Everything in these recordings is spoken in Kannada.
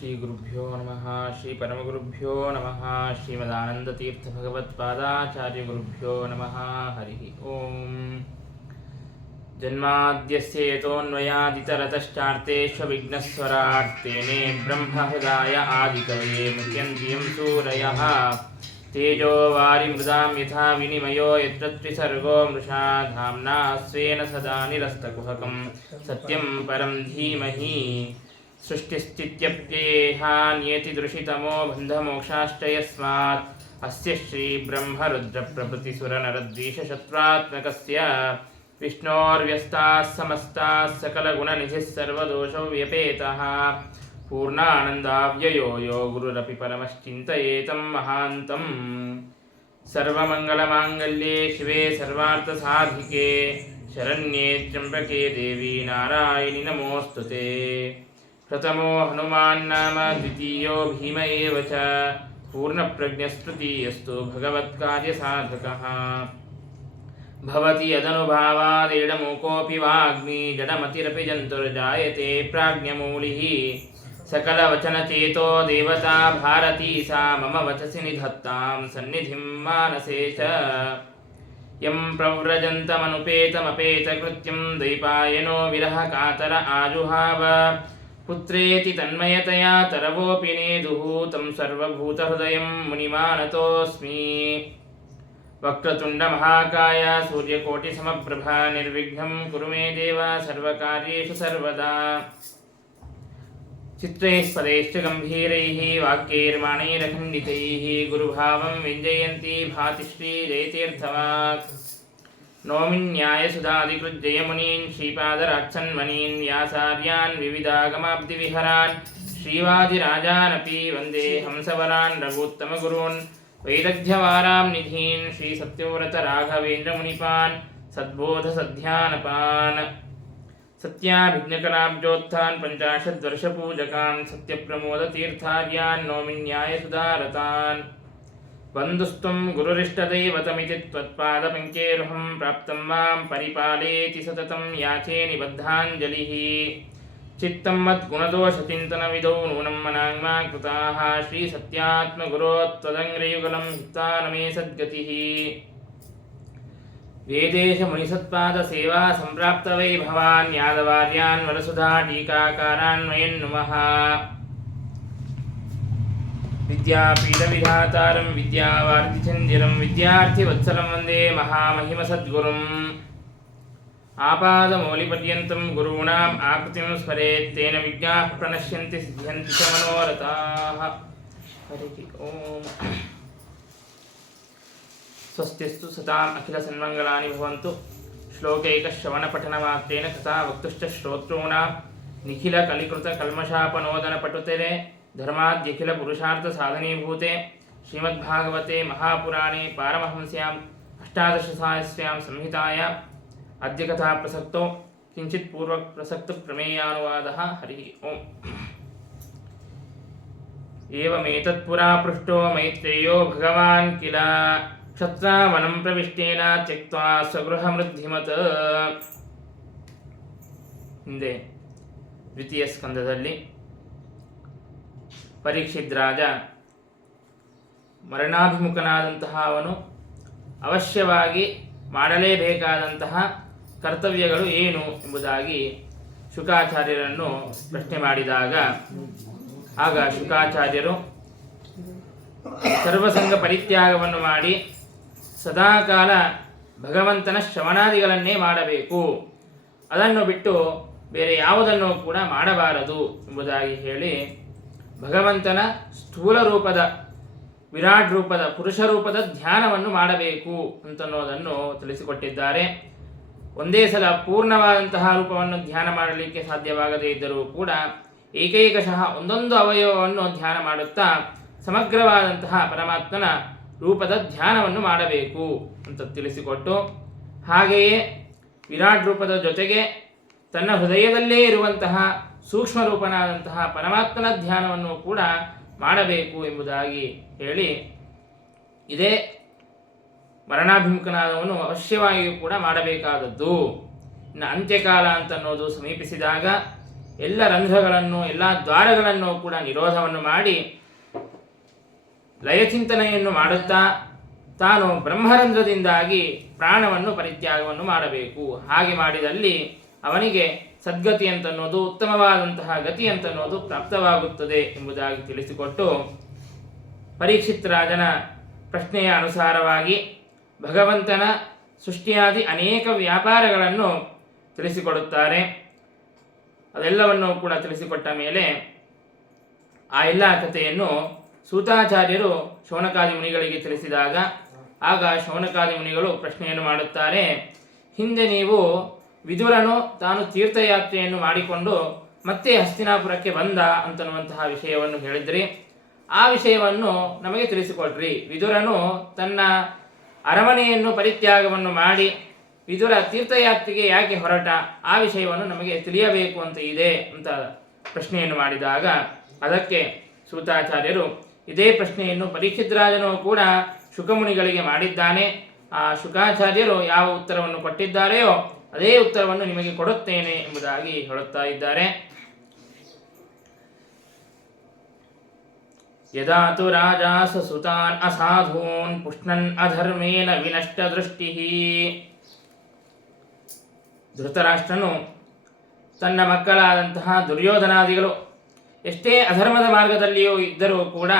ಶ್ರೀ ಗುರುಭ್ಯೋ ನಮಃ ಶ್ರೀ ಪರಮಗುರುಭ್ಯೋ ನಮಃ ಶ್ರೀಮದಾನಂದತೀರ್ಥ ಭಗವತ್ಪಾದಾಚಾರ್ಯ ಗುರುಭ್ಯೋ ನಮಃ ಹರಿ ಓಂ ಜನ್ಮಾದ್ಯಸ್ಯ ಯತೋನ್ವಯಾದಿತರತಶ್ಚಾರ್ತೆಷ್ವವಿಘ್ನಸ್ವರಾಟ್ ತೇನೇ ಬ್ರಹ್ಮಹೃದಾಯ ಆದಿಕವಯೇ ಮುಚ್ಯಂತಿಯಂ ಸೂರಯಃ ತೇಜೋ ವಾರಿಮೃದಾಂ ಯಥಾ ವಿನಿಮಯೋ ಯತ್ರ ತ್ರಿಸರ್ಗೋ ಮೃಷಾ ಧಾಮ್ನಾ ಸ್ವೇನ ಸದಾ ನಿರಸ್ತಕುಹಕಂ ಸತ್ಯಂ ಪರಂ ಧೀಮಹಿ ಸೃಷ್ಟಿಸ್ಥಿತ್ಯಪ್ಯೇಹಾ ನಿಯತಿದೃಶಿತಮೋ ಬಂಧಮೋಕ್ಷಾಶ್ಚ ಯಸ್ಮಾತ್ ಅಸ್ಯ ಶ್ರೀ ಬ್ರಹ್ಮರುದ್ರಪ್ರಭೃತಿಸುರನರದ್ವೀಷಶತ್ರುತ್ಮಕಸ್ಯ ವಿಷ್ಣೋರ್ವ್ಯಸ್ತಾಃ ಸಮಸ್ತಾಃ ಸಕಲಗುಣನಿಧಿಃ ಸರ್ವದೋಷೋ ವ್ಯಪೇತಃ ಪೂರ್ಣಾನಂದಾವ್ಯಯೋ ಯೋ ಗುರುರಪಿ ಪರಮಶ್ಚಿಂತಯೇತಂ ಮಹಾಂತಂ ಸರ್ವಮಂಗಲಮಾಂಗಲ್ಯೇ ಶಿವೆ ಸರ್ವಾರ್ಥಸಾಧಿಕೆ ಶರಣ್ಯೇ ತ್ರ್ಯಂಬಕೆ ದೇವಿ ನಾರಾಯಣಿ ನಮೋಸ್ತುತೆ ಪ್ರಥಮೋ ಹನುಮಾನ್ ನಾಮ ದ್ವಿತೀಯೋ ಭೀಮ ಏವ ಚ ಪೂರ್ಣಪ್ರಜ್ಞಸ್ತೃತೀಯಸ್ತು ಭಗವತ್ಕಾರ್ಯಸಾಧಕಃ ಭವತಿ ಯದನುಭಾವಾದೇಡಮೂಕೋऽಪಿ ವಾಗ್ಮಿ ಜಡಮತಿರಪಿ ಜಂತುರ್ಜಾಯತೆ ಪ್ರಾಜ್ಞಮೂಲಿಃ सकलवचनचेतो देवता भारती सा मम वचसि निधत्तां सन्निधिं मानसे च यं प्रव्रजन्तमनुपेतमपेतकृत्यं द्वैपायनो विरहकातर आजुहाव पुत्रेति तन्मयतया तरवोऽपि नेदुः तं सर्वभूतहृदयं मुनिमानतोऽस्मि वक्रतुण्डमहाकाय सूर्यकोटिसमप्रभा निर्विघ्नं कुरु मे देव सर्वकार्येषु सर्वदा चित्रैः पदैश्च गम्भीरैः वाक्यैर्वाणैरखण्डितैः गुरुभावं व्यञ्जयन्ती भाति श्रीजयतीर्थवाक् नौमिन्यायसुधादिकृज्जयमुनीन् श्रीपादराक्षन्मनीन् व्यासार्यान् विविधागमाब्धिविहरान् श्रीवादिराजानपि वन्दे हंसवरान् रघुत्तमगुरून् वैदग्ध्यवारां निधीन् श्रीसत्यव्रतराघवेन्द्रमुनिपान् सद्बोधसध्यानपान् सत्याभिज्ञकलाब्जोत्थान् पञ्चाशद्वर्षपूजकान् सत्यप्रमोदतीर्थार्यान् नौमिन्यायसुधारतान् वन्दुस्त्वं गुरुरिष्टदैवतमिति त्वत्पादपङ्केरुहं प्राप्तं मां परिपालयेति सततं याचे निबद्धाञ्जलिः चित्तं मद्गुणदोषचिन्तनविदौ नूनं मनाङ्मा कृताः श्रीसत्यात्मगुरो त्वदङ्घ्रियुगलं हित्वा न मे सद्गतिः वेदेशमुनिसत्पादसेवा सम्प्राप्तवै भवान् यादवार्यान् वरसुधा टीकाकारान् वयं नुमः विद्यापीठविधातारं विद्यावारिधिचन्दिरं विद्यार्थिवत्सलं वन्दे महामहिमसद्गुरुम् आपादमौलिपर्यन्तं गुरूणाम् आकृतिं स्मरेत् तेन विज्ञाः प्रणश्यन्ति सिद्ध्यन्ति च मनोरथाः हरिः ओम् स्वस्तिस्तु सताम् अखिलसन्मङ्गलानि भवन्तु श्लोकैकश्रवणपठनमात्रेण तथा वक्तुश्च श्रोतॄणां निखिलकलिकृतकल्मषापनोदनपटुतरे धर्माद्यखिलपुरुषार्थसाधनीभूते श्रीमद्भागवते महापुराणे पारमहंस्याम् अष्टादशसहस्र्यां संहितायाम् अद्य कथाप्रसक्तो किञ्चित् पूर्वप्रसक्तप्रमेयानुवादः हरिः ओम् एवमेतत्पुरा पृष्टो मैत्रेयो भगवान् किल क्षत्रावनं प्रविष्टेन त्यक्त्वा ಸ್ವಗೃಹಮೃದ್ಧಿಮತ್ ಹಿಂದೆ ದ್ವಿತೀಯ ಸ್ಕಂದದಲ್ಲಿ ಪರೀಕ್ಷಿತ್ ರಾಜ ಮರಣಾಭಿಮುಖನಾದಂತಹ ಅವನು ಅವಶ್ಯವಾಗಿ ಮಾಡಲೇಬೇಕಾದಂತಹ ಕರ್ತವ್ಯಗಳು ಏನು ಎಂಬುದಾಗಿ ಶುಕಾಚಾರ್ಯರನ್ನು ಪ್ರಶ್ನೆ ಮಾಡಿದಾಗ ಆಗ ಶುಕಾಚಾರ್ಯರು ಸರ್ವಸಂಗ ಪರಿತ್ಯಾಗವನ್ನು ಮಾಡಿ ಸದಾಕಾಲ ಭಗವಂತನ ಶ್ರವಣಾದಿಗಳನ್ನೇ ಮಾಡಬೇಕು, ಅದನ್ನು ಬಿಟ್ಟು ಬೇರೆ ಯಾವುದನ್ನು ಕೂಡ ಮಾಡಬಾರದು ಎಂಬುದಾಗಿ ಹೇಳಿ ಭಗವಂತನ ಸ್ಥೂಲ ರೂಪದ ವಿರಾಟ್ ರೂಪದ ಪುರುಷ ರೂಪದ ಧ್ಯಾನವನ್ನು ಮಾಡಬೇಕು ಅಂತನ್ನೋದನ್ನು ತಿಳಿಸಿಕೊಟ್ಟಿದ್ದಾರೆ. ಒಂದೇ ಸಲ ಪೂರ್ಣವಾದಂತಹ ರೂಪವನ್ನು ಧ್ಯಾನ ಮಾಡಲಿಕ್ಕೆ ಸಾಧ್ಯವಾಗದೇ ಇದ್ದರೂ ಕೂಡ ಏಕೈಕಶಃ ಒಂದೊಂದು ಅವಯವವನ್ನು ಧ್ಯಾನ ಮಾಡುತ್ತಾ ಸಮಗ್ರವಾದಂತಹ ಪರಮಾತ್ಮನ ರೂಪದ ಧ್ಯಾನವನ್ನು ಮಾಡಬೇಕು ಅಂತ ತಿಳಿಸಿಕೊಟ್ಟು, ಹಾಗೆಯೇ ವಿರಾಟ್ ರೂಪದ ಜೊತೆಗೆ ತನ್ನ ಹೃದಯದಲ್ಲೇ ಇರುವಂತಹ ಸೂಕ್ಷ್ಮ ರೂಪನಾದಂತಹ ಪರಮಾತ್ಮನ ಧ್ಯಾನವನ್ನು ಕೂಡ ಮಾಡಬೇಕು ಎಂಬುದಾಗಿ ಹೇಳಿ, ಇದೇ ಮರಣಾಭಿಮುಖನಾದವನು ಅವಶ್ಯವಾಗಿಯೂ ಕೂಡ ಮಾಡಬೇಕಾದದ್ದು. ಇನ್ನು ಅಂತ್ಯಕಾಲ ಅಂತನ್ನೋದು ಸಮೀಪಿಸಿದಾಗ ಎಲ್ಲ ರಂಧ್ರಗಳನ್ನು ಎಲ್ಲ ದ್ವಾರಗಳನ್ನು ಕೂಡ ನಿರೋಧವನ್ನು ಮಾಡಿ ಲಯಚಿಂತನೆಯನ್ನು ಮಾಡುತ್ತಾ ತಾನು ಬ್ರಹ್ಮರಂಧ್ರದಿಂದಾಗಿ ಪ್ರಾಣವನ್ನು ಪರಿತ್ಯಾಗವನ್ನು ಮಾಡಬೇಕು. ಹಾಗೆ ಮಾಡಿದಲ್ಲಿ ಅವನಿಗೆ ಸದ್ಗತಿ ಅಂತನ್ನೋದು, ಉತ್ತಮವಾದಂತಹ ಗತಿ ಅಂತನ್ನೋದು ಪ್ರಾಪ್ತವಾಗುತ್ತದೆ ಎಂಬುದಾಗಿ ತಿಳಿಸಿಕೊಟ್ಟು ಪರೀಕ್ಷಿತ್ ರಾಜನ ಪ್ರಶ್ನೆಯ ಅನುಸಾರವಾಗಿ ಭಗವಂತನ ಸೃಷ್ಟಿಯಾದಿ ಅನೇಕ ವ್ಯಾಪಾರಗಳನ್ನು ತಿಳಿಸಿಕೊಡುತ್ತಾರೆ. ಅದೆಲ್ಲವನ್ನು ಕೂಡ ತಿಳಿಸಿಕೊಟ್ಟ ಮೇಲೆ ಆ ಎಲ್ಲ ಕಥೆಯನ್ನು ಸೂತಾಚಾರ್ಯರು ಶೌನಕಾದಿ ಮುನಿಗಳಿಗೆ ತಿಳಿಸಿದಾಗ ಆಗ ಶೌನಕಾದಿ ಮುನಿಗಳು ಪ್ರಶ್ನೆಯನ್ನು ಮಾಡುತ್ತಾರೆ. ಹಿಂದೆ ನೀವು ವಿದುರನು ತಾನು ತೀರ್ಥಯಾತ್ರೆಯನ್ನು ಮಾಡಿಕೊಂಡು ಮತ್ತೆ ಹಸ್ತಿನಾಪುರಕ್ಕೆ ಬಂದ ಅಂತನ್ನುವಂತಹ ವಿಷಯವನ್ನು ಹೇಳಿದ್ರಿ. ಆ ವಿಷಯವನ್ನು ನಮಗೆ ತಿಳಿಸಿಕೊಡ್ರಿ. ವಿದುರನು ತನ್ನ ಅರಮನೆಯನ್ನು ಪರಿತ್ಯಾಗವನ್ನು ಮಾಡಿ ವಿದುರ ತೀರ್ಥಯಾತ್ರೆಗೆ ಯಾಕೆ ಹೊರಟ, ಆ ವಿಷಯವನ್ನು ನಮಗೆ ತಿಳಿಯಬೇಕು ಅಂತ ಇದೆ ಅಂತ ಪ್ರಶ್ನೆಯನ್ನು ಮಾಡಿದಾಗ ಅದಕ್ಕೆ ಸೂತಾಚಾರ್ಯರು ಇದೇ ಪ್ರಶ್ನೆಯನ್ನು ಪರೀಕ್ಷಿತ್ ರಾಜನು ಕೂಡ ಶುಕಮುನಿಗಳಿಗೆ ಮಾಡಿದ್ದಾನೆ. ಆ ಶುಕಾಚಾರ್ಯರು ಯಾವ ಉತ್ತರವನ್ನು ಕೊಟ್ಟಿದ್ದಾರೆಯೋ ಅದೇ ಉತ್ತರವನ್ನು ನಿಮಗೆ ಕೊಡುತ್ತೇನೆ ಎಂಬುದಾಗಿ ಹೇಳುತ್ತಾ ಇದ್ದಾರೆ. ಯದಾ ತು ರಾಜ ಸುತಾನ್ ಅಸಾಧೂನ್ ಪುಷ್ಣನ್ ಅಧರ್ಮೇನ ವಿನಷ್ಟ ದೃಷ್ಟಿ. ಧೃತರಾಷ್ಟ್ರನು ತನ್ನ ಮಕ್ಕಳಾದಂತಹ ದುರ್ಯೋಧನಾದಿಗಳು ಎಷ್ಟೇ ಅಧರ್ಮದ ಮಾರ್ಗದಲ್ಲಿಯೂ ಇದ್ದರೂ ಕೂಡ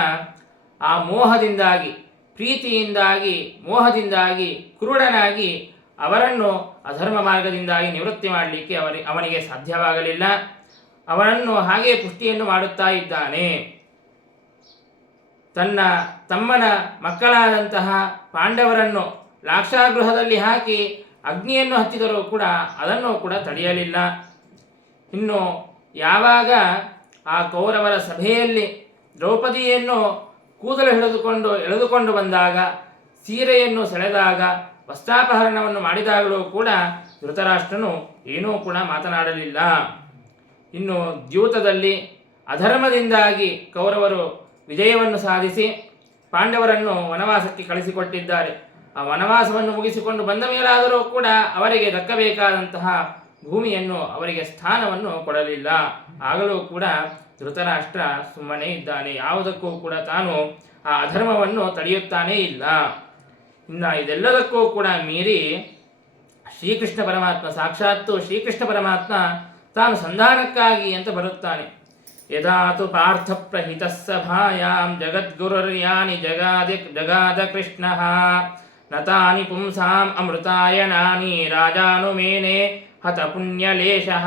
ಆ ಮೋಹದಿಂದಾಗಿ, ಪ್ರೀತಿಯಿಂದಾಗಿ, ಮೋಹದಿಂದಾಗಿ ಕುರುಡನಾಗಿ ಅವರನ್ನು ಅಧರ್ಮ ಮಾರ್ಗದಿಂದಾಗಿ ನಿವೃತ್ತಿ ಮಾಡಲಿಕ್ಕೆ ಅವನಿಗೆ ಸಾಧ್ಯವಾಗಲಿಲ್ಲ. ಅವನನ್ನು ಹಾಗೆ ಪುಷ್ಟಿಯನ್ನು ಮಾಡುತ್ತಾ ಇದ್ದಾನೆ. ತನ್ನ ತಮ್ಮನ ಮಕ್ಕಳಾದಂತಹ ಪಾಂಡವರನ್ನು ಲಾಕ್ಷಾಗೃಹದಲ್ಲಿ ಹಾಕಿ ಅಗ್ನಿಯನ್ನು ಹಚ್ಚಿದರೂ ಕೂಡ ಅದನ್ನು ಕೂಡ ತಡೆಯಲಿಲ್ಲ. ಇನ್ನು ಯಾವಾಗ ಆ ಕೌರವರ ಸಭೆಯಲ್ಲಿ ದ್ರೌಪದಿಯನ್ನು ಕೂದಲು ಎಳೆದುಕೊಂಡು ಬಂದಾಗ, ಸೀರೆಯನ್ನು ಸೆಳೆದಾಗ, ವಸ್ತ್ರಾಪಹರಣವನ್ನು ಮಾಡಿದಾಗಲೂ ಕೂಡ ಧೃತರಾಷ್ಟ್ರನು ಏನೂ ಕೂಡ ಮಾತನಾಡಲಿಲ್ಲ. ಇನ್ನು ದ್ಯೂತದಲ್ಲಿ ಅಧರ್ಮದಿಂದಾಗಿ ಕೌರವರು ವಿಜಯವನ್ನು ಸಾಧಿಸಿ ಪಾಂಡವರನ್ನು ವನವಾಸಕ್ಕೆ ಕಳಿಸಿಕೊಟ್ಟಿದ್ದಾರೆ. ಆ ವನವಾಸವನ್ನು ಮುಗಿಸಿಕೊಂಡು ಬಂದ ಮೇಲಾದರೂ ಕೂಡ ಅವರಿಗೆ ದಕ್ಕಬೇಕಾದಂತಹ ಭೂಮಿಯನ್ನು, ಅವರಿಗೆ ಸ್ಥಾನವನ್ನು ಕೊಡಲಿಲ್ಲ. ಆಗಲೂ ಕೂಡ ಧೃತರಾಷ್ಟ್ರ ಸುಮ್ಮನೆ ಇದ್ದಾನೆ. ಯಾವುದಕ್ಕೂ ಕೂಡ ತಾನು ಆ ಅಧರ್ಮವನ್ನು ತಡೆಯುತ್ತಾನೇ ಇಲ್ಲ. ಇನ್ನು ಇದೆಲ್ಲದಕ್ಕೂ ಕೂಡ ಮೀರಿ ಶ್ರೀಕೃಷ್ಣ ಪರಮಾತ್ಮ, ಸಾಕ್ಷಾತ್ತು ಶ್ರೀಕೃಷ್ಣ ಪರಮಾತ್ಮ ತಾನು ಸಂಧಾನಕ್ಕಾಗಿ ಅಂತ ಬರುತ್ತಾನೆ. ಯದಾ ತು ಪಾರ್ಥ ಪ್ರಹಿತ ಸಭಾಯಾಂ ಜಗದ್ಗುರುರ್ಯಾನಿ ಜಗಾದ ಕೃಷ್ಣ ನತಾನಿ ಪುಂಸಾಂ ಅಮೃತಾಯನಾನಿ ರಾಜಾನುಮೇನೆ ಹತ ಪುಣ್ಯಲೇಶಃ.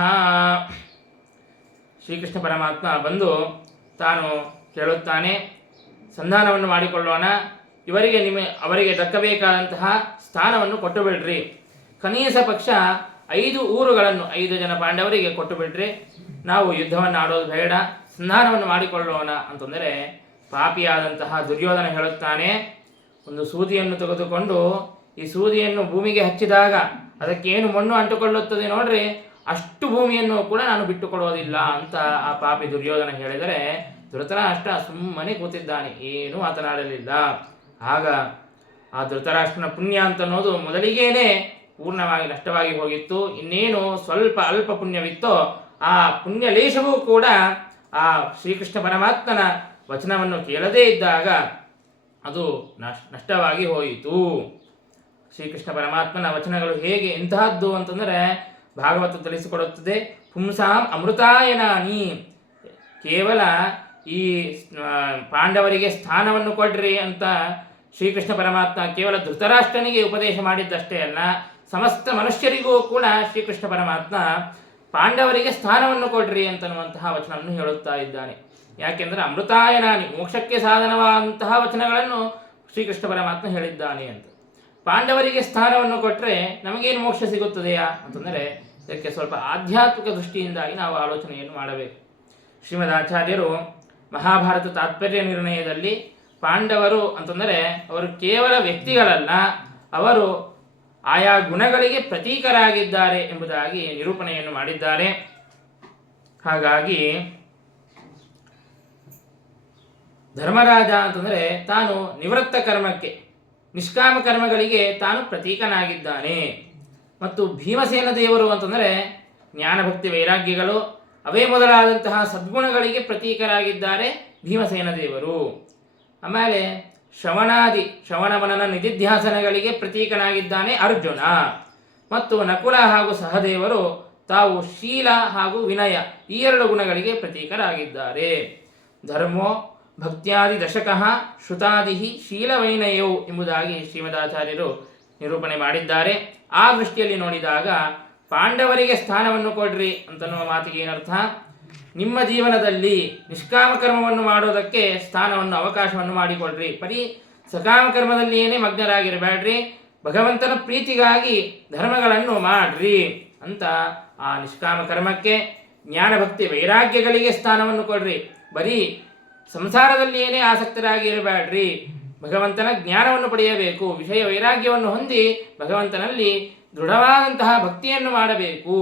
ಶ್ರೀಕೃಷ್ಣ ಪರಮಾತ್ಮ ಬಂದು ತಾನು ಕೇಳುತ್ತಾನೆ, ಸಂಧಾನವನ್ನು ಮಾಡಿಕೊಳ್ಳೋಣ, ಅವರಿಗೆ ದಕ್ಕಬೇಕಾದಂತಹ ಸ್ಥಾನವನ್ನು ಕೊಟ್ಟು ಬಿಡ್ರಿ. ಕನೀಸ ಪಕ್ಷ 5 ಊರುಗಳನ್ನು 5 ಜನ ಪಾಂಡವರಿಗೆ ಕೊಟ್ಟು ಬಿಡ್ರಿ. ನಾವು ಯುದ್ಧವನ್ನು ಆಡೋದು ಬೇಡ, ಸಂಧಾನವನ್ನು ಮಾಡಿಕೊಳ್ಳೋಣ ಅಂತಂದರೆ ಪಾಪಿಯಾದಂತಹ ದುರ್ಯೋಧನ ಹೇಳುತ್ತಾನೆ, ಒಂದು ಸೂದಿಯನ್ನು ತೆಗೆದುಕೊಂಡು ಈ ಸೂದಿಯನ್ನು ಭೂಮಿಗೆ ಹಚ್ಚಿದಾಗ ಅದಕ್ಕೇನು ಮಣ್ಣು ಅಂಟುಕೊಳ್ಳುತ್ತದೆ ನೋಡ್ರಿ, ಅಷ್ಟು ಭೂಮಿಯನ್ನು ಕೂಡ ನಾನು ಬಿಟ್ಟುಕೊಡೋದಿಲ್ಲ ಅಂತ ಆ ಪಾಪಿ ದುರ್ಯೋಧನ ಹೇಳಿದರೆ ಧೃತರಾಷ್ಟ್ರ ಸುಮ್ಮನೆ ಕೂತಿದ್ದಾನೆ, ಏನೂ ಮಾತನಾಡಲಿಲ್ಲ. ಆಗ ಆ ಧೃತರಾಷ್ಟ್ರನ ಪುಣ್ಯ ಅಂತ ಅನ್ನೋದು ಮೊದಲಿಗೇನೆ ಪೂರ್ಣವಾಗಿ ನಷ್ಟವಾಗಿ ಹೋಗಿತ್ತು. ಇನ್ನೇನು ಸ್ವಲ್ಪ ಅಲ್ಪ ಪುಣ್ಯವಿತ್ತೋ ಆ ಪುಣ್ಯ ಲೇಷವೂ ಕೂಡ ಆ ಶ್ರೀಕೃಷ್ಣ ಪರಮಾತ್ಮನ ವಚನವನ್ನು ಕೇಳದೇ ಇದ್ದಾಗ ಅದು ನಷ್ಟವಾಗಿ ಹೋಯಿತು. ಶ್ರೀಕೃಷ್ಣ ಪರಮಾತ್ಮನ ವಚನಗಳು ಹೇಗೆ ಎಂತಹದ್ದು ಅಂತಂದರೆ ಭಾಗವತ ತಿಳಿಸಿಕೊಡುತ್ತದೆ. ಪುಂಸಾಂ ಅಮೃತಾಯನಾನಿ, ಕೇವಲ ಈ ಪಾಂಡವರಿಗೆ ಸ್ಥಾನವನ್ನು ಕೊಡ್ರಿ ಅಂತ ಶ್ರೀಕೃಷ್ಣ ಪರಮಾತ್ಮ ಕೇವಲ ಧೃತರಾಷ್ಟ್ರನಿಗೆ ಉಪದೇಶ ಮಾಡಿದ್ದಷ್ಟೇ ಅಲ್ಲ, ಸಮಸ್ತ ಮನುಷ್ಯರಿಗೂ ಕೂಡ ಶ್ರೀಕೃಷ್ಣ ಪರಮಾತ್ಮ ಪಾಂಡವರಿಗೆ ಸ್ಥಾನವನ್ನು ಕೊಡ್ರಿ ಅಂತನ್ನುವಂತಹ ವಚನವನ್ನು ಹೇಳುತ್ತಾ ಇದ್ದಾನೆ. ಯಾಕೆಂದರೆ ಅಮೃತಾಯನಾನಿ, ಮೋಕ್ಷಕ್ಕೆ ಸಾಧನವಾದಂತಹ ವಚನಗಳನ್ನು ಶ್ರೀಕೃಷ್ಣ ಪರಮಾತ್ಮ ಹೇಳಿದ್ದಾನೆ ಅಂತ. ಪಾಂಡವರಿಗೆ ಸ್ಥಾನವನ್ನು ಕೊಟ್ಟರೆ ನಮಗೇನು ಮೋಕ್ಷ ಸಿಗುತ್ತದೆಯಾ ಅಂತಂದರೆ ಇದಕ್ಕೆ ಸ್ವಲ್ಪ ಆಧ್ಯಾತ್ಮಿಕ ದೃಷ್ಟಿಯಿಂದಾಗಿ ನಾವು ಆಲೋಚನೆಯನ್ನು ಮಾಡಬೇಕು. ಶ್ರೀಮದ್ ಆಚಾರ್ಯರು ಮಹಾಭಾರತ ತಾತ್ಪರ್ಯ ನಿರ್ಣಯದಲ್ಲಿ ಪಾಂಡವರು ಅಂತಂದರೆ ಅವರು ಕೇವಲ ವ್ಯಕ್ತಿಗಳಲ್ಲ, ಅವರು ಆಯಾ ಗುಣಗಳಿಗೆ ಪ್ರತೀಕರಾಗಿದ್ದಾರೆ ಎಂಬುದಾಗಿ ನಿರೂಪಣೆಯನ್ನು ಮಾಡಿದ್ದಾರೆ. ಹಾಗಾಗಿ ಧರ್ಮರಾಜ ಅಂತಂದರೆ ತಾನು ನಿವೃತ್ತ ಕರ್ಮಕ್ಕೆ, ನಿಷ್ಕಾಮ ಕರ್ಮಗಳಿಗೆ ತಾನು ಪ್ರತೀಕನಾಗಿದ್ದಾನೆ. ಮತ್ತು ಭೀಮಸೇನ ದೇವರು ಅಂತಂದರೆ ಜ್ಞಾನಭಕ್ತಿ ವೈರಾಗ್ಯಗಳು, ಅವೇ ಮೊದಲಾದಂತಹ ಸದ್ಗುಣಗಳಿಗೆ ಪ್ರತೀಕರಾಗಿದ್ದಾರೆ ಭೀಮಸೇನ ದೇವರು. ಆಮೇಲೆ ಶ್ರವಣಮನನ ನಿಧಿಧ್ಯಾಸನಗಳಿಗೆ ಪ್ರತೀಕನಾಗಿದ್ದಾನೆ ಅರ್ಜುನ. ಮತ್ತು ನಕುಲ ಹಾಗೂ ಸಹದೇವರು ತಾವು ಶೀಲ ಹಾಗೂ ವಿನಯ ಈ ಎರಡು ಗುಣಗಳಿಗೆ ಪ್ರತೀಕರಾಗಿದ್ದಾರೆ. ಧರ್ಮೋ ಭಕ್ತ್ಯಾದಿ ದಶಕಃ ಶ್ರುತಾದಿ ಶೀಲವೈನಯವು ಎಂಬುದಾಗಿ ಶ್ರೀಮದಾಚಾರ್ಯರು ನಿರೂಪಣೆ ಮಾಡಿದ್ದಾರೆ. ಆ ದೃಷ್ಟಿಯಲ್ಲಿ ನೋಡಿದಾಗ ಪಾಂಡವರಿಗೆ ಸ್ಥಾನವನ್ನು ಕೊಡ್ರಿ ಅಂತನ್ನುವ ಮಾತಿಗೆ ಏನರ್ಥ? ನಿಮ್ಮ ಜೀವನದಲ್ಲಿ ನಿಷ್ಕಾಮ ಕರ್ಮವನ್ನು ಮಾಡೋದಕ್ಕೆ ಸ್ಥಾನವನ್ನು ಅವಕಾಶವನ್ನು ಮಾಡಿಕೊಡ್ರಿ. ಬರೀ ಸಕಾಮ ಕರ್ಮದಲ್ಲಿಯೇ ಮಗ್ನರಾಗಿರಬೇಡ್ರಿ, ಭಗವಂತನ ಪ್ರೀತಿಗಾಗಿ ಧರ್ಮಗಳನ್ನು ಮಾಡ್ರಿ ಅಂತ ಆ ನಿಷ್ಕಾಮ ಕರ್ಮಕ್ಕೆ ಜ್ಞಾನ ಭಕ್ತಿ ವೈರಾಗ್ಯಗಳಿಗೆ ಸ್ಥಾನವನ್ನು ಕೊಡ್ರಿ. ಬರೀ ಸಂಸಾರದಲ್ಲಿಯೇ ಆಸಕ್ತರಾಗಿ ಇರಬೇಡ್ರಿ, ಭಗವಂತನ ಜ್ಞಾನವನ್ನು ಪಡೆಯಬೇಕು, ವಿಷಯ ವೈರಾಗ್ಯವನ್ನು ಹೊಂದಿ ಭಗವಂತನಲ್ಲಿ ದೃಢವಾದಂತಹ ಭಕ್ತಿಯನ್ನು ಮಾಡಬೇಕು.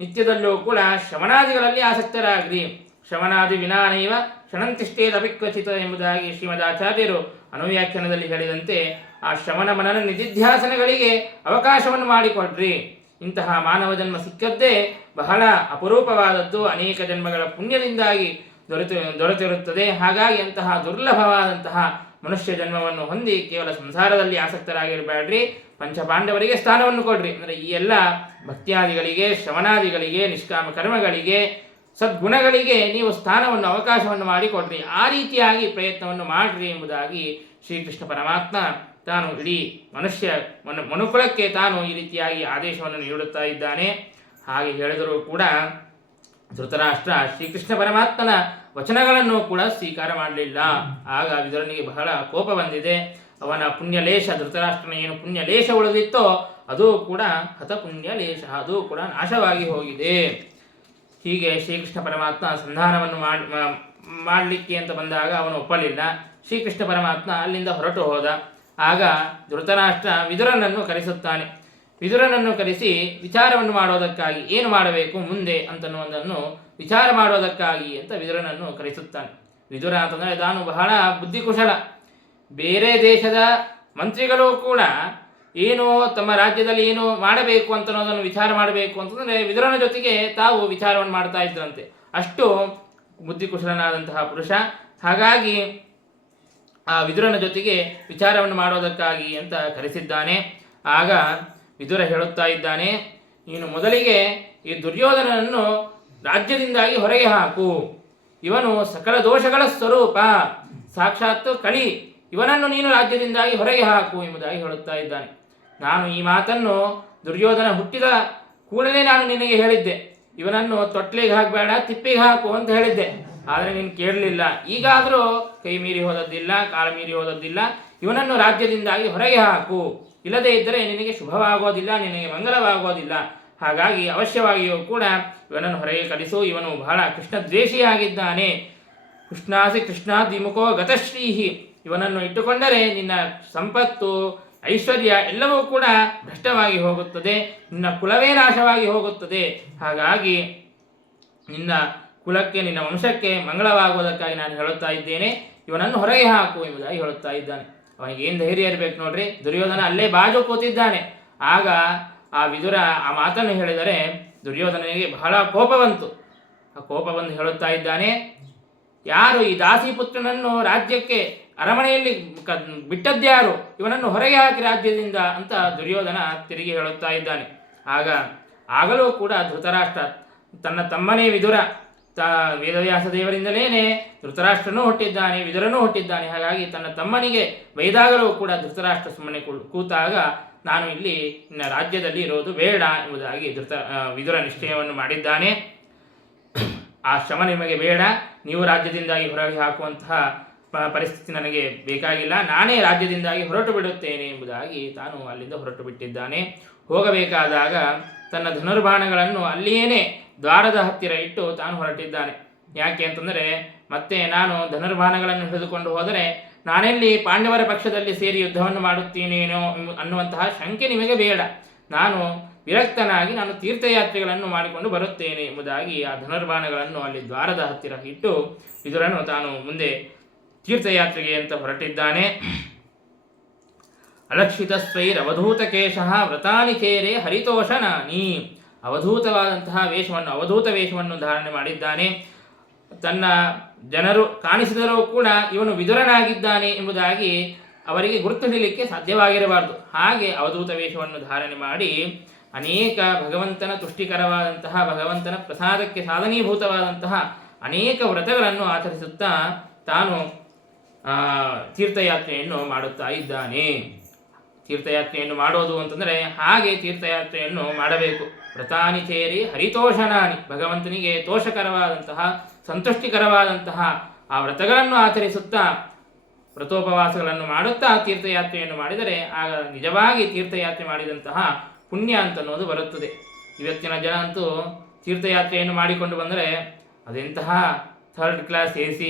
ನಿತ್ಯದಲ್ಲೂ ಕೂಡ ಶ್ರವಣಾದಿಗಳಲ್ಲಿ ಆಸಕ್ತರಾಗ್ರಿ. ಶ್ರವಣಾದಿ ವಿನಾನೈವ ಕ್ಷಣಂತಿಷ್ಠೇದಪಿಕ್ವಚಿತ ಎಂಬುದಾಗಿ ಶ್ರೀಮದಾಚಾರ್ಯರು ಅನುವ್ಯಾಖ್ಯಾನದಲ್ಲಿ ಹೇಳಿದಂತೆ ಆ ಶ್ರವಣ ಮನನ ನಿಧಿಧ್ಯಾಸನಗಳಿಗೆ ಅವಕಾಶವನ್ನು ಮಾಡಿಕೊಡ್ರಿ. ಇಂತಹ ಮಾನವ ಜನ್ಮ ಸಿಕ್ಕದ್ದೇ ಬಹಳ ಅಪರೂಪವಾದದ್ದು, ಅನೇಕ ಜನ್ಮಗಳ ಪುಣ್ಯದಿಂದಾಗಿ ದೊರೆತಿರುತ್ತದೆ. ಹಾಗಾಗಿ ಅಂತಹ ದುರ್ಲಭವಾದಂತಹ ಮನುಷ್ಯ ಜನ್ಮವನ್ನು ಹೊಂದಿ ಕೇವಲ ಸಂಸಾರದಲ್ಲಿ ಆಸಕ್ತರಾಗಿರಬೇಡ್ರಿ, ಪಂಚಪಾಂಡವರಿಗೆ ಸ್ಥಾನವನ್ನು ಕೊಡ್ರಿ. ಅಂದರೆ ಈ ಎಲ್ಲ ಭಕ್ತಿಯಾದಿಗಳಿಗೆ, ಶ್ರವಣಾದಿಗಳಿಗೆ, ನಿಷ್ಕಾಮ ಕರ್ಮಗಳಿಗೆ, ಸದ್ಗುಣಗಳಿಗೆ ನೀವು ಸ್ಥಾನವನ್ನು ಅವಕಾಶವನ್ನು ಮಾಡಿಕೊಡ್ರಿ. ಆ ರೀತಿಯಾಗಿ ಪ್ರಯತ್ನವನ್ನು ಮಾಡ್ರಿ ಎಂಬುದಾಗಿ ಶ್ರೀಕೃಷ್ಣ ಪರಮಾತ್ಮ ತಾನು ಇಡೀ ಮನುಕುಲಕ್ಕೆ ತಾನು ಈ ರೀತಿಯಾಗಿ ಆದೇಶವನ್ನು ನೀಡುತ್ತಾ ಇದ್ದಾನೆ. ಹಾಗೆ ಹೇಳಿದರೂ ಕೂಡ ಧೃತರಾಷ್ಟ್ರ ಶ್ರೀಕೃಷ್ಣ ಪರಮಾತ್ಮನ ವಚನಗಳನ್ನು ಕೂಡ ಸ್ವೀಕಾರ ಮಾಡಲಿಲ್ಲ. ಆಗ ವಿದುರನಿಗೆ ಬಹಳ ಕೋಪ ಬಂದಿದೆ. ಅವನ ಪುಣ್ಯಲೇಶ, ಧೃತರಾಷ್ಟ್ರನ ಏನು ಪುಣ್ಯಲೇಶ ಉಳಿದಿತ್ತೋ ಅದು ಕೂಡ ಹತಪುಣ್ಯಲೇಶ, ಅದು ಕೂಡ ನಾಶವಾಗಿ ಹೋಗಿದೆ. ಹೀಗೆ ಶ್ರೀಕೃಷ್ಣ ಪರಮಾತ್ಮ ಸಂಧಾನವನ್ನು ಮಾಡಲಿಕ್ಕೆ ಅಂತ ಬಂದಾಗ ಅವನು ಒಪ್ಪಲಿಲ್ಲ. ಶ್ರೀಕೃಷ್ಣ ಪರಮಾತ್ಮ ಅಲ್ಲಿಂದ ಹೊರಟು ಹೋದ. ಆಗ ಧೃತರಾಷ್ಟ್ರ ವಿದುರನನ್ನು ಕರೆಸುತ್ತಾನೆ. ವಿದುರನನ್ನು ಕರೆಸಿ ವಿಚಾರವನ್ನು ಮಾಡೋದಕ್ಕಾಗಿ ಏನು ಮಾಡಬೇಕು ಮುಂದೆ ಅಂತನ್ನುವುದನ್ನು ವಿಚಾರ ಮಾಡೋದಕ್ಕಾಗಿ ಅಂತ ವಿದುರನನ್ನು ಕರೆಸುತ್ತಾನೆ. ವಿದುರ ಅಂತಂದರೆ ತಾನು ಬಹಳ ಬುದ್ಧಿಕುಶಲ. ಬೇರೆ ದೇಶದ ಮಂತ್ರಿಗಳು ಕೂಡ ಏನು ತಮ್ಮ ರಾಜ್ಯದಲ್ಲಿ ಏನು ಮಾಡಬೇಕು ಅಂತನ್ನೋದನ್ನು ವಿಚಾರ ಮಾಡಬೇಕು ಅಂತಂದರೆ ವಿದುರನ ಜೊತೆಗೆ ತಾವು ವಿಚಾರವನ್ನು ಮಾಡ್ತಾ ಇದ್ರಂತೆ. ಅಷ್ಟು ಬುದ್ಧಿಕುಶಲನಾದಂತಹ ಪುರುಷ. ಹಾಗಾಗಿ ಆ ವಿದುರನ ಜೊತೆಗೆ ವಿಚಾರವನ್ನು ಮಾಡೋದಕ್ಕಾಗಿ ಅಂತ ಕರೆಸಿದ್ದಾನೆ. ಆಗ ವಿದುರ ಹೇಳುತ್ತಾ ಇದ್ದಾನೆ, ನೀನು ಮೊದಲಿಗೆ ಈ ದುರ್ಯೋಧನನನ್ನು ರಾಜ್ಯದಿಂದಾಗಿ ಹೊರಗೆ ಹಾಕು. ಇವನು ಸಕಲ ದೋಷಗಳ ಸ್ವರೂಪ, ಸಾಕ್ಷಾತ್ ಕಳಿ. ಇವನನ್ನು ನೀನು ರಾಜ್ಯದಿಂದಾಗಿ ಹೊರಗೆ ಹಾಕು ಎಂಬುದಾಗಿ ಹೇಳುತ್ತಾ ಇದ್ದಾನೆ. ನಾನು ಈ ಮಾತನ್ನು ದುರ್ಯೋಧನ ಹುಟ್ಟಿದ ಕೂಡಲೇ ನಾನು ನಿನಗೆ ಹೇಳಿದ್ದೆ, ಇವನನ್ನು ತೊಟ್ಲಿಗೆ ಹಾಕಬೇಡ, ತಿಪ್ಪಿಗೆ ಹಾಕು ಅಂತ ಹೇಳಿದ್ದೆ. ಆದರೆ ನೀನು ಕೇಳಲಿಲ್ಲ. ಈಗಾದರೂ ಕೈ ಮೀರಿ ಹೋದದ್ದಿಲ್ಲ, ಕಾಲು ಮೀರಿ ಹೋದದ್ದಿಲ್ಲ. ಇವನನ್ನು ರಾಜ್ಯದಿಂದಾಗಿ ಹೊರಗೆ ಹಾಕು, ಇಲ್ಲದೇ ಇದ್ದರೆ ನಿನಗೆ ಶುಭವಾಗೋದಿಲ್ಲ, ನಿನಗೆ ಮಂಗಲವಾಗೋದಿಲ್ಲ. ಹಾಗಾಗಿ ಅವಶ್ಯವಾಗಿಯೂ ಕೂಡ ಇವನನ್ನು ಹೊರಗೆ ಕಲಿಸು. ಇವನು ಬಹಳ ಕೃಷ್ಣದ್ವೇಷಿಯಾಗಿದ್ದಾನೆ. ಕೃಷ್ಣಾಸಿ ಕೃಷ್ಣಾದ್ ವಿಮುಖೋ ಗತಶ್ರೀಹಿ. ಇವನನ್ನು ಇಟ್ಟುಕೊಂಡರೆ ನಿನ್ನ ಸಂಪತ್ತು, ಐಶ್ವರ್ಯ ಎಲ್ಲವೂ ಕೂಡ ಭ್ರಷ್ಟವಾಗಿ ಹೋಗುತ್ತದೆ, ನಿನ್ನ ಕುಲವೇ ನಾಶವಾಗಿ ಹೋಗುತ್ತದೆ. ಹಾಗಾಗಿ ನಿನ್ನ ಕುಲಕ್ಕೆ, ನಿನ್ನ ವಂಶಕ್ಕೆ ಮಂಗಳವಾಗುವುದಕ್ಕಾಗಿ ನಾನು ಹೇಳುತ್ತಾ ಇದ್ದೇನೆ, ಇವನನ್ನು ಹೊರಗೆ ಹಾಕು ಎಂಬುದಾಗಿ ಹೇಳುತ್ತಾ ಇದ್ದಾನೆ. ಅವನಿಗೆ ಏನು ಧೈರ್ಯ ಇರಬೇಕು ನೋಡ್ರಿ. ದುರ್ಯೋಧನ ಅಲ್ಲೇ ಬಾಜು ಕೂತಿದ್ದಾನೆ. ಆಗ ಆ ವಿದುರ ಆ ಮಾತನ್ನು ಹೇಳಿದರೆ ದುರ್ಯೋಧನನಿಗೆ ಬಹಳ ಕೋಪ ಬಂತು. ಆ ಕೋಪ ಬಂದು ಹೇಳುತ್ತಾ ಇದ್ದಾನೆ, ಯಾರು ಈ ದಾಸಿಪುತ್ರನನ್ನು ರಾಜ್ಯಕ್ಕೆ ಅರಮನೆಯಲ್ಲಿ ಬಿಟ್ಟದ್ಯಾರು? ಇವನನ್ನು ಹೊರಗೆ ಹಾಕಿ ರಾಜ್ಯದಿಂದ ಅಂತ ದುರ್ಯೋಧನ ತಿರುಗಿ ಹೇಳುತ್ತಾ ಇದ್ದಾನೆ. ಆಗಲೂ ಕೂಡ ಧೃತರಾಷ್ಟ್ರ ತನ್ನ ತಮ್ಮನೇ ವಿದುರ, ವೇದವ್ಯಾಸ ದೇವರಿಂದಲೇ ಧೃತರಾಷ್ಟ್ರನೂ ಹುಟ್ಟಿದ್ದಾನೆ, ವಿದುರನೂ ಹುಟ್ಟಿದ್ದಾನೆ. ಹಾಗಾಗಿ ತನ್ನ ತಮ್ಮನಿಗೆ ಬೈದಾಗಲೂ ಕೂಡ ಧೃತರಾಷ್ಟ್ರ ಸುಮ್ಮನೆ ಕೂತಾಗ ನಾನು ಇಲ್ಲಿ ನಿನ್ನ ರಾಜ್ಯದಲ್ಲಿ ಇರೋದು ಬೇಡ ಎಂಬುದಾಗಿ ವಿದುರ ನಿಶ್ಚಯವನ್ನು ಮಾಡಿದ್ದಾನೆ. ಆ ಶ್ರಮ ನಿಮಗೆ ಬೇಡ, ನೀವು ರಾಜ್ಯದಿಂದಾಗಿ ಹೊರಗೆ ಹಾಕುವಂತಹ ಪರಿಸ್ಥಿತಿ ನನಗೆ ಬೇಕಾಗಿಲ್ಲ, ನಾನೇ ರಾಜ್ಯದಿಂದಾಗಿ ಹೊರಟು ಬಿಡುತ್ತೇನೆ ಎಂಬುದಾಗಿ ತಾನು ಅಲ್ಲಿಂದ ಹೊರಟು ಬಿಟ್ಟಿದ್ದಾನೆ. ಹೋಗಬೇಕಾದಾಗ ತನ್ನ ಧನುರ್ಬಾಣಗಳನ್ನು ಅಲ್ಲಿಯೇ ದ್ವಾರದ ಹತ್ತಿರ ಇಟ್ಟು ತಾನು ಹೊರಟಿದ್ದಾನೆ. ಯಾಕೆ ಅಂತಂದರೆ ಮತ್ತೆ ನಾನು ಧನುರ್ಬಾಣಗಳನ್ನು ಹಿಡಿದುಕೊಂಡು ಹೋದರೆ ನಾನೆಲ್ಲಿ ಪಾಂಡವರ ಪಕ್ಷದಲ್ಲಿ ಸೇರಿ ಯುದ್ಧವನ್ನು ಮಾಡುತ್ತೀನೇನೋ ಅನ್ನುವಂತಹ ಶಂಕೆ ನಿಮಗೆ ಬೇಡ, ನಾನು ವಿರಕ್ತನಾಗಿ ನಾನು ತೀರ್ಥಯಾತ್ರೆಗಳನ್ನು ಮಾಡಿಕೊಂಡು ಬರುತ್ತೇನೆ ಎಂಬುದಾಗಿ ಆ ಧನುರ್ಬಾಣಗಳನ್ನು ಅಲ್ಲಿ ದ್ವಾರದ ಹತ್ತಿರ ಇಟ್ಟು ವಿದುರನು ತಾನು ಮುಂದೆ ತೀರ್ಥಯಾತ್ರೆಗೆ ಅಂತ ಹೊರಟಿದ್ದಾನೆ. ಅಲಕ್ಷಿತ ಸ್ವೈರವಧೂತಕೇಶ ವ್ರತಾನಿ ಚೇರೆ ಹರಿತೋಷನಾನಿ. ಅವಧೂತ ವೇಷವನ್ನು ಧಾರಣೆ ಮಾಡಿದ್ದಾನೆ. ತನ್ನ ಜನರು ಕಾಣಿಸಿದರೂ ಕೂಡ ಇವನು ವಿದುರನಾಗಿದ್ದಾನೆ ಎಂಬುದಾಗಿ ಅವರಿಗೆ ಗುರುತು ಹಿಡಿಯಲಿಕ್ಕೆ ಸಾಧ್ಯವಾಗಿರಬಾರದು. ಹಾಗೆ ಅವಧೂತ ವೇಷವನ್ನು ಧಾರಣೆ ಮಾಡಿ ಅನೇಕ ಭಗವಂತನ ತುಷ್ಟಿಕರವಾದಂತಹ, ಭಗವಂತನ ಪ್ರಸಾದಕ್ಕೆ ಸಾಧನೀಭೂತವಾದಂತಹ ಅನೇಕ ವ್ರತಗಳನ್ನು ಆಚರಿಸುತ್ತಾ ತಾನು ತೀರ್ಥಯಾತ್ರೆಯನ್ನು ಮಾಡುತ್ತಾ ಇದ್ದಾನೆ. ತೀರ್ಥಯಾತ್ರೆಯನ್ನು ಮಾಡೋದು ಅಂತಂದರೆ ಹಾಗೆ ತೀರ್ಥಯಾತ್ರೆಯನ್ನು ಮಾಡಬೇಕು. ವ್ರತಾನಿ ಚೇರಿ ಹರಿತೋಷನಾನಿ, ಭಗವಂತನಿಗೆ ತೋಷಕರವಾದಂತಹ, ಸಂತುಷ್ಟಿಕರವಾದಂತಹ ಆ ವ್ರತಗಳನ್ನು ಆಚರಿಸುತ್ತಾ ವ್ರತೋಪವಾಸಗಳನ್ನು ಮಾಡುತ್ತಾ ತೀರ್ಥಯಾತ್ರೆಯನ್ನು ಮಾಡಿದರೆ ಆಗ ನಿಜವಾಗಿ ತೀರ್ಥಯಾತ್ರೆ ಮಾಡಿದಂತಹ ಪುಣ್ಯ ಅಂತನ್ನೋದು ಬರುತ್ತದೆ. ಇವತ್ತಿನ ಜನ ಅಂತೂ ತೀರ್ಥಯಾತ್ರೆಯನ್ನು ಮಾಡಿಕೊಂಡು ಬಂದರೆ ಅದೆಂತಹ ಥರ್ಡ್ ಕ್ಲಾಸ್ AC,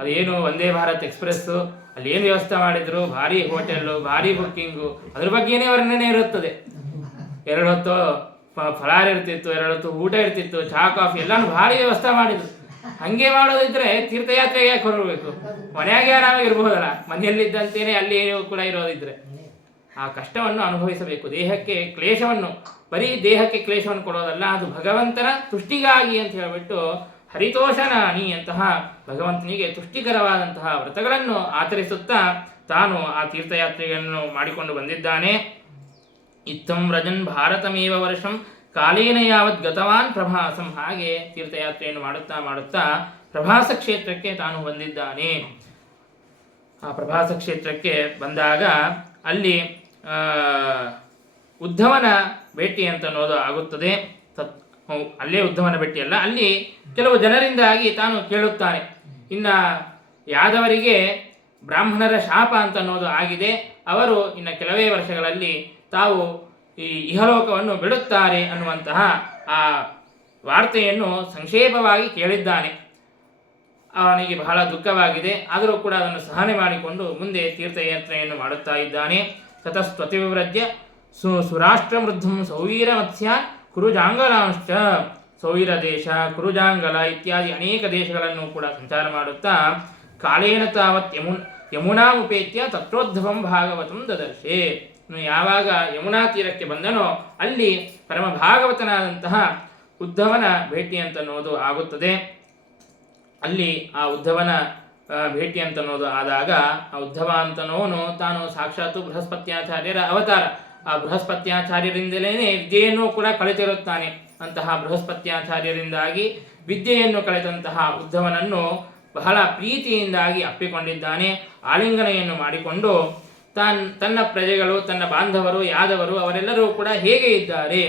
ಅದೇನು ವಂದೇ ಭಾರತ್ ಎಕ್ಸ್ಪ್ರೆಸ್ಸು, ಅಲ್ಲಿ ಏನು ವ್ಯವಸ್ಥೆ ಮಾಡಿದ್ರು, ಭಾರಿ ಹೋಟೆಲ್ಲು, ಭಾರಿ ಬುಕ್ಕಿಂಗು, ಅದ್ರ ಬಗ್ಗೆನೇ ವರ್ಣನೆ ಇರುತ್ತದೆ. 2 ಹೊತ್ತು ಫಲಾರ ಇರ್ತಿತ್ತು, 2 ಹೊತ್ತು ಊಟ ಇರ್ತಿತ್ತು, ಚಹಾ ಕಾಫಿ ಎಲ್ಲಾನು ಭಾರಿ ವ್ಯವಸ್ಥೆ ಮಾಡಿದ್ರು. ಹಾಗೆ ಮಾಡೋದಿದ್ರೆ ತೀರ್ಥಯಾತ್ರೆಗೆ ಯಾಕೆ ಹೊರಬೇಕು? ಮನೆಯಾಗೆ ಆರಾಮಾಗಿ ಇರ್ಬೋದಲ್ಲ, ಮನೆಯಲ್ಲಿದ್ದಂತೆಯೇ ಅಲ್ಲಿ ಕೂಡ ಇರೋದಿದ್ರೆ. ಆ ಕಷ್ಟವನ್ನು ಅನುಭವಿಸಬೇಕು. ದೇಹಕ್ಕೆ ಕ್ಲೇಶವನ್ನು, ಬರೀ ದೇಹಕ್ಕೆ ಕ್ಲೇಶವನ್ನು ಕೊಡೋದಲ್ಲ, ಅದು ಭಗವಂತನ ತುಷ್ಟಿಗಾಗಿ ಅಂತ ಹೇಳಿಬಿಟ್ಟು ಹರಿತೋಷನಾನಿ ಅಂತಹ ಭಗವಂತನಿಗೆ ತುಷ್ಟಿಕರವಾದಂತಹ ವ್ರತಗಳನ್ನು ಆಚರಿಸುತ್ತಾ ತಾನು ಆ ತೀರ್ಥಯಾತ್ರೆಯನ್ನು ಮಾಡಿಕೊಂಡು ಬಂದಿದ್ದಾನೆ. ಇತ್ತಂ ವ್ರಜನ್ ಭಾರತಮೇವ ವರ್ಷಂ ಕಾಲೇನ ಯಾವತ್ ಗತವಾನ್ ಪ್ರಭಾಸಂ. ಹಾಗೆ ತೀರ್ಥಯಾತ್ರೆಯನ್ನು ಮಾಡುತ್ತಾ ಮಾಡುತ್ತಾ ಪ್ರಭಾಸ ಕ್ಷೇತ್ರಕ್ಕೆ ತಾನು ಬಂದಿದ್ದಾನೆ. ಆ ಪ್ರಭಾಸ ಕ್ಷೇತ್ರಕ್ಕೆ ಬಂದಾಗ ಅಲ್ಲಿ ಉದ್ಧವನ ಭೇಟಿ ಅಂತ ಅನ್ನೋದು ಆಗುತ್ತದೆ. ಅಲ್ಲೇ ಉದ್ಧವನ ಭೇಟಿ ಅಲ್ಲ, ಅಲ್ಲಿ ಕೆಲವು ಜನರಿಂದಾಗಿ ತಾನು ಕೇಳುತ್ತಾನೆ. ಇನ್ನು ಯಾದವರಿಗೆ ಬ್ರಾಹ್ಮಣರ ಶಾಪ ಅಂತ ಅನ್ನೋದು ಆಗಿದೆ, ಅವರು ಇನ್ನು ಕೆಲವೇ ವರ್ಷಗಳಲ್ಲಿ ತಾವು ಈ ಇಹಲೋಕವನ್ನು ಬಿಡುತ್ತಾರೆ ಅನ್ನುವಂತಹ ಆ ವಾರ್ತೆಯನ್ನು ಸಂಕ್ಷೇಪವಾಗಿ ಕೇಳಿದ್ದಾನೆ. ಅವನಿಗೆ ಬಹಳ ದುಃಖವಾಗಿದೆ. ಆದರೂ ಕೂಡ ಅದನ್ನು ಸಹನೆ ಮಾಡಿಕೊಂಡು ಮುಂದೆ ತೀರ್ಥಯಾತ್ರೆಯನ್ನು ಮಾಡುತ್ತಾ ಇದ್ದಾನೆ. ತತಸ್ತ್ವತಿವ್ರಜ್ಯ ಸುರಾಷ್ಟ್ರಮೃದ್ಧಂ ಸೌವೀರ ಮತ್ಸ್ಯ ಕುರುಜಾಂಗಲಾಂಶ್ಚ. ಸೌವೀರ ದೇಶ, ಕುರುಜಾಂಗಲ ಇತ್ಯಾದಿ ಅನೇಕ ದೇಶಗಳನ್ನು ಕೂಡ ಸಂಚಾರ ಮಾಡುತ್ತಾ ಕಾಲೇನ ತಾವತ್ ಯಮುನಾಮುಪೇತ್ಯ ತತ್ರೋದ್ಧವಂ ಭಾಗವತಂ ದದರ್ಶೆ. ಯಾವಾಗ ಯಮುನಾ ತೀರಕ್ಕೆ ಬಂದನೋ ಅಲ್ಲಿ ಪರಮ ಭಾಗವತನಾದಂತಹ ಉದ್ಧವನ ಭೇಟಿ ಅಂತನ್ನೋದು ಆಗುತ್ತದೆ. ಅಲ್ಲಿ ಆ ಉದ್ಧವನ ಭೇಟಿ ಅಂತನ್ನೋದು ಆದಾಗ ಆ ಉದ್ಧವ ಅಂತನೋನು ತಾನು ಸಾಕ್ಷಾತ್ತು ಬೃಹಸ್ಪತ್ಯಾಚಾರ್ಯರ ಅವತಾರ. ಆ ಬೃಹಸ್ಪತ್ಯಾಚಾರ್ಯರಿಂದಲೇ ವಿದ್ಯೆಯನ್ನು ಕೂಡ ಕಲಿತಿರುತ್ತಾನೆ. ಅಂತಹ ಬೃಹಸ್ಪತ್ಯಾಚಾರ್ಯರಿಂದಾಗಿ ವಿದ್ಯೆಯನ್ನು ಕಲಿತಂತಹ ಉದ್ಧವನನ್ನು ಬಹಳ ಪ್ರೀತಿಯಿಂದಾಗಿ ಅಪ್ಪಿಕೊಂಡಿದ್ದಾನೆ. ಆಲಿಂಗನೆಯನ್ನು ಮಾಡಿಕೊಂಡು ತನ್ನ ಪ್ರಜೆಗಳು, ತನ್ನ ಬಾಂಧವರು, ಯಾದವರು ಅವರೆಲ್ಲರೂ ಕೂಡ ಹೇಗೆ ಇದ್ದಾರೆ,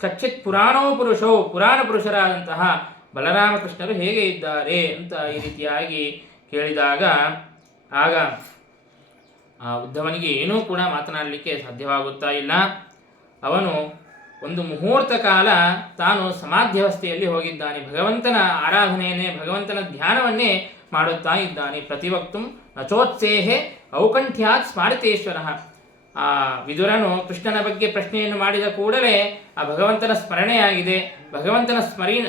ಕಚ್ಚಿತ್ ಪುರಾಣೋ ಪುರುಷೋ, ಪುರಾಣ ಪುರುಷರಾದಂತಹ ಬಲರಾಮಕೃಷ್ಣರು ಹೇಗೆ ಇದ್ದಾರೆ ಅಂತ ಈ ರೀತಿಯಾಗಿ ಕೇಳಿದಾಗ ಆಗ ಆ ಉದ್ಧವನಿಗೆ ಏನೂ ಕೂಡ ಮಾತನಾಡಲಿಕ್ಕೆ ಸಾಧ್ಯವಾಗುತ್ತಾ ಇಲ್ಲ. ಅವನು ಒಂದು ಮುಹೂರ್ತ ಕಾಲ ತಾನು ಸಮಾಧ್ಯವಸ್ಥೆಯಲ್ಲಿ ಹೋಗಿದ್ದಾನೆ. ಭಗವಂತನ ಆರಾಧನೆಯನ್ನೇ, ಭಗವಂತನ ಧ್ಯಾನವನ್ನೇ ಮಾಡುತ್ತಾ ಇದ್ದಾನೆ. ಪ್ರತಿವಕ್ತು ನಚೋತ್ಸೇಹೆ ಔಕಂಠ್ಯಾತ್ ಸ್ಮಾರಿತೇಶ್ವರ. ಆ ವಿದುರನು ಕೃಷ್ಣನ ಬಗ್ಗೆ ಪ್ರಶ್ನೆಯನ್ನು ಮಾಡಿದ ಕೂಡಲೇ ಆ ಭಗವಂತನ ಸ್ಮರಣೆಯಾಗಿದೆ. ಭಗವಂತನ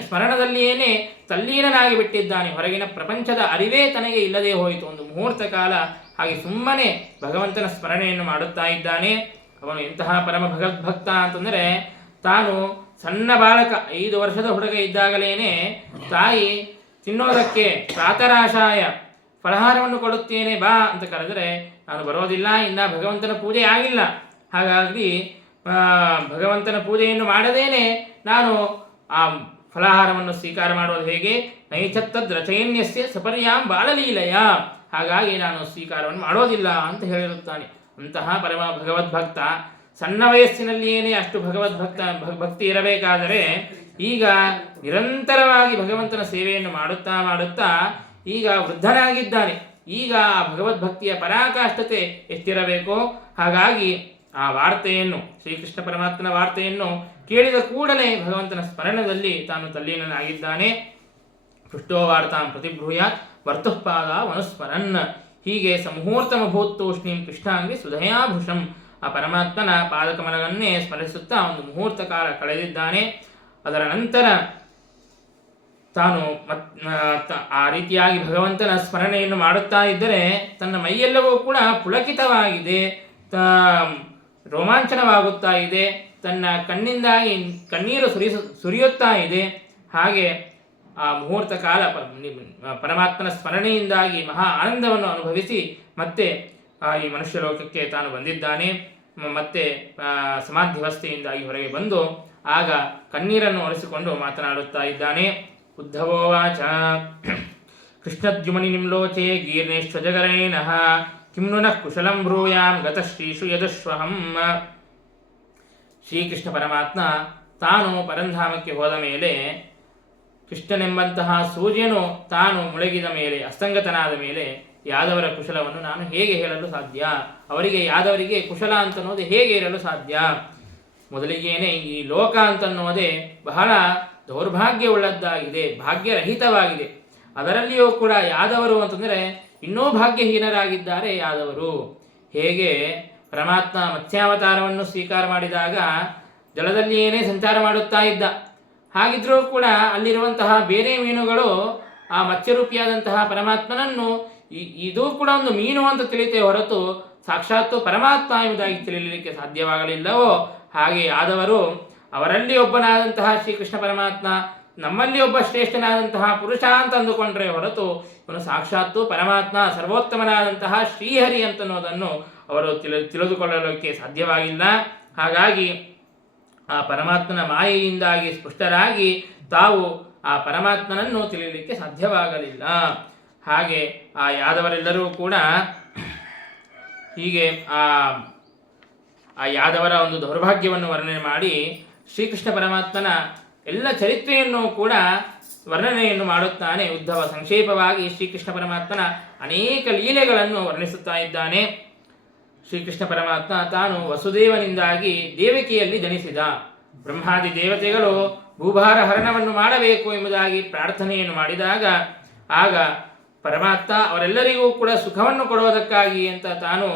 ಸ್ಮರಣದಲ್ಲಿಯೇ ತಲ್ಲೀನನಾಗಿ ಬಿಟ್ಟಿದ್ದಾನೆ. ಹೊರಗಿನ ಪ್ರಪಂಚದ ಅರಿವೇ ತನಗೆ ಇಲ್ಲದೆ ಹೋಯಿತು. ಒಂದು ಮುಹೂರ್ತ ಕಾಲ ಹಾಗೆ ಸುಮ್ಮನೆ ಭಗವಂತನ ಸ್ಮರಣೆಯನ್ನು ಮಾಡುತ್ತಾ ಇದ್ದಾನೆ. ಅವನು ಎಂತಹ ಪರಮ ಭಗವದ್ಭಕ್ತ ಅಂತಂದರೆ, ತಾನು ಸಣ್ಣ ಬಾಲಕ 5 ವರ್ಷದ ಹುಡುಗ ಇದ್ದಾಗಲೇನೆ ತಾಯಿ ತಿನ್ನೋದಕ್ಕೆ ಪ್ರಾತರಾಶಾಯ ಫಲಹಾರವನ್ನು ಕೊಡುತ್ತೇನೆ ಬಾ ಅಂತ ಕರೆದರೆ ನಾನು ಬರೋದಿಲ್ಲ, ಇನ್ನು ಭಗವಂತನ ಪೂಜೆ ಆಗಿಲ್ಲ, ಹಾಗಾಗಿ ಭಗವಂತನ ಪೂಜೆಯನ್ನು ಮಾಡದೇನೆ ನಾನು ಆ ಫಲಹಾರವನ್ನು ಸ್ವೀಕಾರ ಮಾಡೋದು ಹೇಗೆ? ನೈಚತ್ತದ್ ರಚಯನ್ಯಸ್ಯ ಸಪರ್ಯಾಂ ಬಾಲಲೀಲಯ, ಹಾಗಾಗಿ ನಾನು ಸ್ವೀಕಾರವನ್ನು ಮಾಡೋದಿಲ್ಲ ಅಂತ ಹೇಳಿರುತ್ತಾನೆ. ಅಂತಹ ಪರಮ ಭಗವದ್ಭಕ್ತ ಸಣ್ಣ ವಯಸ್ಸಿನಲ್ಲಿಯೇ ಅಷ್ಟು ಭಕ್ತಿ ಇರಬೇಕಾದರೆ ಈಗ ನಿರಂತರವಾಗಿ ಭಗವಂತನ ಸೇವೆಯನ್ನು ಮಾಡುತ್ತಾ ಮಾಡುತ್ತಾ ಈಗ ವೃದ್ಧನಾಗಿದ್ದಾನೆ. ಈಗ ಆ ಭಗವದ್ಭಕ್ತಿಯ ಪರಾಕಾಷ್ಠತೆ ಎಷ್ಟಿರಬೇಕೋ, ಹಾಗಾಗಿ ಆ ವಾರ್ತೆಯನ್ನು, ಶ್ರೀಕೃಷ್ಣ ಪರಮಾತ್ಮನ ವಾರ್ತೆಯನ್ನು ಕೇಳಿದ ಕೂಡಲೇ ಭಗವಂತನ ಸ್ಮರಣದಲ್ಲಿ ತಾನು ತಲ್ಲೀನನಾಗಿದ್ದಾನೆ. ಪೃಷ್ಟೋ ವಾರ್ತಾಂ ಪ್ರತಿಬ್ರೂಯಾತ್ ವರ್ತುಪಾದ ವನುಸ್ಮರನ್. ಹೀಗೆ ಸಮುಹೂರ್ತಮಭೂತ್ತೂಷ್ಣೀಂ ಕೃಷ್ಣಾಂಗಿ ಸುಧಯಾಭೂಷಂ. ಆ ಪರಮಾತ್ಮನ ಪಾದಕಮಲವನ್ನೇ ಸ್ಮರಿಸುತ್ತಾ ಒಂದು ಮುಹೂರ್ತ ಕಾಲ ಕಳೆದಿದ್ದಾನೆ. ಅದರ ನಂತರ ತಾನು ಆ ರೀತಿಯಾಗಿ ಭಗವಂತನ ಸ್ಮರಣೆಯನ್ನು ಮಾಡುತ್ತಾ ಇದ್ದರೆ ತನ್ನ ಮೈಯೆಲ್ಲವೂ ಕೂಡ ಪುಳಕಿತವಾಗಿದೆ. ರೋಮಾಂಚನವಾಗುತ್ತಾ ಇದೆ, ತನ್ನ ಕಣ್ಣಿಂದಾಗಿ ಕಣ್ಣೀರು ಸುರಿಯುತ್ತಾ ಇದೆ. ಹಾಗೆ ಆ ಮುಹೂರ್ತ ಕಾಲ ಪರಮಾತ್ಮನ ಸ್ಮರಣೆಯಿಂದಾಗಿ ಮಹಾ ಆನಂದವನ್ನು ಅನುಭವಿಸಿ ಮತ್ತೆ ಈ ಮನುಷ್ಯ ಲೋಕಕ್ಕೆ ತಾನು ಬಂದಿದ್ದಾನೆ. ಮತ್ತೆ ಸಮಾಧಿವಸ್ಥೆಯಿಂದಾಗಿ ಹೊರಗೆ ಬಂದು ಆಗ ಕಣ್ಣೀರನ್ನು ಒರೆಸಿಕೊಂಡು ಮಾತನಾಡುತ್ತಾ ಇದ್ದಾನೆ. ಉದ್ಧವೋವಾಚ ಕೃಷ್ಣದ್ಯುಮನಿ ನಿಮ್ಲೋಚೆ ಗೀರ್ಣೇಶ್ವಜಗರೇಣಃ ಕಿಂ ನು ನಃ ಕುಶಲಂ ಬ್ರೂಯಾಂ ಗತಶ್ರೀಷು ಯದುಶ್ವಹಂ. ಶ್ರೀಕೃಷ್ಣ ಪರಮಾತ್ಮ ತಾನು ಪರಂಧಾಮಕ್ಕೆ ಹೋದ ಮೇಲೆ, ಕೃಷ್ಣನೆಂಬಂತಹ ಸೂರ್ಯನು ತಾನು ಮುಳುಗಿದ ಮೇಲೆ, ಅಸ್ತಂಗತನಾದ ಮೇಲೆ ಯಾದವರ ಕುಶಲವನ್ನು ನಾನು ಹೇಗೆ ಹೇಳಲು ಸಾಧ್ಯ? ಅವರಿಗೆ ಯಾದವರಿಗೆ ಕುಶಲ ಅಂತನ್ನೋದು ಹೇಗೆ ಇರಲು ಸಾಧ್ಯ? ಮೊದಲಿಗೇನೆ ಈ ಲೋಕ ಅಂತನ್ನೋದೇ ಬಹಳ ದೌರ್ಭಾಗ್ಯವುಳ್ಳದ್ದಾಗಿದೆ, ಭಾಗ್ಯರಹಿತವಾಗಿದೆ. ಅದರಲ್ಲಿಯೂ ಕೂಡ ಯಾದವರು ಅಂತಂದರೆ ಇನ್ನೂ ಭಾಗ್ಯಹೀನರಾಗಿದ್ದಾರೆ ಯಾದವರು. ಹೇಗೆ ಪರಮಾತ್ಮ ಮತ್ಸ್ಯಾವತಾರವನ್ನು ಸ್ವೀಕಾರ ಮಾಡಿದಾಗ ಜಲದಲ್ಲಿಯೇನೇ ಸಂಚಾರ ಮಾಡುತ್ತಾ ಇದ್ದ, ಹಾಗಿದ್ರೂ ಕೂಡ ಅಲ್ಲಿರುವಂತಹ ಬೇರೆ ಮೀನುಗಳು ಆ ಮತ್ಸ್ಯರೂಪಿಯಾದಂತಹ ಪರಮಾತ್ಮನನ್ನು ಇದು ಕೂಡ ಒಂದು ಮೀನು ಅಂತ ತಿಳಿತೇ ಹೊರತು ಸಾಕ್ಷಾತ್ತು ಪರಮಾತ್ಮ ಎಂಬುದಾಗಿ ತಿಳಿಯಲಿಕ್ಕೆ ಸಾಧ್ಯವಾಗಲಿಲ್ಲವೋ ಹಾಗೆ ಆದವರು ಅವರಲ್ಲಿ ಒಬ್ಬನಾದಂತಹ ಶ್ರೀಕೃಷ್ಣ ಪರಮಾತ್ಮ ನಮ್ಮಲ್ಲಿ ಒಬ್ಬ ಶ್ರೇಷ್ಠನಾದಂತಹ ಪುರುಷ ಅಂತ ಅಂದುಕೊಂಡ್ರೆ ಹೊರತು ಇವನು ಸಾಕ್ಷಾತ್ತು ಪರಮಾತ್ಮ ಸರ್ವೋತ್ತಮನಾದಂತಹ ಶ್ರೀಹರಿ ಅಂತನ್ನೋದನ್ನು ಅವರು ತಿಳಿದುಕೊಳ್ಳಲಿಕ್ಕೆ ಸಾಧ್ಯವಾಗಿಲ್ಲ. ಹಾಗಾಗಿ ಆ ಪರಮಾತ್ಮನ ಮಾಯೆಯಿಂದಾಗಿ ಸ್ಪಷ್ಟರಾಗಿ ತಾವು ಆ ಪರಮಾತ್ಮನನ್ನು ತಿಳಿಯಲಿಕ್ಕೆ ಸಾಧ್ಯವಾಗಲಿಲ್ಲ. ಹಾಗೆ ಆ ಯಾದವರೆಲ್ಲರೂ ಕೂಡ ಹೀಗೆ ಆ ಯಾದವರ ಒಂದು ದೌರ್ಭಾಗ್ಯವನ್ನು ವರ್ಣನೆ ಮಾಡಿ ಶ್ರೀಕೃಷ್ಣ ಪರಮಾತ್ಮನ ಎಲ್ಲ ಚರಿತ್ರೆಯನ್ನು ಕೂಡ ವರ್ಣನೆಯನ್ನು ಮಾಡುತ್ತಾನೆ. ಉದ್ಧವ ಸಂಕ್ಷೇಪವಾಗಿ ಶ್ರೀಕೃಷ್ಣ ಪರಮಾತ್ಮನ ಅನೇಕ ಲೀಲೆಗಳನ್ನು ವರ್ಣಿಸುತ್ತಾ ಇದ್ದಾನೆ. ಶ್ರೀಕೃಷ್ಣ ಪರಮಾತ್ಮ ತಾನು ವಸುದೇವನಿಂದಾಗಿ ದೇವಕಿಯಲ್ಲಿ ಜನಿಸಿದ. ಬ್ರಹ್ಮಾದಿ ದೇವತೆಗಳು ಭೂಭಾರ ಹರಣವನ್ನು ಮಾಡಬೇಕು ಎಂಬುದಾಗಿ ಪ್ರಾರ್ಥನೆಯನ್ನು ಮಾಡಿದಾಗ ಆಗ ಪರಮಾತ್ಮ ಅವರೆಲ್ಲರಿಗೂ ಕೂಡ ಸುಖವನ್ನು ಕೊಡುವುದಕ್ಕಾಗಿ ಅಂತ ತಾನು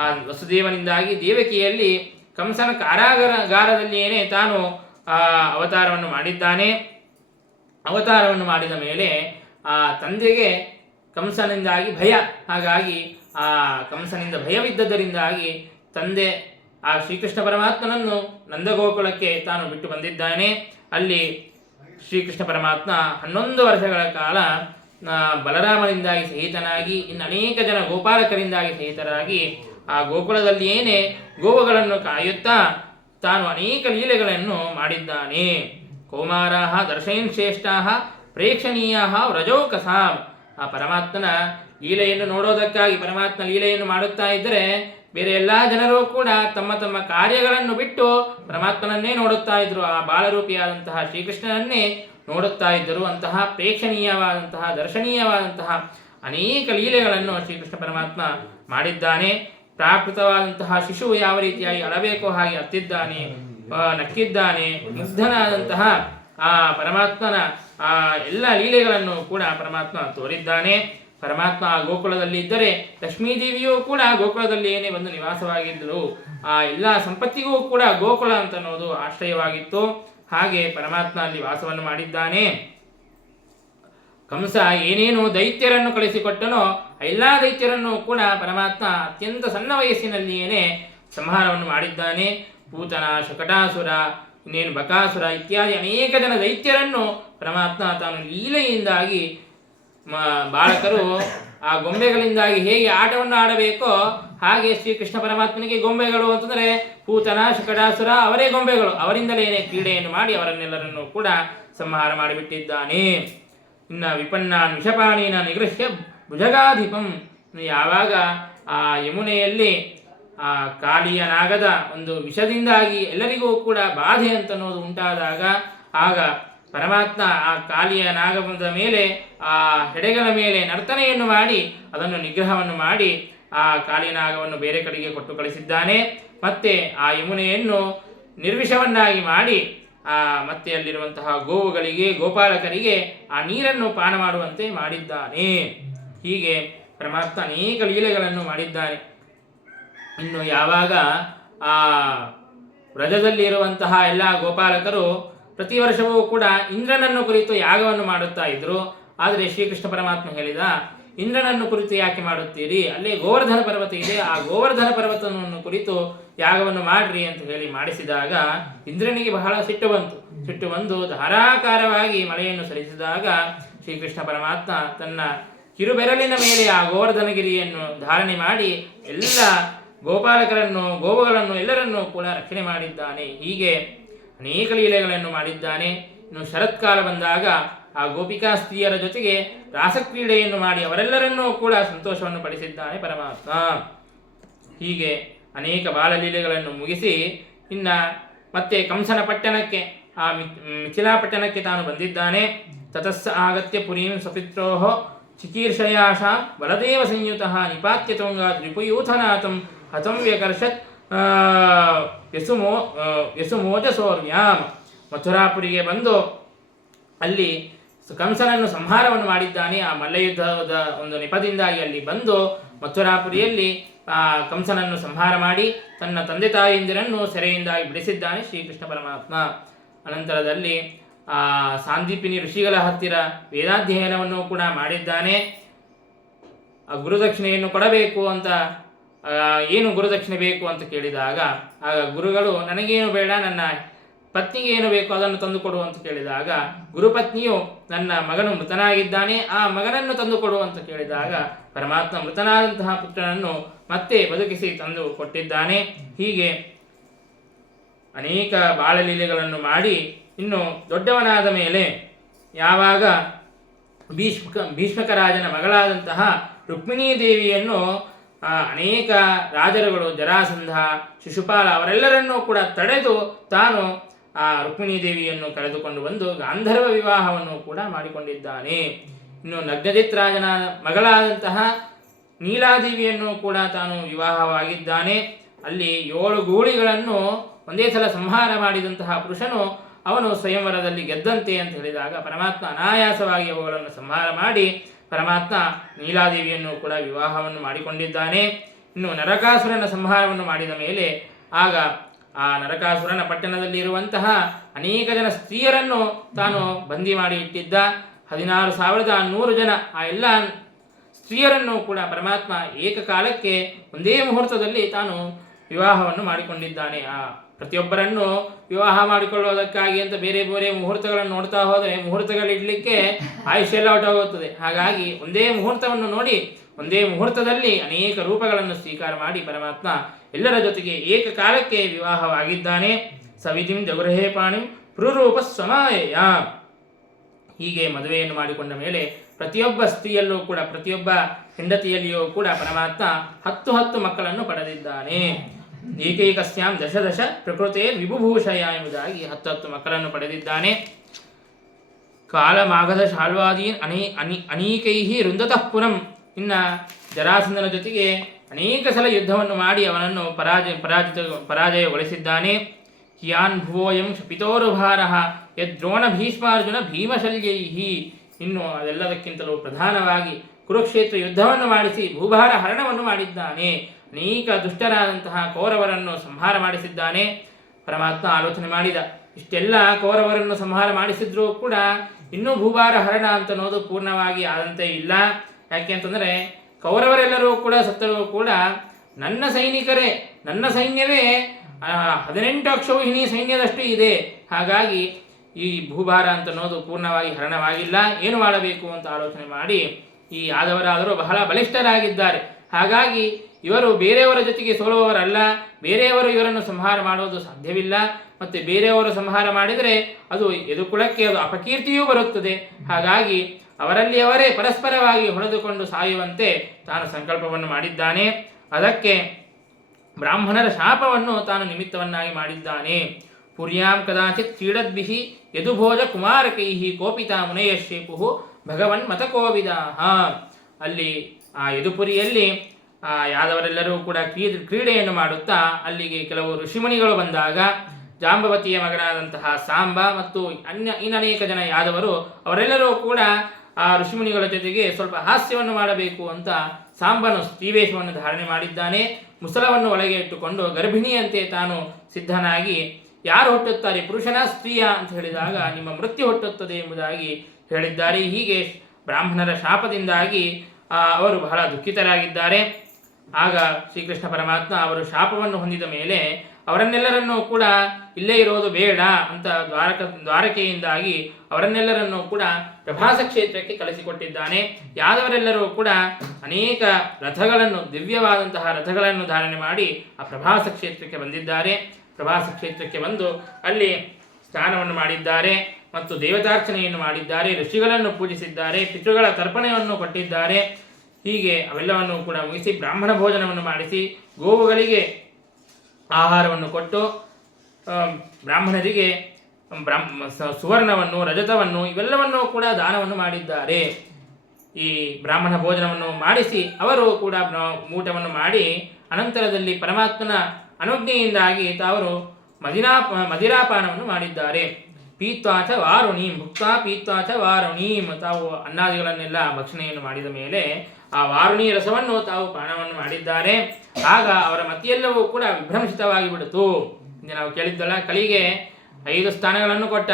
ಆ ವಸುದೇವನಿಂದಾಗಿ ದೇವಕಿಯಲ್ಲಿ ಕಂಸನ ಕಾರಾಗಾರದಲ್ಲಿಯೇ ತಾನು ಅವತಾರವನ್ನು ಮಾಡಿದ್ದಾನೆ. ಅವತಾರವನ್ನು ಮಾಡಿದ ಮೇಲೆ ಆ ತಂದೆಗೆ ಕಂಸನಿಂದಾಗಿ ಭಯ, ಹಾಗಾಗಿ ಆ ಕಂಸನಿಂದ ಭಯವಿದ್ದದರಿಂದಾಗಿ ತಂದೆ ಆ ಶ್ರೀಕೃಷ್ಣ ಪರಮಾತ್ಮನನ್ನು ನಂದಗೋಕುಲಕ್ಕೆ ತಾನು ಬಿಟ್ಟು ಬಂದಿದ್ದಾನೆ. ಅಲ್ಲಿ ಶ್ರೀಕೃಷ್ಣ ಪರಮಾತ್ಮ 11 ವರ್ಷಗಳ ಕಾಲ ಬಲರಾಮನಿಂದಾಗಿ ಸಹಿತನಾಗಿ ಇನ್ನು ಅನೇಕ ಜನ ಗೋಪಾಲಕರಿಂದಾಗಿ ಸಹಿತರಾಗಿ ಆ ಗೋಕುಲದಲ್ಲಿಯೇನೆ ಗೋವುಗಳನ್ನು ಕಾಯುತ್ತಾ ತಾನು ಅನೇಕ ಲೀಲೆಗಳನ್ನು ಮಾಡಿದ್ದಾನೆ. ಕೌಮಾರಾಹ ದರ್ಶಯನ್ ಶ್ರೇಷ್ಠಾಹ ಪ್ರೇಕ್ಷಣೀಯಾಹ ವ್ರಜೌಕಸಾಂ. ಆ ಪರಮಾತ್ಮನ ಲೀಲೆಯನ್ನು ನೋಡೋದಕ್ಕಾಗಿ ಪರಮಾತ್ಮ ಲೀಲೆಯನ್ನು ಮಾಡುತ್ತಾ ಇದ್ದರೆ ಬೇರೆ ಎಲ್ಲ ಜನರು ಕೂಡ ತಮ್ಮ ತಮ್ಮ ಕಾರ್ಯಗಳನ್ನು ಬಿಟ್ಟು ಪರಮಾತ್ಮನನ್ನೇ ನೋಡುತ್ತಾ ಇದ್ರು, ಆ ಬಾಲರೂಪಿಯಾದಂತಹ ಶ್ರೀಕೃಷ್ಣನನ್ನೇ ನೋಡುತ್ತಾ ಇದ್ದರು. ಅಂತಹ ಪ್ರೇಕ್ಷಣೀಯವಾದಂತಹ ದರ್ಶನೀಯವಾದಂತಹ ಅನೇಕ ಲೀಲೆಗಳನ್ನು ಶ್ರೀಕೃಷ್ಣ ಪರಮಾತ್ಮ ಮಾಡಿದ್ದಾನೆ. ಪ್ರಾಕೃತವಾದಂತಹ ಶಿಶು ಯಾವ ರೀತಿಯಾಗಿ ಅಳಬೇಕೋ ಹಾಗೆ ಅತ್ತಿದ್ದಾನೆ, ನಕ್ಕಿದ್ದಾನೆ. ಮುಗ್ಧನಾದಂತಹ ಆ ಪರಮಾತ್ಮನ ಆ ಎಲ್ಲ ಲೀಲೆಗಳನ್ನು ಕೂಡ ಪರಮಾತ್ಮ ತೋರಿದ್ದಾನೆ. ಪರಮಾತ್ಮ ಆ ಗೋಕುಲದಲ್ಲಿ ಇದ್ದರೆ ಲಕ್ಷ್ಮೀದೇವಿಯೂ ಕೂಡ ಗೋಕುಲದಲ್ಲಿ ಏನೇ ಬಂದು ನಿವಾಸವಾಗಿದ್ದರು. ಆ ಎಲ್ಲ ಸಂಪತ್ತಿಗೂ ಕೂಡ ಗೋಕುಲ ಅಂತ ಅನ್ನೋದು ಆಶ್ರಯವಾಗಿತ್ತು. ಹಾಗೆ ಪರಮಾತ್ಮ ಅಲ್ಲಿ ವಾಸವನ್ನು ಮಾಡಿದ್ದಾನೆ. ಕಂಸ ಏನೇನು ದೈತ್ಯರನ್ನು ಕಳಿಸಿಕೊಟ್ಟನೋ ಎಲ್ಲ ದೈತ್ಯರನ್ನು ಕೂಡ ಪರಮಾತ್ಮ ಅತ್ಯಂತ ಸಣ್ಣ ವಯಸ್ಸಿನಲ್ಲಿಯೇ ಸಂಹಾರವನ್ನು ಮಾಡಿದ್ದಾನೆ. ಪೂತನ, ಶಕಟಾಸುರ, ಇನ್ನೇನು ಬಕಾಸುರ ಇತ್ಯಾದಿ ಅನೇಕ ಜನ ದೈತ್ಯರನ್ನು ಪರಮಾತ್ಮ ತಾನು ಲೀಲೆಯಿಂದಾಗಿ ಬಾಲಕರು ಆ ಗೊಂಬೆಗಳಿಂದಾಗಿ ಹೇಗೆ ಆಟವನ್ನು ಆಡಬೇಕೋ ಹಾಗೆ ಶ್ರೀಕೃಷ್ಣ ಪರಮಾತ್ಮನಿಗೆ ಗೊಂಬೆಗಳು ಅಂತಂದರೆ ಪೂತನ, ಶಕಟಾಸುರ ಅವರೇ ಗೊಂಬೆಗಳು, ಅವರಿಂದಲೇ ಕ್ರೀಡೆಯನ್ನು ಮಾಡಿ ಅವರನ್ನೆಲ್ಲರನ್ನು ಕೂಡ ಸಂಹಾರ ಮಾಡಿಬಿಟ್ಟಿದ್ದಾನೆ. ಇನ್ನು ವಿಪನ್ನಾನ್ ವಿಷಪಾಣಿನ ನಿಗೃಹ್ಯ ಭುಜಗಾಧಿಪಂ. ಯಾವಾಗ ಆ ಯಮುನೆಯಲ್ಲಿ ಆ ಕಾಳಿಯ ನಾಗದ ಒಂದು ವಿಷದಿಂದಾಗಿ ಎಲ್ಲರಿಗೂ ಕೂಡ ಬಾಧೆ ಅಂತನ್ನೋದು ಉಂಟಾದಾಗ ಆಗ ಪರಮಾತ್ಮ ಆ ಕಾಳಿಯ ನಾಗದ ಮೇಲೆ ಆ ಹೆಡೆಗಳ ಮೇಲೆ ನರ್ತನೆಯನ್ನು ಮಾಡಿ ಅದನ್ನು ನಿಗ್ರಹವನ್ನು ಮಾಡಿ ಆ ಕಾಳಿಯ ನಾಗವನ್ನು ಬೇರೆ ಕಡೆಗೆ ಕೊಟ್ಟು ಕಳಿಸಿದ್ದಾನೆ. ಮತ್ತೆ ಆ ಯಮುನೆಯನ್ನು ನಿರ್ವಿಷವನ್ನಾಗಿ ಮಾಡಿ ಮತ್ತೆ ಅಲ್ಲಿರುವಂತಹ ಗೋವುಗಳಿಗೆ, ಗೋಪಾಲಕರಿಗೆ ಆ ನೀರನ್ನು ಪಾನ ಮಾಡುವಂತೆ ಮಾಡಿದ್ದಾನೆ. ಹೀಗೆ ಪರಮಾತ್ಮ ಅನೇಕ ಲೀಲೆಗಳನ್ನು ಮಾಡಿದ್ದಾನೆ. ಇನ್ನು ಯಾವಾಗ ಆ ವ್ರಜದಲ್ಲಿರುವಂತಹ ಎಲ್ಲ ಗೋಪಾಲಕರು ಪ್ರತಿ ವರ್ಷವೂ ಕೂಡ ಇಂದ್ರನನ್ನು ಕುರಿತು ಯಾಗವನ್ನು ಮಾಡುತ್ತಾ ಇದ್ರು. ಆದರೆ ಶ್ರೀಕೃಷ್ಣ ಪರಮಾತ್ಮ ಹೇಳಿದ, ಇಂದ್ರನನ್ನು ಕುರಿತು ಯಾಕೆ ಮಾಡುತ್ತೀರಿ? ಅಲ್ಲೇ ಗೋವರ್ಧನ ಪರ್ವತ ಇದೆ, ಆ ಗೋವರ್ಧನ ಪರ್ವತವನ್ನು ಕುರಿತು ಯಾಗವನ್ನು ಮಾಡ್ರಿ ಅಂತ ಹೇಳಿ ಮಾಡಿಸಿದಾಗ ಇಂದ್ರನಿಗೆ ಬಹಳ ಸಿಟ್ಟು ಬಂತು. ಸಿಟ್ಟು ಬಂದು ಧಾರಾಕಾರವಾಗಿ ಮಳೆಯನ್ನು ಸುರಿಸಿದಾಗ ಶ್ರೀಕೃಷ್ಣ ಪರಮಾತ್ಮ ತನ್ನ ಕಿರುಬೆರಳಿನ ಮೇಲೆ ಆ ಗೋವರ್ಧನಗಿರಿಯನ್ನು ಧಾರಣೆ ಮಾಡಿ ಎಲ್ಲ ಗೋಪಾಲಕರನ್ನು, ಗೋವುಗಳನ್ನು ಎಲ್ಲರನ್ನೂ ಕೂಡ ರಕ್ಷಣೆ ಮಾಡಿದ್ದಾನೆ. ಹೀಗೆ ಅನೇಕ ಲೀಲೆಗಳನ್ನು ಮಾಡಿದ್ದಾನೆ. ಇನ್ನು ಶರತ್ಕಾಲ ಬಂದಾಗ ಆ ಗೋಪಿಕಾ ಸ್ತ್ರೀಯರ ಜೊತೆಗೆ ರಾಸಕ್ರೀಡೆಯನ್ನು ಮಾಡಿ ಅವರೆಲ್ಲರನ್ನೂ ಕೂಡ ಸಂತೋಷವನ್ನು ಪಡಿಸಿದ್ದಾನೆ ಪರಮಾತ್ಮ. ಹೀಗೆ ಅನೇಕ ಬಾಲಲೀಲೆಗಳನ್ನು ಮುಗಿಸಿ ಇನ್ನು ಮತ್ತೆ ಕಂಸನ ಪಟ್ಟಣಕ್ಕೆ, ಆ ಮಿಥಿಲಾ ಪಟ್ಟಣಕ್ಕೆ ತಾನು ಬಂದಿದ್ದಾನೆ. ತತಸ್ಸ ಆಗತ್ಯ ಪುರೀಂ ಸ್ವಪಿತ್ರೋಃ ಚಿಕೀರ್ಷಯಾಶ ಬಲದೇವ ಸಂಯುತಃ ನಿಪಾತ್ಯ ತುಂಗಾತ್ ರಿಪುಯೂಥನಾಥಂ ಹತಂ ವ್ಯಕರ್ಷತ್ ಯಸುಮೋಜಸೋರ್ವ್ಯಾಂ. ಮಥುರಾಪುರಿಗೆ ಬಂದು ಅಲ್ಲಿ ಕಂಸನನ್ನು ಸಂಹಾರವನ್ನು ಮಾಡಿದ್ದಾನೆ. ಆ ಮಲ್ಲಯುದ್ಧದ ಒಂದು ನೆಪದಿಂದಾಗಿ ಅಲ್ಲಿ ಬಂದು ಮಥುರಾಪುರಿಯಲ್ಲಿ ಕಂಸನನ್ನು ಸಂಹಾರ ಮಾಡಿ ತನ್ನ ತಂದೆ ತಾಯಿಯಂದಿರನ್ನು ಸೆರೆಯಿಂದಾಗಿ ಬಿಡಿಸಿದ್ದಾನೆ ಶ್ರೀಕೃಷ್ಣ ಪರಮಾತ್ಮ. ಅನಂತರದಲ್ಲಿ ಸಾಂದೀಪಿನಿ ಋಷಿಗಳ ಹತ್ತಿರ ವೇದಾಧ್ಯಯನವನ್ನು ಕೂಡ ಮಾಡಿದ್ದಾನೆ. ಗುರುದಕ್ಷಿಣೆಯನ್ನು ಕೊಡಬೇಕು ಅಂತ, ಏನು ಗುರುದಕ್ಷಿಣೆ ಬೇಕು ಅಂತ ಕೇಳಿದಾಗ ಆಗ ಗುರುಗಳು ನನಗೇನು ಬೇಡ, ನನ್ನ ಪತ್ನಿಗೆ ಏನು ಬೇಕು ಅದನ್ನು ತಂದುಕೊಡು ಅಂತ ಕೇಳಿದಾಗ ಗುರುಪತ್ನಿಯು ನನ್ನ ಮಗನು ಮೃತನಾಗಿದ್ದಾನೆ, ಆ ಮಗನನ್ನು ತಂದುಕೊಡು ಅಂತ ಕೇಳಿದಾಗ ಪರಮಾತ್ಮ ಮೃತನಾದಂತಹ ಪುತ್ರನನ್ನು ಮತ್ತೆ ಬದುಕಿಸಿ ತಂದು ಕೊಟ್ಟಿದ್ದಾನೆ. ಹೀಗೆ ಅನೇಕ ಬಾಲಲೀಲೆಗಳನ್ನು ಇನ್ನು ದೊಡ್ಡವನಾದ ಮೇಲೆ ಯಾವಾಗ ಭೀಷ್ಮಕ ರಾಜನ ಮಗಳಾದಂತಹ ರುಕ್ಮಿಣೀ ದೇವಿಯನ್ನು ಅನೇಕ ರಾಜರುಗಳು ಜರಾಸಂಧ, ಶಿಶುಪಾಲ ಅವರೆಲ್ಲರನ್ನೂ ಕೂಡ ತಡೆದು ತಾನು ಆ ರುಕ್ಮಿಣೀ ದೇವಿಯನ್ನು ಕರೆದುಕೊಂಡು ಬಂದು ಗಾಂಧರ್ವ ವಿವಾಹವನ್ನು ಕೂಡ ಮಾಡಿಕೊಂಡಿದ್ದಾನೆ. ಇನ್ನು ನಗ್ನಜಿತ್ ರಾಜನ ಮಗಳಾದಂತಹ ನೀಲಾದೇವಿಯನ್ನು ಕೂಡ ತಾನು ವಿವಾಹವಾಗಿದ್ದಾನೆ. ಅಲ್ಲಿ 7 ಗೂಳಿಗಳನ್ನು ಒಂದೇ ಸಲ ಸಂಹಾರ ಮಾಡಿದಂತಹ ಪುರುಷನು ಅವನು ಸ್ವಯಂವರದಲ್ಲಿ ಗೆದ್ದಂತೆ ಅಂತ ಹೇಳಿದಾಗ ಪರಮಾತ್ಮ ಅನಾಯಾಸವಾಗಿ ಅವುಗಳನ್ನು ಸಂಹಾರ ಮಾಡಿ ಪರಮಾತ್ಮ ನೀಲಾದೇವಿಯನ್ನು ಕೂಡ ವಿವಾಹವನ್ನು ಮಾಡಿಕೊಂಡಿದ್ದಾನೆ. ಇನ್ನು ನರಕಾಸುರನ ಸಂಹಾರವನ್ನು ಮಾಡಿದ ಮೇಲೆ ಆಗ ಆ ನರಕಾಸುರನ ಪಟ್ಟಣದಲ್ಲಿ ಇರುವಂತಹ ಅನೇಕ ಜನ ಸ್ತ್ರೀಯರನ್ನು ತಾನು ಬಂದಿ ಮಾಡಿ ಇಟ್ಟಿದ್ದ. 16,100 ಜನ ಆ ಎಲ್ಲ ಸ್ತ್ರೀಯರನ್ನು ಕೂಡ ಪರಮಾತ್ಮ ಏಕಕಾಲಕ್ಕೆ ಒಂದೇ ಮುಹೂರ್ತದಲ್ಲಿ ತಾನು ವಿವಾಹವನ್ನು ಮಾಡಿಕೊಂಡಿದ್ದಾನೆ. ಆ ಪ್ರತಿಯೊಬ್ಬರನ್ನು ವಿವಾಹ ಮಾಡಿಕೊಳ್ಳುವುದಕ್ಕಾಗಿ ಅಂತ ಬೇರೆ ಬೇರೆ ಮುಹೂರ್ತಗಳನ್ನು ನೋಡ್ತಾ ಹೋದರೆ ಮುಹೂರ್ತಗಳಿಡಲಿಕ್ಕೆ ಆಯುಷ್ಯ ಎಲ್ಲ ಹೊರಟೋಗುತ್ತದೆ. ಹಾಗಾಗಿ ಒಂದೇ ಮುಹೂರ್ತವನ್ನು ನೋಡಿ ಒಂದೇ ಮುಹೂರ್ತದಲ್ಲಿ ಅನೇಕ ರೂಪಗಳನ್ನು ಸ್ವೀಕಾರ ಮಾಡಿ ಪರಮಾತ್ಮ ಎಲ್ಲರ ಜೊತೆಗೆ ಏಕಕಾಲಕ್ಕೆ ವಿವಾಹವಾಗಿದ್ದಾನೆ. ಸವಿಧಿಂ ಜಗುರಹೇ ಪಾಣಿಂ ಪುರುರೂಪ ಸ್ವಮಾಯಯ. ಹೀಗೆ ಮದುವೆಯನ್ನು ಮಾಡಿಕೊಂಡ ಮೇಲೆ ಪ್ರತಿಯೊಬ್ಬ ಸ್ತ್ರೀಯಲ್ಲೂ ಕೂಡ ಪ್ರತಿಯೊಬ್ಬ ಹೆಂಡತಿಯಲ್ಲಿಯೂ ಕೂಡ ಪರಮಾತ್ಮ 10 ಮಕ್ಕಳನ್ನು ಪಡೆದಿದ್ದಾನೆ. ಏಕೈಕಸ್ಯಾಂ ದಶ ಪ್ರಕೃತೇ ವಿಭುಭೂಷಯ ಎಂಬುದಾಗಿ 10 ಮಕ್ಕಳನ್ನು ಪಡೆದಿದ್ದಾನೆ. ಕಾಲಮಾಗಧ ಶಾಲ್ವಾದೀನ್ ಅನೇಕೈ ರುಂದತಃ ಪುರಂ. ಇನ್ನು ಜರಾಸಂಧನ ಜೊತೆಗೆ ಅನೇಕ ಸಲ ಯುದ್ಧವನ್ನು ಮಾಡಿ ಅವನನ್ನು ಪರಾಜಯಗೊಳಿಸಿದ್ದಾನೆ. ಕಿಯಾನ್ ಭುವೋಯಂ ಶಪಿತೋರುಭಾರಃ ಯದ್ರೋಣ ಭೀಷ್ಮಾರ್ಜುನ ಭೀಮಶಲ್ಯೈ. ಇನ್ನು ಅದೆಲ್ಲದಕ್ಕಿಂತಲೂ ಪ್ರಧಾನವಾಗಿ ಕುರುಕ್ಷೇತ್ರ ಯುದ್ಧವನ್ನು ಮಾಡಿಸಿ ಭೂಭಾರ ಹರಣವನ್ನು ಮಾಡಿದ್ದಾನೆ. ಅನೇಕ ದುಷ್ಟರಾದಂತಹ ಕೌರವರನ್ನು ಸಂಹಾರ ಮಾಡಿಸಿದ್ದಾನೆ. ಪರಮಾತ್ಮ ಆಲೋಚನೆ ಮಾಡಿದ, ಇಷ್ಟೆಲ್ಲ ಕೌರವರನ್ನು ಸಂಹಾರ ಮಾಡಿಸಿದ್ರೂ ಕೂಡ ಇನ್ನೂ ಭೂಭಾರ ಹರಣ ಅಂತ ಅನ್ನೋದು ಪೂರ್ಣವಾಗಿ ಆದಂತೆ ಇಲ್ಲ. ಯಾಕೆ ಅಂತಂದರೆ ಕೌರವರೆಲ್ಲರೂ ಕೂಡ ಸತ್ತರೂ ಕೂಡ ನನ್ನ ಸೈನ್ಯವೇ 18 ಅಕ್ಷೌಹಿಣಿ ಸೈನ್ಯದಷ್ಟು ಇದೆ. ಹಾಗಾಗಿ ಈ ಭೂಭಾರ ಅಂತ ಅನ್ನೋದು ಪೂರ್ಣವಾಗಿ ಹರಣವಾಗಿಲ್ಲ, ಏನು ಮಾಡಬೇಕು ಅಂತ ಆಲೋಚನೆ ಮಾಡಿ ಈ ಯಾದವರಾದರೂ ಬಹಳ ಬಲಿಷ್ಠರಾಗಿದ್ದಾರೆ. ಹಾಗಾಗಿ ಇವರು ಬೇರೆಯವರ ಜೊತೆಗೆ ಸೋಲುವವರಲ್ಲ, ಬೇರೆಯವರು ಇವರನ್ನು ಸಂಹಾರ ಮಾಡುವುದು ಸಾಧ್ಯವಿಲ್ಲ. ಮತ್ತು ಬೇರೆಯವರು ಸಂಹಾರ ಮಾಡಿದರೆ ಅದು ಯದುಕುಲಕ್ಕೆ ಅದು ಅಪಕೀರ್ತಿಯೂ ಬರುತ್ತದೆ. ಹಾಗಾಗಿ ಅವರಲ್ಲಿ ಅವರೇ ಪರಸ್ಪರವಾಗಿ ಹೊಡೆದುಕೊಂಡು ಸಾಯುವಂತೆ ತಾನು ಸಂಕಲ್ಪವನ್ನು ಮಾಡಿದ್ದಾನೆ. ಅದಕ್ಕೆ ಬ್ರಾಹ್ಮಣರ ಶಾಪವನ್ನು ತಾನು ನಿಮಿತ್ತವನ್ನಾಗಿ ಮಾಡಿದ್ದಾನೆ. ಪುರ್ಯಾಂ ಕದಾಚಿತ್ ಕ್ರೀಡದ್ಭಿಃ ಯದುಭೋಜ ಕುಮಾರಕೈಃ ಕೋಪಿತಾ ಮುನಯಶ್ರೀಪುಃ ಭಗವನ್ ಮತಕೋವಿದಾಃ. ಅಲ್ಲಿ ಆ ಯದುಪುರಿಯಲ್ಲಿ ಯಾದವರೆಲ್ಲರೂ ಕೂಡ ಕ್ರೀಡೆಯನ್ನು ಮಾಡುತ್ತಾ ಅಲ್ಲಿಗೆ ಕೆಲವು ಋಷಿಮುನಿಗಳು ಬಂದಾಗ ಜಾಂಬವತಿಯ ಮಗನಾದಂತಹ ಸಾಂಬ ಮತ್ತು ಇನ್ನನೇಕ ಜನ ಯಾದವರು ಅವರೆಲ್ಲರೂ ಕೂಡ ಆ ಋಷಿಮುನಿಗಳ ಜೊತೆಗೆ ಸ್ವಲ್ಪ ಹಾಸ್ಯವನ್ನು ಮಾಡಬೇಕು ಅಂತ ಸಾಂಬನು ಸ್ತ್ರೀವೇಷವನ್ನು ಧಾರಣೆ ಮಾಡಿದ್ದಾನೆ. ಮುಸಲವನ್ನು ಒಳಗೆ ಇಟ್ಟುಕೊಂಡು ಗರ್ಭಿಣಿಯಂತೆ ತಾನು ಸಿದ್ಧನಾಗಿ ಯಾರು ಹುಟ್ಟುತ್ತಾರೆ, ಪುರುಷನ ಸ್ತ್ರೀಯ ಅಂತ ಹೇಳಿದಾಗ ನಿಮ್ಮ ಮೃತ್ಯು ಹುಟ್ಟುತ್ತದೆ ಎಂಬುದಾಗಿ ಹೇಳಿದ್ದಾರೆ. ಹೀಗೆ ಬ್ರಾಹ್ಮಣರ ಶಾಪದಿಂದಾಗಿ ಅವರು ಬಹಳ ದುಃಖಿತರಾಗಿದ್ದಾರೆ. ಆಗ ಶ್ರೀಕೃಷ್ಣ ಪರಮಾತ್ಮ ಅವರು ಶಾಪವನ್ನು ಹೊಂದಿದ ಮೇಲೆ ಅವರನ್ನೆಲ್ಲರನ್ನೂ ಕೂಡ ಇಲ್ಲೇ ಇರೋದು ಬೇಡ ಅಂತ ದ್ವಾರಕೆಯಿಂದಾಗಿ ಅವರನ್ನೆಲ್ಲರನ್ನೂ ಕೂಡ ಪ್ರಭಾಸ ಕ್ಷೇತ್ರಕ್ಕೆ ಕಳಿಸಿಕೊಟ್ಟಿದ್ದಾನೆ. ಯಾದವರೆಲ್ಲರೂ ಕೂಡ ಅನೇಕ ರಥಗಳನ್ನು, ದಿವ್ಯವಾದಂತಹ ರಥಗಳನ್ನು ಧಾರಣೆ ಮಾಡಿ ಆ ಪ್ರಭಾಸ ಕ್ಷೇತ್ರಕ್ಕೆ ಬಂದಿದ್ದಾರೆ. ಪ್ರಭಾಸ ಕ್ಷೇತ್ರಕ್ಕೆ ಬಂದು ಅಲ್ಲಿ ಸ್ನಾನವನ್ನು ಮಾಡಿದ್ದಾರೆ ಮತ್ತು ದೇವತಾರ್ಚನೆಯನ್ನು ಮಾಡಿದ್ದಾರೆ, ಋಷಿಗಳನ್ನು ಪೂಜಿಸಿದ್ದಾರೆ, ಪಿತೃಗಳ ತರ್ಪಣೆಯನ್ನು ಕೊಟ್ಟಿದ್ದಾರೆ. ಹೀಗೆ ಅವೆಲ್ಲವನ್ನು ಕೂಡ ಮುಗಿಸಿ ಬ್ರಾಹ್ಮಣ ಭೋಜನವನ್ನು ಮಾಡಿಸಿ ಗೋವುಗಳಿಗೆ ಆಹಾರವನ್ನು ಕೊಟ್ಟು ಬ್ರಾಹ್ಮಣರಿಗೆ ಸುವರ್ಣವನ್ನು, ರಜತವನ್ನು ಇವೆಲ್ಲವನ್ನೂ ಕೂಡ ದಾನವನ್ನು ಮಾಡಿದ್ದಾರೆ. ಈ ಬ್ರಾಹ್ಮಣ ಭೋಜನವನ್ನು ಮಾಡಿಸಿ ಅವರು ಕೂಡ ಊಟವನ್ನು ಮಾಡಿ ಅನಂತರದಲ್ಲಿ ಪರಮಾತ್ಮನ ಅನುಜ್ಞೆಯಿಂದಾಗಿ ತಾವರು ಮದಿರಾಪಾನವನ್ನು ಮಾಡಿದ್ದಾರೆ. ಪೀತ್ವಾಚ ವಾರುಣೀಂ ಭುಕ್ತಾ ಪೀತ್ವಾಚ ವಾರುಣೀಂ, ತಾವು ಅನ್ನಾದಿಗಳನ್ನೆಲ್ಲ ಭಕ್ಷಣೆಯನ್ನು ಮಾಡಿದ ಮೇಲೆ ಆ ವಾರುಣಿ ರಸವನ್ನು ತಾವು ಪಾನವನ್ನು ಮಾಡಿದ್ದಾರೆ. ಆಗ ಅವರ ಮತಿಯೆಲ್ಲವೂ ಕೂಡ ವಿಭ್ರಂಶಿತವಾಗಿ ಬಿಡಿತು. ನಾವು ಕೇಳಿದ್ದಲ್ಲ, ಕಲಿಗೆ 5 ಸ್ಥಾನಗಳನ್ನು ಕೊಟ್ಟ,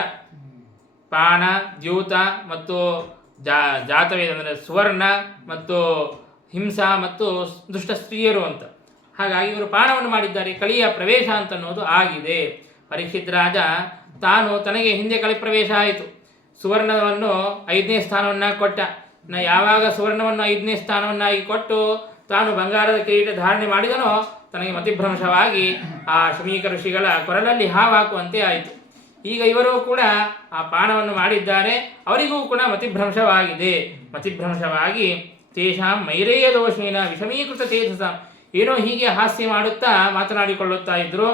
ಪಾನ, ದ್ಯೂತ ಮತ್ತು ಜಾತವೇದ ಅಂದರೆ ಸುವರ್ಣ ಮತ್ತು ಹಿಂಸಾ ಮತ್ತು ದುಷ್ಟ ಸ್ತ್ರೀಯರು ಅಂತ. ಹಾಗಾಗಿ ಇವರು ಪಾನವನ್ನು ಮಾಡಿದ್ದಾರೆ. ಕಲಿಯ ಪ್ರವೇಶ ಅಂತ ಅನ್ನೋದು ಆಗಿದೆ. ಪರೀಕ್ಷಿತ್ ರಾಜ ತಾನು ತನಗೆ ಹಿಂದೆ ಕಲಿ ಪ್ರವೇಶ ಆಯಿತು, ಸುವರ್ಣವನ್ನು 5ನೇ ಸ್ಥಾನವನ್ನಾಗಿ ಕೊಟ್ಟ. ಯಾವಾಗ ಸುವರ್ಣವನ್ನು 5ನೇ ಸ್ಥಾನವನ್ನಾಗಿ ಕೊಟ್ಟು ತಾನು ಬಂಗಾರದ ಕಿರೀಟ ಧಾರಣೆ ಮಾಡಿದನೋ ತನಗೆ ಮತಿಭ್ರಂಶವಾಗಿ ಆ ಶಮೀಕ ಋಷಿಗಳ ಕೊರಲಲ್ಲಿ ಹಾವಾಕುವಂತೆ ಆಯಿತು. ಈಗ ಇವರು ಕೂಡ ಆ ಪಾನವನ್ನು ಮಾಡಿದ್ದಾರೆ, ಅವರಿಗೂ ಕೂಡ ಮತಿಭ್ರಂಶವಾಗಿದೆ. ಮತಿಭ್ರಂಶವಾಗಿ ತೇಷಾಂ ಮೈರೇಯ ದೋಷೇನ ವಿಷಮೀಕೃತ ತೇಜಸ, ಏನೋ ಹೀಗೆ ಹಾಸ್ಯ ಮಾಡುತ್ತಾ ಮಾತನಾಡಿಕೊಳ್ಳುತ್ತಾ ಇದ್ರು.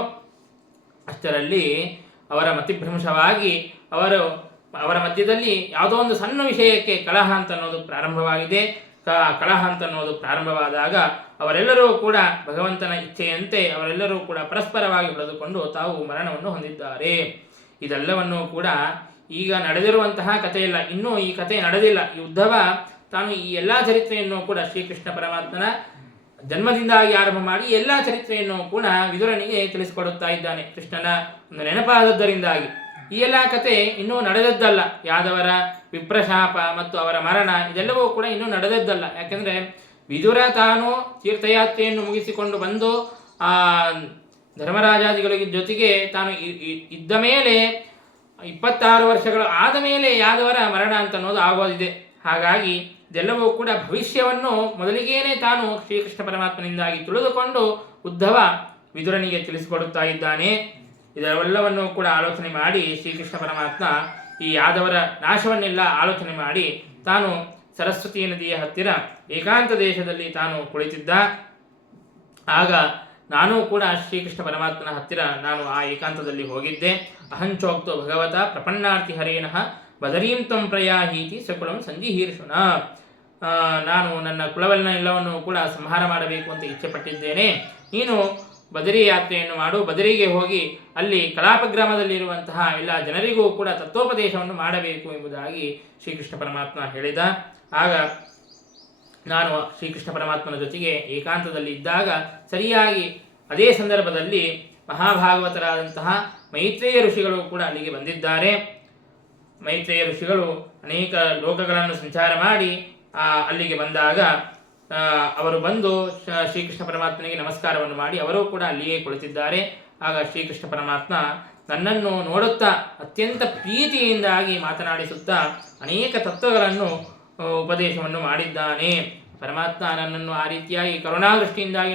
ಅಷ್ಟರಲ್ಲಿ ಅವರ ಮತಿಭ್ರಂಶವಾಗಿ ಅವರ ಮಧ್ಯದಲ್ಲಿ ಯಾವುದೋ ಒಂದು ಸಣ್ಣ ವಿಷಯಕ್ಕೆ ಕಲಹ ಅಂತ ಅನ್ನೋದು ಪ್ರಾರಂಭವಾಗಿದೆ. ಕಲಹ ಅಂತ ಅನ್ನೋದು ಪ್ರಾರಂಭವಾದಾಗ ಅವರೆಲ್ಲರೂ ಕೂಡ ಭಗವಂತನ ಇಚ್ಛೆಯಂತೆ ಅವರೆಲ್ಲರೂ ಕೂಡ ಪರಸ್ಪರವಾಗಿ ಬೆಳೆದುಕೊಂಡು ತಾವು ಮರಣವನ್ನು ಹೊಂದಿದ್ದಾರೆ. ಇದೆಲ್ಲವನ್ನು ಕೂಡ ಈಗ ನಡೆದಿರುವಂತಹ ಕಥೆಯಲ್ಲ, ಇನ್ನೂ ಈ ಕಥೆ ನಡೆದಿಲ್ಲ. ಈ ಉದ್ಧವ ತಾನು ಈ ಎಲ್ಲ ಚರಿತ್ರೆಯನ್ನು ಕೂಡ ಶ್ರೀಕೃಷ್ಣ ಪರಮಾತ್ಮನ ಜನ್ಮದಿಂದಾಗಿ ಆರಂಭ ಮಾಡಿ ಎಲ್ಲ ಚರಿತ್ರೆಯನ್ನು ಕೂಡ ವಿದುರನಿಗೆ ತಿಳಿಸಿಕೊಡುತ್ತಾ ಇದ್ದಾನೆ. ಕೃಷ್ಣನ ಒಂದು ನೆನಪಾದದ್ದರಿಂದಾಗಿ ಈ ಎಲ್ಲ ಕತೆ ಇನ್ನೂ ನಡೆದದ್ದಲ್ಲ. ಯಾದವರ ವಿಪ್ರಶಾಪ ಮತ್ತು ಅವರ ಮರಣ ಇದೆಲ್ಲವೂ ಕೂಡ ಇನ್ನೂ ನಡೆದದ್ದಲ್ಲ. ಯಾಕೆಂದರೆ ವಿದುರ ತಾನು ತೀರ್ಥಯಾತ್ರೆಯನ್ನು ಮುಗಿಸಿಕೊಂಡು ಬಂದು ಆ ಧರ್ಮರಾಜಾದಿಗಳ ಜೊತೆಗೆ ತಾನು ಇದ್ದ ಮೇಲೆ 26 ವರ್ಷಗಳು ಆದ ಮೇಲೆ ಯಾದವರ ಮರಣ ಅಂತ ಅನ್ನೋದು ಆಗೋದಿದೆ. ಹಾಗಾಗಿ ಇದೆಲ್ಲವೂ ಕೂಡ ಭವಿಷ್ಯವನ್ನು ಮೊದಲಿಗೇನೆ ತಾನು ಶ್ರೀಕೃಷ್ಣ ಪರಮಾತ್ಮನಿಂದಾಗಿ ತಿಳಿದುಕೊಂಡು ಉದ್ಧವ ವಿದುರನಿಗೆ ತಿಳಿಸಿಕೊಡುತ್ತಾ ಇದ್ದಾನೆ. ಇದೆಲ್ಲವನ್ನು ಕೂಡ ಆಲೋಚನೆ ಮಾಡಿ ಶ್ರೀಕೃಷ್ಣ ಪರಮಾತ್ಮ ಈ ಯಾದವರ ನಾಶವನ್ನೆಲ್ಲ ಆಲೋಚನೆ ಮಾಡಿ ತಾನು ಸರಸ್ವತಿ ನದಿಯ ಹತ್ತಿರ ಏಕಾಂತ ದೇಶದಲ್ಲಿ ತಾನು ಕುಳಿತಿದ್ದ. ಆಗ ನಾನು ಕೂಡ ಶ್ರೀಕೃಷ್ಣ ಪರಮಾತ್ಮನ ಹತ್ತಿರ ನಾನು ಆ ಏಕಾಂತದಲ್ಲಿ ಹೋಗಿದ್ದೆ. ಅಹಂಚೋಕ್ತೋ ಭಗವತ ಪ್ರಪನ್ನಾರ್ಥಿ ಹರೇನಃ ಬದರೀಂ ತ್ವಂ ಪ್ರಯಾಹೀತಿ ಸಕುಲಂ ಸಂಜಿಹೀರ್ಷುಣ. ನಾನು ನನ್ನ ಕುಲವನ್ನ ಎಲ್ಲವನ್ನು ಕೂಡ ಸಂಹಾರ ಮಾಡಬೇಕು ಅಂತ ಇಚ್ಛೆ ಪಟ್ಟಿದ್ದೇನೆ. ನೀನು ಬದರಿ ಯಾತ್ರೆಯನ್ನು ಮಾಡು, ಬದರಿಗೆ ಹೋಗಿ ಅಲ್ಲಿ ಕಲಾಪ ಗ್ರಾಮದಲ್ಲಿರುವಂತಹ ಎಲ್ಲ ಜನರಿಗೂ ಕೂಡ ತತ್ವೋಪದೇಶವನ್ನು ಮಾಡಬೇಕು ಎಂಬುದಾಗಿ ಶ್ರೀಕೃಷ್ಣ ಪರಮಾತ್ಮ ಹೇಳಿದ. ಆಗ ನಾನು ಶ್ರೀಕೃಷ್ಣ ಪರಮಾತ್ಮನ ಜೊತೆಗೆ ಏಕಾಂತದಲ್ಲಿ ಇದ್ದಾಗ ಸರಿಯಾಗಿ ಅದೇ ಸಂದರ್ಭದಲ್ಲಿ ಮಹಾಭಾಗವತರಾದಂತಹ ಮೈತ್ರೇಯ ಋಷಿಗಳು ಕೂಡ ಅಲ್ಲಿಗೆ ಬಂದಿದ್ದಾರೆ. ಮೈತ್ರೇಯ ಋಷಿಗಳು ಅನೇಕ ಲೋಕಗಳನ್ನು ಸಂಚಾರ ಮಾಡಿ ಅಲ್ಲಿಗೆ ಬಂದಾಗ ಅವರು ಬಂದು ಶ್ರೀಕೃಷ್ಣ ಪರಮಾತ್ಮನಿಗೆ ನಮಸ್ಕಾರವನ್ನು ಮಾಡಿ ಅವರು ಕೂಡ ಅಲ್ಲಿಯೇ ಕುಳಿತಿದ್ದಾರೆ. ಆಗ ಶ್ರೀಕೃಷ್ಣ ಪರಮಾತ್ಮ ನನ್ನನ್ನು ನೋಡುತ್ತಾ ಅತ್ಯಂತ ಪ್ರೀತಿಯಿಂದಾಗಿ ಮಾತನಾಡಿಸುತ್ತಾ ಅನೇಕ ತತ್ವಗಳನ್ನು ಉಪದೇಶವನ್ನು ಮಾಡಿದ್ದಾನೆ. ಪರಮಾತ್ಮ ನನ್ನನ್ನು ಆ ರೀತಿಯಾಗಿ ಕರುಣಾದೃಷ್ಟಿಯಿಂದಾಗಿ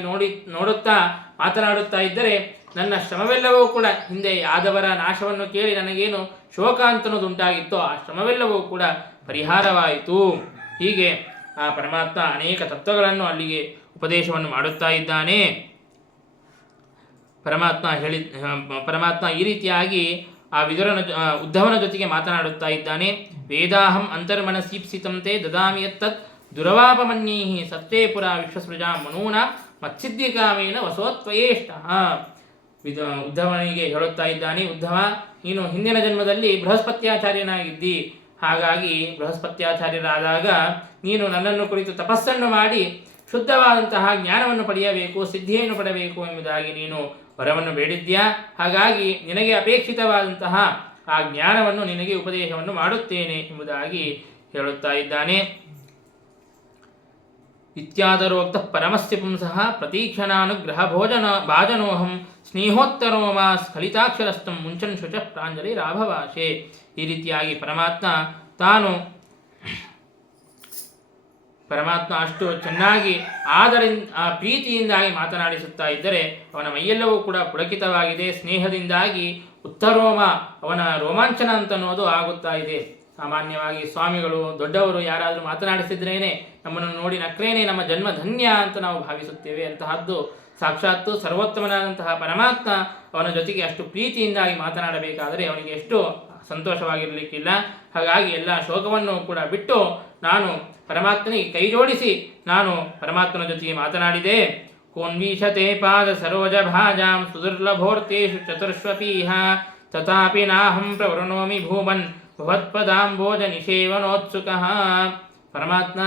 ನೋಡುತ್ತಾ ಮಾತನಾಡುತ್ತಾ ಇದ್ದರೆ ನನ್ನ ಶ್ರಮವೆಲ್ಲವೂ ಕೂಡ ಹಿಂದೆ ಯಾದವರ ನಾಶವನ್ನು ಕೇಳಿ ನನಗೇನು ಶೋಕ ಅಂತನೋದುಂಟಾಗಿತ್ತೋ ಆ ಶ್ರಮವೆಲ್ಲವೂ ಕೂಡ ಪರಿಹಾರವಾಯಿತು. ಹೀಗೆ ಆ ಪರಮಾತ್ಮ ಅನೇಕ ತತ್ವಗಳನ್ನು ಅಲ್ಲಿಗೆ ಉಪದೇಶವನ್ನು ಮಾಡುತ್ತಾ ಇದ್ದಾನೆ. ಪರಮಾತ್ಮ ಈ ರೀತಿಯಾಗಿ ಆ ಉದ್ಧವನ ಜೊತೆಗೆ ಮಾತನಾಡುತ್ತಾ ಇದ್ದಾನೆ. ವೇದಾಹಂ ಅಂತರ್ಮನಸೀಪ್ಸಿತಂತೆ ದದಾಮಿ ಯತ್ತತ್ ದುರವಾಪಮನ್ಯೈಃ ಸತ್ಯೇ ಪುರ ವಿಶ್ವಸೃಜಾಂ ಮನೂನ ಮತ್ಸಿದ್ಧಿಕಾಮೇನ ವಸೋತ್ವಯೇಷ್ಟ. ಉದ್ಧವನಿಗೆ ಹೇಳುತ್ತಾ ಇದ್ದಾನೆ, ಉದ್ಧವ ನೀನು ಹಿಂದಿನ ಜನ್ಮದಲ್ಲಿ ಬೃಹಸ್ಪತ್ಯಾಚಾರ್ಯನಾಗಿದ್ದಿ. ಹಾಗಾಗಿ ಬೃಹಸ್ಪತ್ಯಾಚಾರ್ಯರಾದಾಗ ನೀನು ನನ್ನನ್ನು ಕುರಿತು ತಪಸ್ಸನ್ನು ಮಾಡಿ ಶುದ್ಧವಾದಂತಹ ಜ್ಞಾನವನ್ನು ಪಡೆಯಬೇಕು, ಸಿದ್ಧಿಯನ್ನು ಪಡೆಯಬೇಕು ಎಂಬುದಾಗಿ ನೀನು ವರವನ್ನು ಬೇಡಿದ್ಯಾ. ಹಾಗಾಗಿ ನಿನಗೆ ಅಪೇಕ್ಷಿತವಾದಂತಹ ಆ ಜ್ಞಾನವನ್ನು ನಿನಗೆ ಉಪದೇಶವನ್ನು ಮಾಡುತ್ತೇನೆ ಎಂಬುದಾಗಿ ಹೇಳುತ್ತಾ ಇದ್ದಾನೆ. ಇತ್ಯಾದರೋಕ್ತ ಪರಮಸ್ಯ ಪುಂಸಃ ಪ್ರತೀಕ್ಷಣಾನುಗ್ರಹ ಭೋಜನ ಭಾಜನೋಹಂ ಸ್ನೇಹೋತ್ತರೋ ಮಾ ಸ್ಖಲಿತಾಕ್ಷರಸ್ಥಂ ಮುಂಚನ್ ಶುಚ ಪ್ರಾಂಜಲಿ ರಾಭವಾಶೆ. ಈ ರೀತಿಯಾಗಿ ಪರಮಾತ್ಮ ಅಷ್ಟು ಚೆನ್ನಾಗಿ ಪ್ರೀತಿಯಿಂದಾಗಿ ಮಾತನಾಡಿಸುತ್ತಾ ಇದ್ದರೆ ಅವನ ಮೈಯೆಲ್ಲವೂ ಕೂಡ ಪುಳಕಿತವಾಗಿದೆ. ಸ್ನೇಹದಿಂದಾಗಿ ಉತ್ತರೋಮ ಅವನ ರೋಮಾಂಚನ ಅಂತನ್ನೋದು ಆಗುತ್ತಾ ಇದೆ. ಸಾಮಾನ್ಯವಾಗಿ ಸ್ವಾಮಿಗಳು ದೊಡ್ಡವರು ಯಾರಾದರೂ ಮಾತನಾಡಿಸಿದ್ರೇನೆ ನಮ್ಮನ್ನು ನೋಡಿ ನಕ್ರೇನೆ ನಮ್ಮ ಜನ್ಮ ಧನ್ಯ ಅಂತ ನಾವು ಭಾವಿಸುತ್ತೇವೆ. ಅಂತಹದ್ದು ಸಾಕ್ಷಾತ್ತು ಸರ್ವೋತ್ತಮನಾದಂತಹ ಪರಮಾತ್ಮ ಅವನ ಜೊತೆಗೆ ಅಷ್ಟು ಪ್ರೀತಿಯಿಂದಾಗಿ ಮಾತನಾಡಬೇಕಾದರೆ ಅವನಿಗೆ ಎಷ್ಟು ಸಂತೋಷವಾಗಿರಲಿಕ್ಕಿಲ್ಲ. ಹಾಗಾಗಿ ಎಲ್ಲ ಶೋಕವನ್ನು ಕೂಡ ಬಿಟ್ಟು ನಾನು ಪರಮಾತ್ಮನಿಗೆ ಕೈ ಜೋಡಿಸಿ ನಾನು ಪರಮಾತ್ಮನ ಜೊತೆಗೆ ಮಾತನಾಡಿದೆ. ಕೋನ್ವೀಶತೆ ಪಾದ ಸರೋಜ ಭಾಜಾಂ ಸುದುರ್ಲಭೋರ್ತೇಷು ಚತುರ್ಶ್ವಪೀಹ ತಥಾಪಿ ನಾಹಂ ಪ್ರವೃಣೋಮಿ ಭೂಮನ್ ಭವತ್ಪದಾಂಬೋಜ ನಿಷೇವನೋತ್ಸುಕಃ. ಪರಮಾತ್ಮ,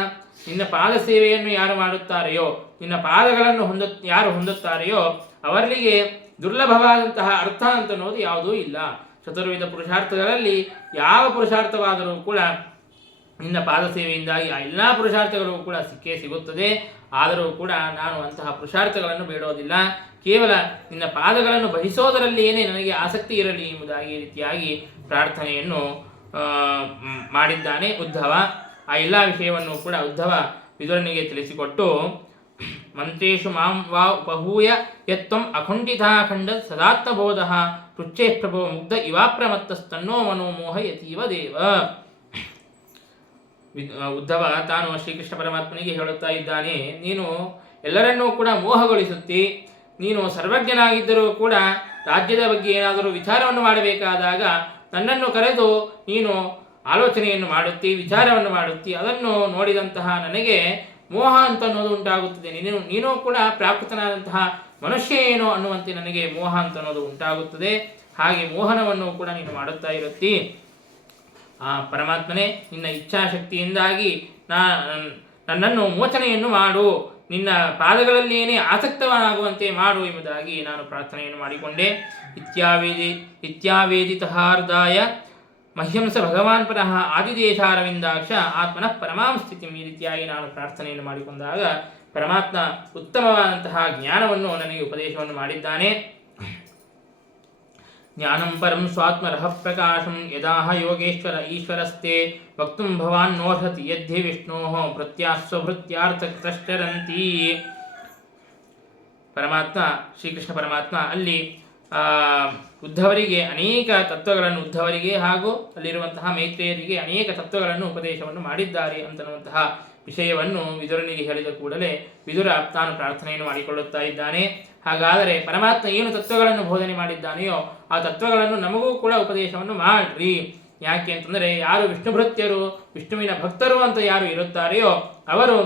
ನಿನ್ನ ಪಾದ ಸೇವೆಯನ್ನು ಯಾರು ಮಾಡುತ್ತಾರೆಯೋ, ನಿನ್ನ ಪಾದಗಳನ್ನು ಯಾರು ಹೊಂದುತ್ತಾರೆಯೋ ಅವರಿಗೆ ದುರ್ಲಭವಾದಂತಹ ಅರ್ಥ ಅಂತನ್ನೋದು ಯಾವುದೂ ಇಲ್ಲ. ಚತುರ್ವಿಧ ಪುರುಷಾರ್ಥಗಳಲ್ಲಿ ಯಾವ ಪುರುಷಾರ್ಥವಾದರೂ ಕೂಡ ನಿನ್ನ ಪಾದ ಸೇವೆಯಿಂದಾಗಿ ಆ ಎಲ್ಲ ಪುರುಷಾರ್ಥಗಳು ಕೂಡ ಸಿಕ್ಕೇ ಸಿಗುತ್ತದೆ. ಆದರೂ ಕೂಡ ನಾನು ಅಂತಹ ಪುರುಷಾರ್ಥಗಳನ್ನು ಬೇಡೋದಿಲ್ಲ. ಕೇವಲ ನಿನ್ನ ಪಾದಗಳನ್ನು ಬಹಿಸೋದರಲ್ಲಿಯೇ ನನಗೆ ಆಸಕ್ತಿ ಇರಲಿ ಎಂಬುದಾಗಿ ಈ ರೀತಿಯಾಗಿ ಪ್ರಾರ್ಥನೆಯನ್ನು ಮಾಡಿದ್ದಾನೆ ಉದ್ಧವ. ಆ ಎಲ್ಲ ವಿಷಯವನ್ನು ಕೂಡ ಉದ್ಧವ ವಿದುರನಿಗೆ ತಿಳಿಸಿಕೊಟ್ಟು ಮಂತ್ರೇಶು ಮಾಂ ವಾ ಉಪಹೂಯ ಯತ್ವಂ ಅಖಂಡಿತಾಖಂಡ ಸದಾತ್ಮಬೋಧ ಪೃಚ್ಛೇ ಪ್ರಭೋ ಮುಗ್ಧ ಇವಾಪ್ರಮತ್ತಸ್ತನ್ನೋ ಮನೋಮೋಹ ಯತೀವ ದೇವ. ಉದ್ಧವ ತಾನು ಶ್ರೀಕೃಷ್ಣ ಪರಮಾತ್ಮನಿಗೆ ಹೇಳುತ್ತಾ ಇದ್ದಾನೆ, ನೀನು ಎಲ್ಲರನ್ನೂ ಕೂಡ ಮೋಹಗೊಳಿಸುತ್ತಿ. ನೀನು ಸರ್ವಜ್ಞನಾಗಿದ್ದರೂ ಕೂಡ ರಾಜ್ಯದ ಬಗ್ಗೆ ಏನಾದರೂ ವಿಚಾರವನ್ನು ಮಾಡಬೇಕಾದಾಗ ನನ್ನನ್ನು ಕರೆದು ನೀನು ಆಲೋಚನೆಯನ್ನು ಮಾಡುತ್ತಿ, ವಿಚಾರವನ್ನು ಮಾಡುತ್ತಿ. ಅದನ್ನು ನೋಡಿದಂತಹ ನನಗೆ ಮೋಹ ಅಂತ ಅನ್ನೋದು ಉಂಟಾಗುತ್ತದೆ. ನೀನು ಕೂಡ ಪ್ರಾಕೃತನಾದಂತಹ ಮನುಷ್ಯ ಏನೋ ಅನ್ನುವಂತೆ ನನಗೆ ಮೋಹ ಅಂತ ಅನ್ನೋದು ಉಂಟಾಗುತ್ತದೆ. ಹಾಗೆ ಮೋಹನವನ್ನು ಕೂಡ ನೀನು ಮಾಡುತ್ತಾ ಇರುತ್ತಿ. ಆ ಪರಮಾತ್ಮನೇ, ನಿನ್ನ ಇಚ್ಛಾಶಕ್ತಿಯಿಂದಾಗಿ ನನ್ನನ್ನು ಮೋಚನೆಯನ್ನು ಮಾಡು, ನಿನ್ನ ಪಾದಗಳಲ್ಲಿಯೇ ಆಸಕ್ತವನಾಗುವಂತೆ ಮಾಡು ಎಂಬುದಾಗಿ ನಾನು ಪ್ರಾರ್ಥನೆಯನ್ನು ಮಾಡಿಕೊಂಡೆ. ಇತ್ಯಾವೇದಿತಹಾರ್ದಾಯ ಮಹ್ಯಂಸ ಭಗವಾನ್ ಪರಃ ಆದಿದೇಶಾರವಿಂದಾಕ್ಷ ಆತ್ಮನಃ ಪರಮಾಂ ಸ್ಥಿತಿ. ಈ ರೀತಿಯಾಗಿ ನಾನು ಪ್ರಾರ್ಥನೆಯನ್ನು ಮಾಡಿಕೊಂಡಾಗ ಪರಮಾತ್ಮ ಉತ್ತಮವಾದಂತಹ ಜ್ಞಾನವನ್ನು ನನಗೆ ಉಪದೇಶವನ್ನು ಮಾಡಿದ್ದಾನೆ. ಜ್ಞಾನಂ ಪರಂ ಸ್ವಾತ್ಮರಃ ಪ್ರಕಾಶಂ ಯದಾಹ ಯೋಗೇಶ್ವರ ಈಶ್ವರಸ್ತೆ ವಕ್ತುಂ ಭವಾನ್ ನೋರ್ಹತಿ ಯದ್ಧಿ ವಿಷ್ಣೋಃ ಭೃತ್ಯಾಸ್ವಭೃತ್ಯಾರ್ಥಕೃತಶ್ಚರಂತಿ. ಪರಮಾತ್ಮ ಶ್ರೀಕೃಷ್ಣ ಪರಮಾತ್ಮ ಅಲ್ಲಿ ಉದ್ಧವರಿಗೆ ಅನೇಕ ತತ್ವಗಳನ್ನು, ಉದ್ಧವರಿಗೆ ಹಾಗೂ ಅಲ್ಲಿರುವಂತಹ ಮೈತ್ರೇಯರಿಗೆ ಅನೇಕ ತತ್ವಗಳನ್ನು ಉಪದೇಶವನ್ನು ಮಾಡಿದ್ದಾರೆ ಅಂತನ್ನುವಂತಹ ವಿಷಯವನ್ನು ವಿದುರನಿಗೆ ಹೇಳಿದ ಕೂಡಲೇ ವಿದುರ ತಾನು ಪ್ರಾರ್ಥನೆಯನ್ನು ಮಾಡಿಕೊಳ್ಳುತ್ತಾ ಇದ್ದಾನೆ. ಹಾಗಾದರೆ ಪರಮಾತ್ಮ ಏನು ತತ್ವಗಳನ್ನು ಬೋಧನೆ ಮಾಡಿದ್ದಾನೆಯೋ ಆ ತತ್ವಗಳನ್ನು ನಮಗೂ ಕೂಡ ಉಪದೇಶವನ್ನು ಮಾಡ್ರಿ. ಯಾಕೆ ಅಂತಂದರೆ, ಯಾರು ವಿಷ್ಣು ಭೃತ್ಯರು, ವಿಷ್ಣುವಿನ ಭಕ್ತರು ಅಂತ ಯಾರು ಇರುತ್ತಾರೆಯೋ ಅವರು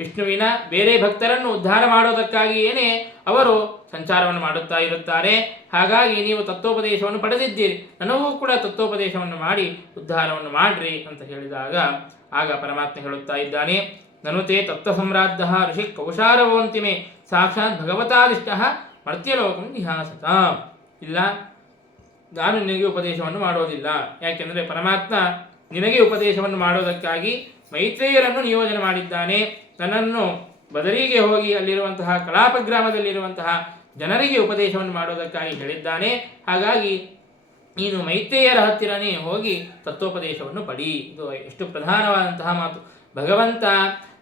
ವಿಷ್ಣುವಿನ ಬೇರೆ ಭಕ್ತರನ್ನು ಉದ್ಧಾರ ಮಾಡೋದಕ್ಕಾಗಿಯೇ ಅವರು ಸಂಚಾರವನ್ನು ಮಾಡುತ್ತಾ ಇರುತ್ತಾರೆ. ಹಾಗಾಗಿ ನೀವು ತತ್ವೋಪದೇಶವನ್ನು ಪಡೆದಿದ್ದೀರಿ, ನನಗೂ ಕೂಡ ತತ್ವೋಪದೇಶವನ್ನು ಮಾಡಿ ಉದ್ಧಾರವನ್ನು ಮಾಡ್ರಿ ಅಂತ ಹೇಳಿದಾಗ ಆಗ ಪರಮಾತ್ಮ ಹೇಳುತ್ತಾ ಇದ್ದಾನೆ, ನನುತೆ ತತ್ವಸಮ್ರಾದ್ಧ ಋಷಿ ಕೌಶಾರವೋಂತಿಮೆ ಸಾಕ್ಷಾತ್ ಭಗವತಾದಿಷ್ಟ ಮರ್ತ್ಯಲೋಕಂ ವಿಹಾಸತ. ಇಲ್ಲ, ನಾನು ನಿನಗೆ ಉಪದೇಶವನ್ನು ಮಾಡೋದಿಲ್ಲ. ಯಾಕೆಂದರೆ ಪರಮಾತ್ಮ ನಿನಗೆ ಉಪದೇಶವನ್ನು ಮಾಡೋದಕ್ಕಾಗಿ ಮೈತ್ರೇಯರನ್ನು ನಿಯೋಜನೆ ಮಾಡಿದ್ದಾನೆ. ನನ್ನನ್ನು ಬದರಿಗೆ ಹೋಗಿ ಅಲ್ಲಿರುವಂತಹ ಕಲಾಪ ಗ್ರಾಮದಲ್ಲಿರುವಂತಹ ಜನರಿಗೆ ಉಪದೇಶವನ್ನು ಮಾಡೋದಕ್ಕಾಗಿ ಹೇಳಿದ್ದಾನೆ. ಹಾಗಾಗಿ ನೀನು ಮೈತ್ರೇಯರ ಹತ್ತಿರನೇ ಹೋಗಿ ತತ್ವೋಪದೇಶವನ್ನು ಪಡಿ. ಇದು ಎಷ್ಟು ಪ್ರಧಾನವಾದಂತಹ ಮಾತು. ಭಗವಂತ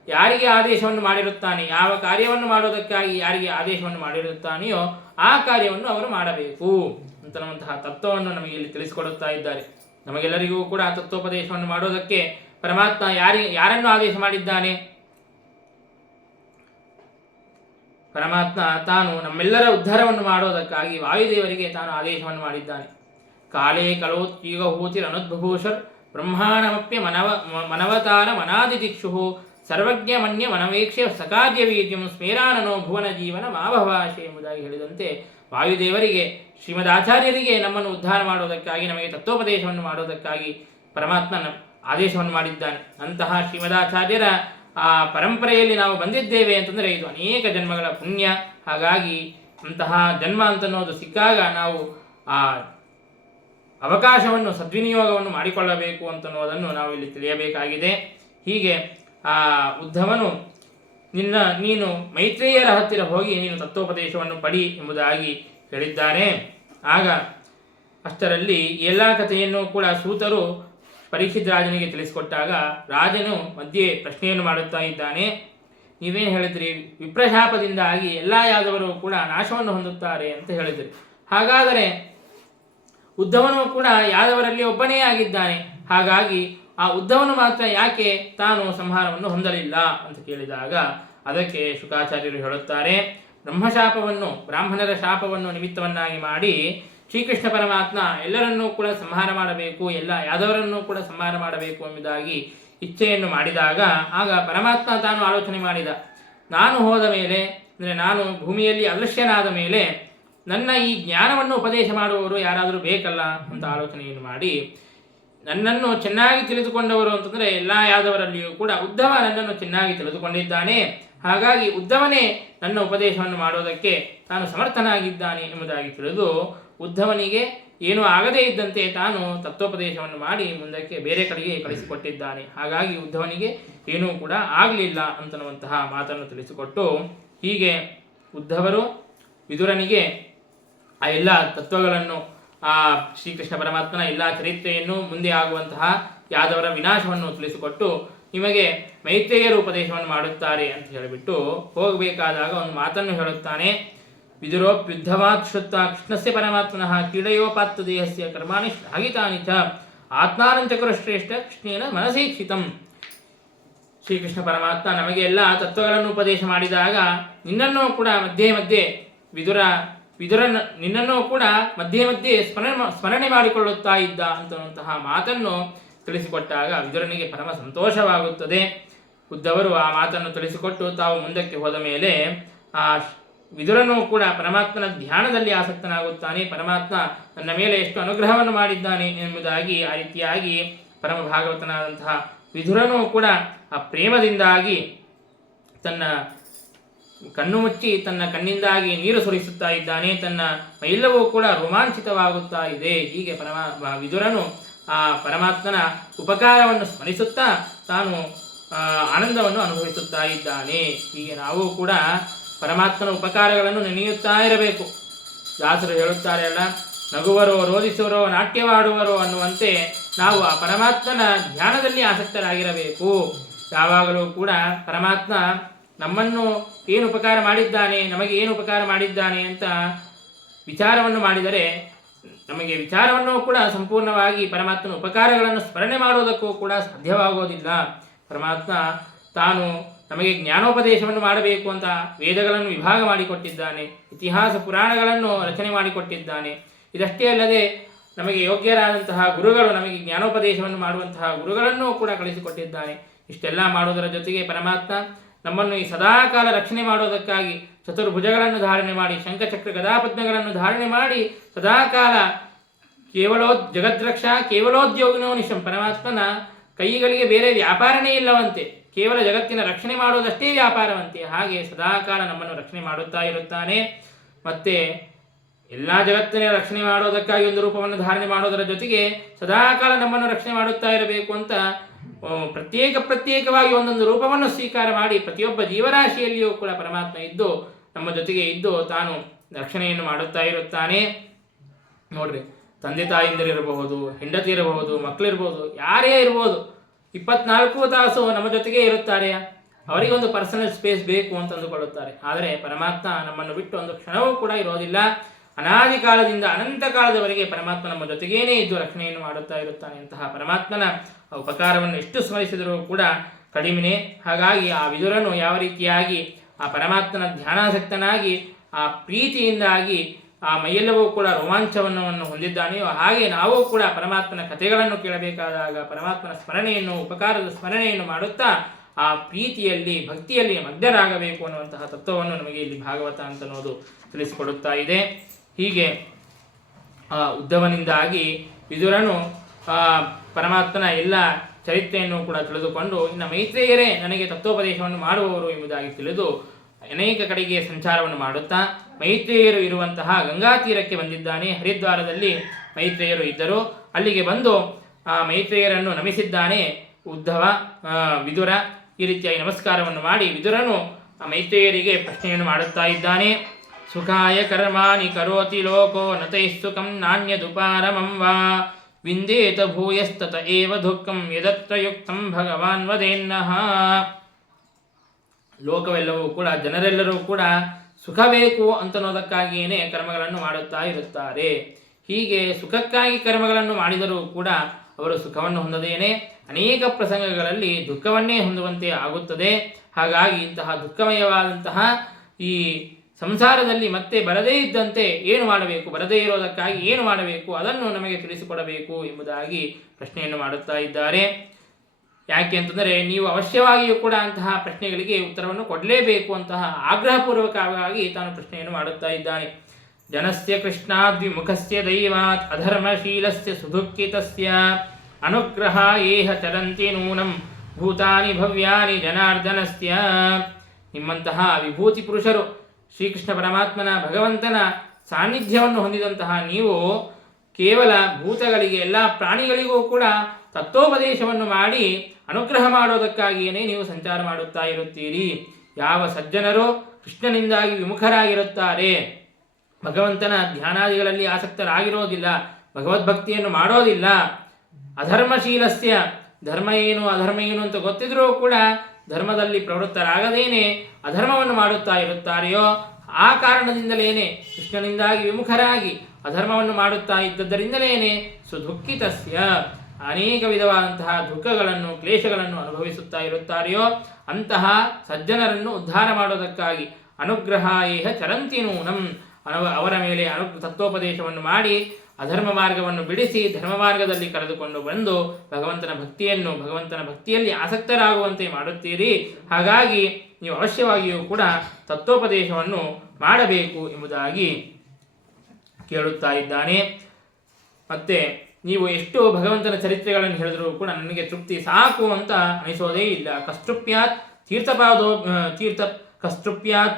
ಯಾರಿಗೆ ಆದೇಶವನ್ನು ಮಾಡಿರುತ್ತಾನೆ, ಯಾವ ಕಾರ್ಯವನ್ನು ಮಾಡೋದಕ್ಕಾಗಿ ಯಾರಿಗೆ ಆದೇಶವನ್ನು ಮಾಡಿರುತ್ತಾನೆಯೋ ಆ ಕಾರ್ಯವನ್ನು ಅವರು ಮಾಡಬೇಕು ಅಂತನ್ನುವಂತಹ ತತ್ವವನ್ನು ನಮಗೆ ಇಲ್ಲಿ ತಿಳಿಸಿಕೊಡುತ್ತಾ ಇದ್ದಾರೆ. ನಮಗೆಲ್ಲರಿಗೂ ಕೂಡ ಆ ತತ್ವೋಪದೇಶವನ್ನು ಮಾಡೋದಕ್ಕೆ ಪರಮಾತ್ಮ ಯಾರನ್ನು ಆದೇಶ ಮಾಡಿದ್ದಾನೆ? ಪರಮಾತ್ಮ ತಾನು ನಮ್ಮೆಲ್ಲರ ಉದ್ಧಾರವನ್ನು ಮಾಡೋದಕ್ಕಾಗಿ ವಾಯುದೇವರಿಗೆ ತಾನು ಆದೇಶವನ್ನು ಮಾಡಿದ್ದಾನೆ. ಕಾಲೇ ಕಲೋತ್ಯುಗಹೂತಿರನುದ್ಭೂಷರ್ ಬ್ರಹ್ಮಾಣಮಪ್ಯ ಮನವತಾರ ಮನಾದಿದಿಕ್ಷು ಸರ್ವಜ್ಞ ಮನ್ಯ ಮನವೇಕ್ಷ್ಯ ಸಕಾರ್ಯವೀರ್ಯಂ ಸ್ಮೇರಾನನೋ ಭುವನ ಜೀವನ ಮಾಭಭಾಷೆ ಎಂಬುದಾಗಿ ಹೇಳಿದಂತೆ ವಾಯುದೇವರಿಗೆ, ಶ್ರೀಮದಾಚಾರ್ಯರಿಗೆ ನಮ್ಮನ್ನು ಉದ್ಧಾರ ಮಾಡೋದಕ್ಕಾಗಿ, ನಮಗೆ ತತ್ವೋಪದೇಶವನ್ನು ಮಾಡೋದಕ್ಕಾಗಿ ಪರಮಾತ್ಮ ಆದೇಶವನ್ನು ಮಾಡಿದ್ದಾನೆ. ಅಂತಹ ಶ್ರೀಮದಾಚಾರ್ಯರ ಆ ಪರಂಪರೆಯಲ್ಲಿ ನಾವು ಬಂದಿದ್ದೇವೆ ಅಂತಂದರೆ ಇದು ಅನೇಕ ಜನ್ಮಗಳ ಪುಣ್ಯ. ಹಾಗಾಗಿ ಅಂತಹ ಜನ್ಮ ಅಂತನ್ನೋದು ಸಿಕ್ಕಾಗ ನಾವು ಆ ಅವಕಾಶವನ್ನು ಸದ್ವಿನಿಯೋಗವನ್ನು ಮಾಡಿಕೊಳ್ಳಬೇಕು ಅಂತನ್ನುವುದನ್ನು ನಾವು ಇಲ್ಲಿ ತಿಳಿಯಬೇಕಾಗಿದೆ. ಹೀಗೆ ಆ ಉದ್ಧವನು ನೀನು ಮೈತ್ರೇಯರ ಹತ್ತಿರ ಹೋಗಿ ನೀನು ತತ್ವೋಪದೇಶವನ್ನು ಪಡಿ ಎಂಬುದಾಗಿ ಹೇಳಿದ್ದಾನೆ. ಆಗ ಅಷ್ಟರಲ್ಲಿ ಎಲ್ಲ ಕಥೆಯನ್ನು ಕೂಡ ಸೂತರು ಪರೀಕ್ಷಿತ್ ರಾಜನಿಗೆ ತಿಳಿಸಿಕೊಟ್ಟಾಗ ರಾಜನು ಮಧ್ಯೆ ಪ್ರಶ್ನೆಯನ್ನು ಮಾಡುತ್ತಾ ಇದ್ದಾನೆ. ನೀವೇನು ಹೇಳಿದ್ರಿ? ವಿಪ್ರಶಾಪದಿಂದಾಗಿ ಎಲ್ಲ ಯಾದವರು ಕೂಡ ನಾಶವನ್ನು ಹೊಂದುತ್ತಾರೆ ಅಂತ ಹೇಳಿದ್ರಿ. ಹಾಗಾದರೆ ಉದ್ಧವನು ಕೂಡ ಯಾದವರಲ್ಲಿ ಒಬ್ಬನೇ ಆಗಿದ್ದಾನೆ. ಹಾಗಾಗಿ ಆ ಉದ್ಧವನು ಮಾತ್ರ ಯಾಕೆ ತಾನು ಸಂಹಾರವನ್ನು ಹೊಂದಲಿಲ್ಲ ಅಂತ ಕೇಳಿದಾಗ ಅದಕ್ಕೆ ಶುಕಾಚಾರ್ಯರು ಹೇಳುತ್ತಾರೆ, ಬ್ರಾಹ್ಮಣರ ಶಾಪವನ್ನು ನಿಮಿತ್ತವನ್ನಾಗಿ ಮಾಡಿ ಶ್ರೀಕೃಷ್ಣ ಪರಮಾತ್ಮ ಎಲ್ಲರನ್ನೂ ಕೂಡ ಸಂಹಾರ ಮಾಡಬೇಕು, ಎಲ್ಲ ಯಾದವರನ್ನೂ ಕೂಡ ಸಂಹಾರ ಮಾಡಬೇಕು ಎಂಬುದಾಗಿ ಇಚ್ಛೆಯನ್ನು ಮಾಡಿದಾಗ ಆಗ ಪರಮಾತ್ಮ ತಾನು ಆಲೋಚನೆ ಮಾಡಿದ, ನಾನು ಹೋದ ಮೇಲೆ ಅಂದರೆ ನಾನು ಭೂಮಿಯಲ್ಲಿ ಅದೃಶ್ಯನಾದ ಮೇಲೆ ನನ್ನ ಈ ಜ್ಞಾನವನ್ನು ಉಪದೇಶ ಮಾಡುವವರು ಯಾರಾದರೂ ಬೇಕಲ್ಲ ಅಂತ ಆಲೋಚನೆಯನ್ನು ಮಾಡಿ ನನ್ನನ್ನು ಚೆನ್ನಾಗಿ ತಿಳಿದುಕೊಂಡವರು ಅಂತಂದರೆ ಎಲ್ಲ ಯಾದವರಲ್ಲಿಯೂ ಕೂಡ ಉದ್ಧವ ನನ್ನನ್ನು ಚೆನ್ನಾಗಿ ತಿಳಿದುಕೊಂಡಿದ್ದಾನೆ. ಹಾಗಾಗಿ ಉದ್ಧವನೇ ನನ್ನ ಉಪದೇಶವನ್ನು ಮಾಡೋದಕ್ಕೆ ತಾನು ಸಮರ್ಥನಾಗಿದ್ದಾನೆ ಎಂಬುದಾಗಿ ತಿಳಿದು ಉದ್ಧವನಿಗೆ ಏನೂ ಆಗದೇ ಇದ್ದಂತೆ ತಾನು ತತ್ವೋಪದೇಶವನ್ನು ಮಾಡಿ ಮುಂದಕ್ಕೆ ಬೇರೆ ಕಡೆಗೆ ಕಳಿಸಿಕೊಟ್ಟಿದ್ದಾನೆ. ಹಾಗಾಗಿ ಉದ್ಧವನಿಗೆ ಏನೂ ಕೂಡ ಆಗಲಿಲ್ಲ ಅಂತನ್ನುವಂತಹ ಮಾತನ್ನು ತಿಳಿಸಿಕೊಟ್ಟು ಹೀಗೆ ಉದ್ಧವರು ವಿದುರನಿಗೆ ಆ ಎಲ್ಲ ತತ್ವಗಳನ್ನು, ಆ ಶ್ರೀಕೃಷ್ಣ ಪರಮಾತ್ಮನ ಎಲ್ಲ ಚರಿತ್ರೆಯನ್ನು, ಮುಂದೆ ಆಗುವಂತಹ ಯಾದವರ ವಿನಾಶವನ್ನು ತಿಳಿಸಿಕೊಟ್ಟು ನಿಮಗೆ ಮೈತ್ರೇಯರು ಉಪದೇಶವನ್ನು ಮಾಡುತ್ತಾರೆ ಅಂತ ಹೇಳಿಬಿಟ್ಟು ಹೋಗಬೇಕಾದಾಗ ಒಂದು ಮಾತನ್ನು ಹೇಳುತ್ತಾನೆ. ವಿದುರೋಪ್ಯುದ್ಧವಾತ್ ಶ್ರುತ್ವ ಕೃಷ್ಣಸ್ಯ ಪರಮಾತ್ಮನಃ ಕ್ರೀಡೆಯೋಪಾತ್ತ ದೇಹಸ್ಯ ಕರ್ಮಾಣಿ ಶ್ಲಾಘಿತಾನಿ ಚ ಆತ್ಮಾನಂಚ ಕುರುಶ್ರೇಷ್ಠ ಕೃಷ್ಣೇನ ಮನಸೀಕ್ಷಿತಂ. ಶ್ರೀಕೃಷ್ಣ ಪರಮಾತ್ಮ ನಮಗೆ ಎಲ್ಲ ತತ್ವಗಳನ್ನು ಉಪದೇಶ ಮಾಡಿದಾಗ ನಿನ್ನನ್ನೂ ಕೂಡ ಮಧ್ಯೆ ಮಧ್ಯೆ ವಿದುರ ನಿನ್ನನ್ನೂ ಕೂಡ ಮಧ್ಯೆ ಸ್ಮರಣೆ ಮಾಡಿಕೊಳ್ಳುತ್ತಾ ಇದ್ದ ಅಂತನ್ನುವಂತಹ ಮಾತನ್ನು ತಿಳಿಸಿಕೊಟ್ಟಾಗ ವಿದುರನಿಗೆ ಪರಮ ಸಂತೋಷವಾಗುತ್ತದೆ. ಉದ್ಧವರು ಆ ಮಾತನ್ನು ತಿಳಿಸಿಕೊಟ್ಟು ತಾವು ಮುಂದಕ್ಕೆ ಹೋದ ಮೇಲೆ ಆ ವಿದುರನು ಕೂಡ ಪರಮಾತ್ಮನ ಧ್ಯಾನದಲ್ಲಿ ಆಸಕ್ತನಾಗುತ್ತಾನೆ. ಪರಮಾತ್ಮ ನನ್ನ ಮೇಲೆ ಎಷ್ಟು ಅನುಗ್ರಹವನ್ನು ಮಾಡಿದ್ದಾನೆ ಎಂಬುದಾಗಿ ಆ ರೀತಿಯಾಗಿ ಪರಮ ಭಾಗವತನಾದಂತಹ ವಿದುರನು ಕೂಡ ಆ ಪ್ರೇಮದಿಂದಾಗಿ ತನ್ನ ಕಣ್ಣು ಮುಚ್ಚಿ ತನ್ನ ಕಣ್ಣಿಂದಾಗಿ ನೀರು ಸುರಿಸುತ್ತಾ ಇದ್ದಾನೆ. ತನ್ನ ಮೈಲ್ಲವೂ ಕೂಡ ರೋಮಾಂಚಿತವಾಗುತ್ತಾ ಇದೆ. ಹೀಗೆ ವಿದುರನು ಆ ಪರಮಾತ್ಮನ ಉಪಕಾರವನ್ನು ಸ್ಮರಿಸುತ್ತಾ ತಾನು ಆನಂದವನ್ನು ಅನುಭವಿಸುತ್ತಾ ಇದ್ದಾನೆ. ಹೀಗೆ ನಾವು ಕೂಡ ಪರಮಾತ್ಮನ ಉಪಕಾರಗಳನ್ನು ನೆನೆಯುತ್ತಾ ಇರಬೇಕು. ದಾಸರು ಹೇಳುತ್ತಾರೆ ಅಲ್ಲ, ನಗುವರೋ ರೋಧಿಸುವರೋ ನಾಟ್ಯವಾಡುವರೋ ಅನ್ನುವಂತೆ ನಾವು ಆ ಪರಮಾತ್ಮನ ಧ್ಯಾನದಲ್ಲಿ ಆಸಕ್ತರಾಗಿರಬೇಕು. ಯಾವಾಗಲೂ ಕೂಡ ಪರಮಾತ್ಮ ನಮ್ಮನ್ನು ಏನು ಉಪಕಾರ ಮಾಡಿದ್ದಾನೆ, ನಮಗೆ ಏನು ಉಪಕಾರ ಮಾಡಿದ್ದಾನೆ ಅಂತ ವಿಚಾರವನ್ನು ಮಾಡಿದರೆ ನಮಗೆ ವಿಚಾರವನ್ನು ಕೂಡ ಸಂಪೂರ್ಣವಾಗಿ ಪರಮಾತ್ಮನ ಉಪಕಾರಗಳನ್ನು ಸ್ಮರಣೆ ಮಾಡುವುದಕ್ಕೂ ಕೂಡ ಸಾಧ್ಯವಾಗುವುದಿಲ್ಲ. ಪರಮಾತ್ಮ ತಾನು ನಮಗೆ ಜ್ಞಾನೋಪದೇಶವನ್ನು ಮಾಡಬೇಕು ಅಂತ ವೇದಗಳನ್ನು ವಿಭಾಗ ಮಾಡಿಕೊಟ್ಟಿದ್ದಾನೆ, ಇತಿಹಾಸ ಪುರಾಣಗಳನ್ನು ರಚನೆ ಮಾಡಿಕೊಟ್ಟಿದ್ದಾನೆ. ಇದಷ್ಟೇ ಅಲ್ಲದೆ ನಮಗೆ ಯೋಗ್ಯರಾದಂತಹ ಗುರುಗಳು, ನಮಗೆ ಜ್ಞಾನೋಪದೇಶವನ್ನು ಮಾಡುವಂತಹ ಗುರುಗಳನ್ನೂ ಕೂಡ ಕಳಿಸಿಕೊಟ್ಟಿದ್ದಾನೆ. ಇಷ್ಟೆಲ್ಲ ಮಾಡುವುದರ ಜೊತೆಗೆ ಪರಮಾತ್ಮ ನಮ್ಮನ್ನು ಈ ಸದಾಕಾಲ ರಕ್ಷಣೆ ಮಾಡುವುದಕ್ಕಾಗಿ ಚತುರ್ಭುಜಗಳನ್ನು ಧಾರಣೆ ಮಾಡಿ, ಶಂಖಚಕ್ರ ಗದಾಪದ್ಮಗಳನ್ನು ಧಾರಣೆ ಮಾಡಿ ಸದಾಕಾಲ ಜಗದ್ರಕ್ಷಾ ಕೇವಲೋದ್ಯೋಗಿನೋ ನಿಶಂ. ಪರಮಾತ್ಮನ ಕೈಗಳಿಗೆ ಬೇರೆ ವ್ಯಾಪಾರನೇ ಇಲ್ಲವಂತೆ, ಕೇವಲ ಜಗತ್ತಿನ ರಕ್ಷಣೆ ಮಾಡುವುದಷ್ಟೇ ವ್ಯಾಪಾರವಂತೆ. ಹಾಗೆ ಸದಾಕಾಲ ನಮ್ಮನ್ನು ರಕ್ಷಣೆ ಮಾಡುತ್ತಾ ಇರುತ್ತಾನೆ. ಮತ್ತೆ ಎಲ್ಲ ಜಗತ್ತಿನ ರಕ್ಷಣೆ ಮಾಡೋದಕ್ಕಾಗಿ ಒಂದು ರೂಪವನ್ನು ಧಾರಣೆ ಮಾಡೋದರ ಜೊತೆಗೆ ಸದಾಕಾಲ ನಮ್ಮನ್ನು ರಕ್ಷಣೆ ಮಾಡುತ್ತಾ ಇರಬೇಕು ಅಂತ ಪ್ರತ್ಯೇಕವಾಗಿ ಒಂದೊಂದು ರೂಪವನ್ನು ಸ್ವೀಕಾರ ಮಾಡಿ ಪ್ರತಿಯೊಬ್ಬ ಜೀವರಾಶಿಯಲ್ಲಿಯೂ ಕೂಡ ಪರಮಾತ್ಮ ಇದ್ದು ನಮ್ಮ ಜೊತೆಗೆ ಇದ್ದು ತಾನು ರಕ್ಷಣೆಯನ್ನು ಮಾಡುತ್ತಾ ಇರುತ್ತಾನೆ. ನೋಡ್ರಿ, ತಂದೆ ತಾಯಿಂದರಿರಬಹುದು, ಹೆಂಡತಿ ಇರಬಹುದು, ಮಕ್ಕಳಿರ್ಬೋದು, ಯಾರೇ ಇರ್ಬೋದು, 24 ತಾಸು ನಮ್ಮ ಜೊತೆಗೇ ಇರುತ್ತಾರೆ. ಅವರಿಗೊಂದು ಪರ್ಸನಲ್ ಸ್ಪೇಸ್ ಬೇಕು ಅಂತ ಅಂದುಕೊಳ್ಳುತ್ತಾರೆ. ಆದರೆ ಪರಮಾತ್ಮ ನಮ್ಮನ್ನು ಬಿಟ್ಟು ಒಂದು ಕ್ಷಣವೂ ಕೂಡ ಇರೋದಿಲ್ಲ. ಅನಾದಿ ಕಾಲದಿಂದ ಅನಂತ ಕಾಲದವರೆಗೆ ಪರಮಾತ್ಮ ನಮ್ಮ ಜೊತೆಗೇನೇ ಇದ್ದು ರಕ್ಷಣೆಯನ್ನು ಮಾಡುತ್ತಾ ಇರುತ್ತಾನೆ. ಅಂತಹ ಪರಮಾತ್ಮನ ಉಪಕಾರವನ್ನು ಎಷ್ಟು ಸ್ಮರಿಸಿದರೂ ಕೂಡ ಕಡಿಮೆನೇ. ಹಾಗಾಗಿ ಆ ವಿದುರನು ಯಾವ ರೀತಿಯಾಗಿ ಆ ಪರಮಾತ್ಮನ ಧ್ಯಾನಾಸಕ್ತನಾಗಿ ಆ ಪ್ರೀತಿಯಿಂದಾಗಿ ಆ ಮೈಯೆಲ್ಲವೂ ಕೂಡ ರೋಮಾಂಚವನ್ನು ಹೊಂದಿದ್ದಾನೆಯೋ ಹಾಗೆ ನಾವು ಕೂಡ ಪರಮಾತ್ಮನ ಕಥೆಗಳನ್ನು ಕೇಳಬೇಕಾದಾಗ ಪರಮಾತ್ಮನ ಸ್ಮರಣೆಯನ್ನು, ಉಪಕಾರದ ಸ್ಮರಣೆಯನ್ನು ಮಾಡುತ್ತಾ ಆ ಪ್ರೀತಿಯಲ್ಲಿ, ಭಕ್ತಿಯಲ್ಲಿ ಮಗ್ನರಾಗಬೇಕು ಅನ್ನುವಂತಹ ತತ್ವವನ್ನು ನಮಗೆ ಇಲ್ಲಿ ಭಾಗವತ ಅಂತ ಅನ್ನೋದು ತಿಳಿಸಿಕೊಡುತ್ತಾ ಇದೆ. ಹೀಗೆ ಉದ್ಧವನಿಂದಾಗಿ ವಿದುರನು ಪರಮಾತ್ಮನ ಎಲ್ಲ ಚರಿತ್ರೆಯನ್ನು ಕೂಡ ತಿಳಿದುಕೊಂಡು ಇನ್ನು ಮೈತ್ರೇಯರೇ ನನಗೆ ತತ್ವೋಪದೇಶವನ್ನು ಮಾಡುವವರು ಎಂಬುದಾಗಿ ತಿಳಿದು ಅನೇಕ ಕಡೆಗೆ ಸಂಚಾರವನ್ನು ಮಾಡುತ್ತಾ ಮೈತ್ರೇಯರು ಇರುವಂತಹ ಗಂಗಾ ತೀರಕ್ಕೆ ಬಂದಿದ್ದಾನೆ. ಹರಿದ್ವಾರದಲ್ಲಿ ಮೈತ್ರೇಯರು ಇದ್ದರು. ಅಲ್ಲಿಗೆ ಬಂದು ಆ ಮೈತ್ರೇಯರನ್ನು ನಮಿಸಿದ್ದಾನೆ ವಿದುರ. ಈ ರೀತಿಯಾಗಿ ನಮಸ್ಕಾರವನ್ನು ಮಾಡಿ ವಿದುರನು ಮೈತ್ರೇಯರಿಗೆ ಪ್ರಶ್ನೆಯನ್ನು ಮಾಡುತ್ತಾ ಇದ್ದಾನೆ. ಸುಖಾಯ ಕರ್ಮಾಣಿ ಕರೋತಿ ಲೋಕೋ ನತೈಃ ಸುಖಂ ನಾಣ್ಯದುಪಾರಮಂ ವಾ ವಿಂದೇತ ಭೂಯಸ್ತತ ಏವ ದುಃಖಂ ಯದತ್ರ ಯುಕ್ತಂ ಭಗವಾನ್ ವದೇನ್ನಃ. ಲೋಕವೆಲ್ಲವೂ ಕೂಡ, ಜನರೆಲ್ಲರೂ ಕೂಡ ಸುಖ ಬೇಕು ಅಂತನ್ನೋದಕ್ಕಾಗಿಯೇ ಕರ್ಮಗಳನ್ನು ಮಾಡುತ್ತಾ ಇರುತ್ತಾರೆ. ಹೀಗೆ ಸುಖಕ್ಕಾಗಿ ಕರ್ಮಗಳನ್ನು ಮಾಡಿದರೂ ಕೂಡ ಅವರು ಸುಖವನ್ನು ಹೊಂದದೇನೆ ಅನೇಕ ಪ್ರಸಂಗಗಳಲ್ಲಿ ದುಃಖವನ್ನೇ ಹೊಂದುವಂತೆ ಆಗುತ್ತದೆ. ಹಾಗಾಗಿ ಇಂತಹ ದುಃಖಮಯವಾದಂತಹ ಈ ಸಂಸಾರದಲ್ಲಿ ಮತ್ತೆ ಬರದೇ ಇದ್ದಂತೆ ಏನು ಮಾಡಬೇಕು, ಬರದೇ ಇರೋದಕ್ಕಾಗಿ ಏನು ಮಾಡಬೇಕು, ಅದನ್ನು ನಮಗೆ ತಿಳಿಸಿಕೊಡಬೇಕು ಎಂಬುದಾಗಿ ಪ್ರಶ್ನೆಯನ್ನು ಮಾಡುತ್ತಾ ಇದ್ದಾರೆ. ಯಾಕೆ ಅಂತಂದರೆ ನೀವು ಅವಶ್ಯವಾಗಿಯೂ ಕೂಡ ಅಂತಹ ಪ್ರಶ್ನೆಗಳಿಗೆ ಉತ್ತರವನ್ನು ಕೊಡಲೇಬೇಕು ಅಂತಹ ಆಗ್ರಹಪೂರ್ವಕವಾಗಿ ತಾನು ಪ್ರಶ್ನೆಯನ್ನು ಮಾಡುತ್ತಾ ಇದ್ದಾನೆ. ಜನಸ್ಯ ಕೃಷ್ಣಾದ್ವಿಮುಖಸ್ಯ ದೈವಾತ್ ಅಧರ್ಮಶೀಲಸ್ಯ ಸುದುಃಖಿತಸ್ಯ ಅನುಗ್ರಹ ಏಹ ಚರಂತಿ ನೂನಂ ಭೂತಾನಿ ಭವ್ಯಾನಿ ಜನಾರ್ದನಸ್ಯ. ನಿಮ್ಮಂತಹ ವಿಭೂತಿ ಪುರುಷರು, ಶ್ರೀಕೃಷ್ಣ ಪರಮಾತ್ಮನ ಭಗವಂತನ ಸಾನ್ನಿಧ್ಯವನ್ನು ಹೊಂದಿದಂತಹ ನೀವು ಕೇವಲ ಭೂತಗಳಿಗೆ, ಎಲ್ಲ ಪ್ರಾಣಿಗಳಿಗೂ ಕೂಡ ತತ್ವೋಪದೇಶವನ್ನು ಮಾಡಿ ಅನುಗ್ರಹ ಮಾಡೋದಕ್ಕಾಗಿಯೇ ನೀವು ಸಂಚಾರ ಮಾಡುತ್ತಾ ಇರುತ್ತೀರಿ. ಯಾವ ಸಜ್ಜನರು ಕೃಷ್ಣನಿಂದಾಗಿ ವಿಮುಖರಾಗಿರುತ್ತಾರೆ, ಭಗವಂತನ ಧ್ಯಾನಾದಿಗಳಲ್ಲಿ ಆಸಕ್ತರಾಗಿರೋದಿಲ್ಲ, ಭಗವದ್ಭಕ್ತಿಯನ್ನು ಮಾಡೋದಿಲ್ಲ, ಅಧರ್ಮಶೀಲಸ್ಯ, ಧರ್ಮ ಏನು ಅಧರ್ಮ ಏನು ಅಂತ ಗೊತ್ತಿದ್ರೂ ಕೂಡ ಧರ್ಮದಲ್ಲಿ ಪ್ರವೃತ್ತರಾಗದೇನೆ ಅಧರ್ಮವನ್ನು ಮಾಡುತ್ತಾ ಇರುತ್ತಾರೆಯೋ ಆ ಕಾರಣದಿಂದಲೇನೆ ಕೃಷ್ಣನಿಂದಾಗಿ ವಿಮುಖರಾಗಿ ಅಧರ್ಮವನ್ನು ಮಾಡುತ್ತಾ ಇದ್ದದ್ದರಿಂದಲೇನೆ ಸುದುಃಖಿತಸ್ಯ, ಅನೇಕ ವಿಧವಾದಂತಹ ದುಃಖಗಳನ್ನು ಕ್ಲೇಶಗಳನ್ನು ಅನುಭವಿಸುತ್ತಾ ಇರುತ್ತಾರೆಯೋ ಅಂತಹ ಸಜ್ಜನರನ್ನು ಉದ್ಧಾರ ಮಾಡೋದಕ್ಕಾಗಿ ಅನುಗ್ರಹ ಏಹ ಚರಂತಿ ನೂನಂ, ಅವರ ಮೇಲೆ ತತ್ವೋಪದೇಶವನ್ನು ಮಾಡಿ ಅಧರ್ಮ ಮಾರ್ಗವನ್ನು ಬಿಡಿಸಿ ಧರ್ಮ ಮಾರ್ಗದಲ್ಲಿ ಕರೆದುಕೊಂಡು ಬಂದು ಭಗವಂತನ ಭಕ್ತಿಯಲ್ಲಿ ಆಸಕ್ತರಾಗುವಂತೆ ಮಾಡುತ್ತೀರಿ. ಹಾಗಾಗಿ ನೀವು ಅವಶ್ಯವಾಗಿಯೂ ಕೂಡ ತತ್ವೋಪದೇಶವನ್ನು ಮಾಡಬೇಕು ಎಂಬುದಾಗಿ ಕೇಳುತ್ತಾ ಇದ್ದಾನೆ. ಮತ್ತು ನೀವು ಎಷ್ಟು ಭಗವಂತನ ಚರಿತ್ರೆಗಳನ್ನು ಹೇಳಿದರೂ ಕೂಡ ನನಗೆ ತೃಪ್ತಿ ಸಾಕು ಅಂತ ಅನಿಸೋದೇ ಇಲ್ಲ. ಕಸ್ತೃಪ್ಯಾತ್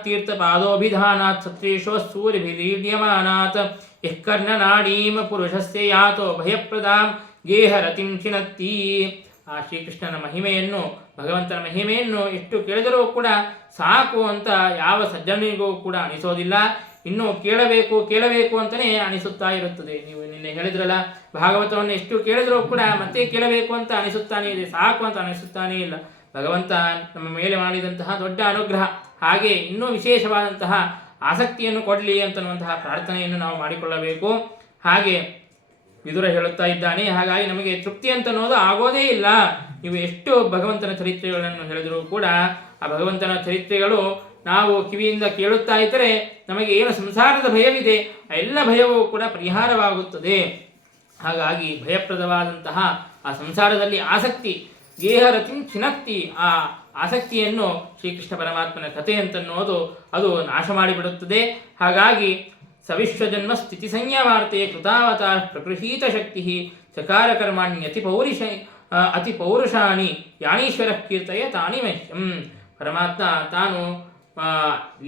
ತೀರ್ಥಪಾದೋಭಿಧಾನಾತ್ ಸತ್ರೇಶೋ ಸೂರ್ಯಭಿದೀಡ್ಯಮಾನಾತ್ ಯಃ ಕರ್ಣನಾಡೀಂ ಪುರುಷಸ್ಯ ಯಾತೋ ಭಯಪ್ರದಾಂ ಗೇಹರತಿಂ ಚಿನತ್ತಿ. ಆ ಶ್ರೀಕೃಷ್ಣನ ಮಹಿಮೆಯನ್ನು, ಭಗವಂತನ ಮಹಿಮೆಯನ್ನು ಎಷ್ಟು ಕೇಳಿದರೂ ಕೂಡ ಸಾಕು ಅಂತ ಯಾವ ಸಜ್ಜನಿಗೂ ಕೂಡ ಅನಿಸೋದಿಲ್ಲ. ಇನ್ನೂ ಕೇಳಬೇಕು ಅಂತಲೇ ಅನಿಸುತ್ತಾ ಇರುತ್ತದೆ. ನೀವು ನಿನ್ನೆ ಹೇಳಿದ್ರಲ್ಲ, ಭಾಗವತವನ್ನು ಎಷ್ಟು ಕೇಳಿದರೂ ಕೂಡ ಮತ್ತೆ ಕೇಳಬೇಕು ಅಂತ ಅನಿಸುತ್ತಾನೇ ಇದೆ, ಸಾಕು ಅಂತ ಅನಿಸುತ್ತಾನೇ ಇಲ್ಲ. ಭಗವಂತ ನಮ್ಮ ಮೇಲೆ ಮಾಡಿದಂತಹ ದೊಡ್ಡ ಅನುಗ್ರಹ, ಹಾಗೆ ಇನ್ನೂ ವಿಶೇಷವಾದಂತಹ ಆಸಕ್ತಿಯನ್ನು ಕೊಡಲಿ ಅಂತನ್ನುವಂತಹ ಪ್ರಾರ್ಥನೆಯನ್ನು ನಾವು ಮಾಡಿಕೊಳ್ಳಬೇಕು. ಹಾಗೆ ವಿದುರ ಹೇಳುತ್ತಾ ಇದ್ದಾನೆ, ಹಾಗಾಗಿ ನಮಗೆ ತೃಪ್ತಿ ಅಂತನ್ನೋದು ಆಗೋದೇ ಇಲ್ಲ. ನೀವು ಎಷ್ಟು ಭಗವಂತನ ಚರಿತ್ರೆಗಳನ್ನು ಹೇಳಿದರೂ ಕೂಡ ಆ ಭಗವಂತನ ಚರಿತ್ರೆಗಳು ನಾವು ಕಿವಿಯಿಂದ ಕೇಳುತ್ತಾ ಇದ್ದರೆ ನಮಗೆ ಏನು ಸಂಸಾರದ ಭಯವಿದೆ ಆ ಎಲ್ಲ ಭಯವೂ ಕೂಡ ಪರಿಹಾರವಾಗುತ್ತದೆ. ಹಾಗಾಗಿ ಭಯಪ್ರದವಾದಂತಹ ಆ ಸಂಸಾರದಲ್ಲಿ ಆಸಕ್ತಿ ಗೇಹರತಿಂ ಚಿನತ್ತಿ, ಆ ಆಸಕ್ತಿಯನ್ನು ಶ್ರೀಕೃಷ್ಣ ಪರಮಾತ್ಮನ ಕಥೆ ಅಂತನ್ನೋದು ಅದು ನಾಶ ಮಾಡಿಬಿಡುತ್ತದೆ. ಹಾಗಾಗಿ ಸವಿಶ್ವಜನ್ಮ ಸ್ಥಿತಿ ಸಂಯಮಾರ್ತೆ ಕೃತಾವತಾರ ಪ್ರಕೃಷೀತ ಶಕ್ತಿ ಚಕಾರ ಕರ್ಮಾಣಿ ಅತಿ ಪೌರುಷಾಣಿ ಯಾಣೀಶ್ವರ ಕೀರ್ತಯ ತಾನಿ ಮಹ್ಯಂ. ಪರಮಾತ್ಮ ತಾನು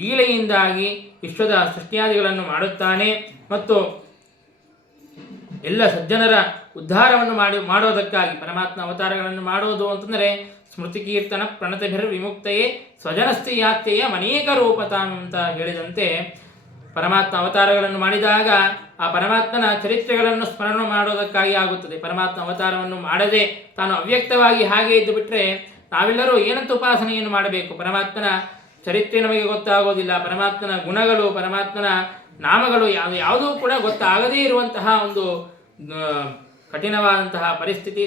ಲೀಲೆಯಿಂದಾಗಿ ವಿಶ್ವದ ಸೃಷ್ಟಿಯಾದಿಗಳನ್ನು ಮಾಡುತ್ತಾನೆ ಮತ್ತು ಎಲ್ಲ ಸಜ್ಜನರ ಉದ್ಧಾರವನ್ನು ಮಾಡೋದಕ್ಕಾಗಿ ಪರಮಾತ್ಮ ಅವತಾರಗಳನ್ನು ಮಾಡೋದು ಅಂತಂದರೆ ಸ್ಮೃತಿ ಕೀರ್ತನ ಪ್ರಣತಭಿರ್ ವಿಮುಕ್ತೆಯೇ ಸ್ವಜನಸ್ಥಿ ಯಾತ್ರೆಯ ಅನೇಕ ರೂಪತಾಂ ಅಂತ ಹೇಳಿದಂತೆ ಪರಮಾತ್ಮ ಅವತಾರಗಳನ್ನು ಮಾಡಿದಾಗ ಆ ಪರಮಾತ್ಮನ ಚರಿತ್ರೆಗಳನ್ನು ಸ್ಮರಣೆ ಮಾಡೋದಕ್ಕಾಗಿ ಆಗುತ್ತದೆ. ಪರಮಾತ್ಮ ಅವತಾರವನ್ನು ಮಾಡದೆ ತಾನು ಅವ್ಯಕ್ತವಾಗಿ ಹಾಗೆ ಇದ್ದು ಬಿಟ್ಟರೆ ನಾವೆಲ್ಲರೂ ಏನಂತ ಉಪಾಸನೆಯನ್ನು ಮಾಡಬೇಕು? ಪರಮಾತ್ಮನ ಚರಿತ್ರೆ ನಮಗೆ ಗೊತ್ತಾಗೋದಿಲ್ಲ, ಪರಮಾತ್ಮನ ಗುಣಗಳು, ಪರಮಾತ್ಮನ ನಾಮಗಳು ಯಾವುದೂ ಕೂಡ ಗೊತ್ತಾಗದೇ ಇರುವಂತಹ ಒಂದು ಕಠಿಣವಾದಂತಹ ಪರಿಸ್ಥಿತಿ,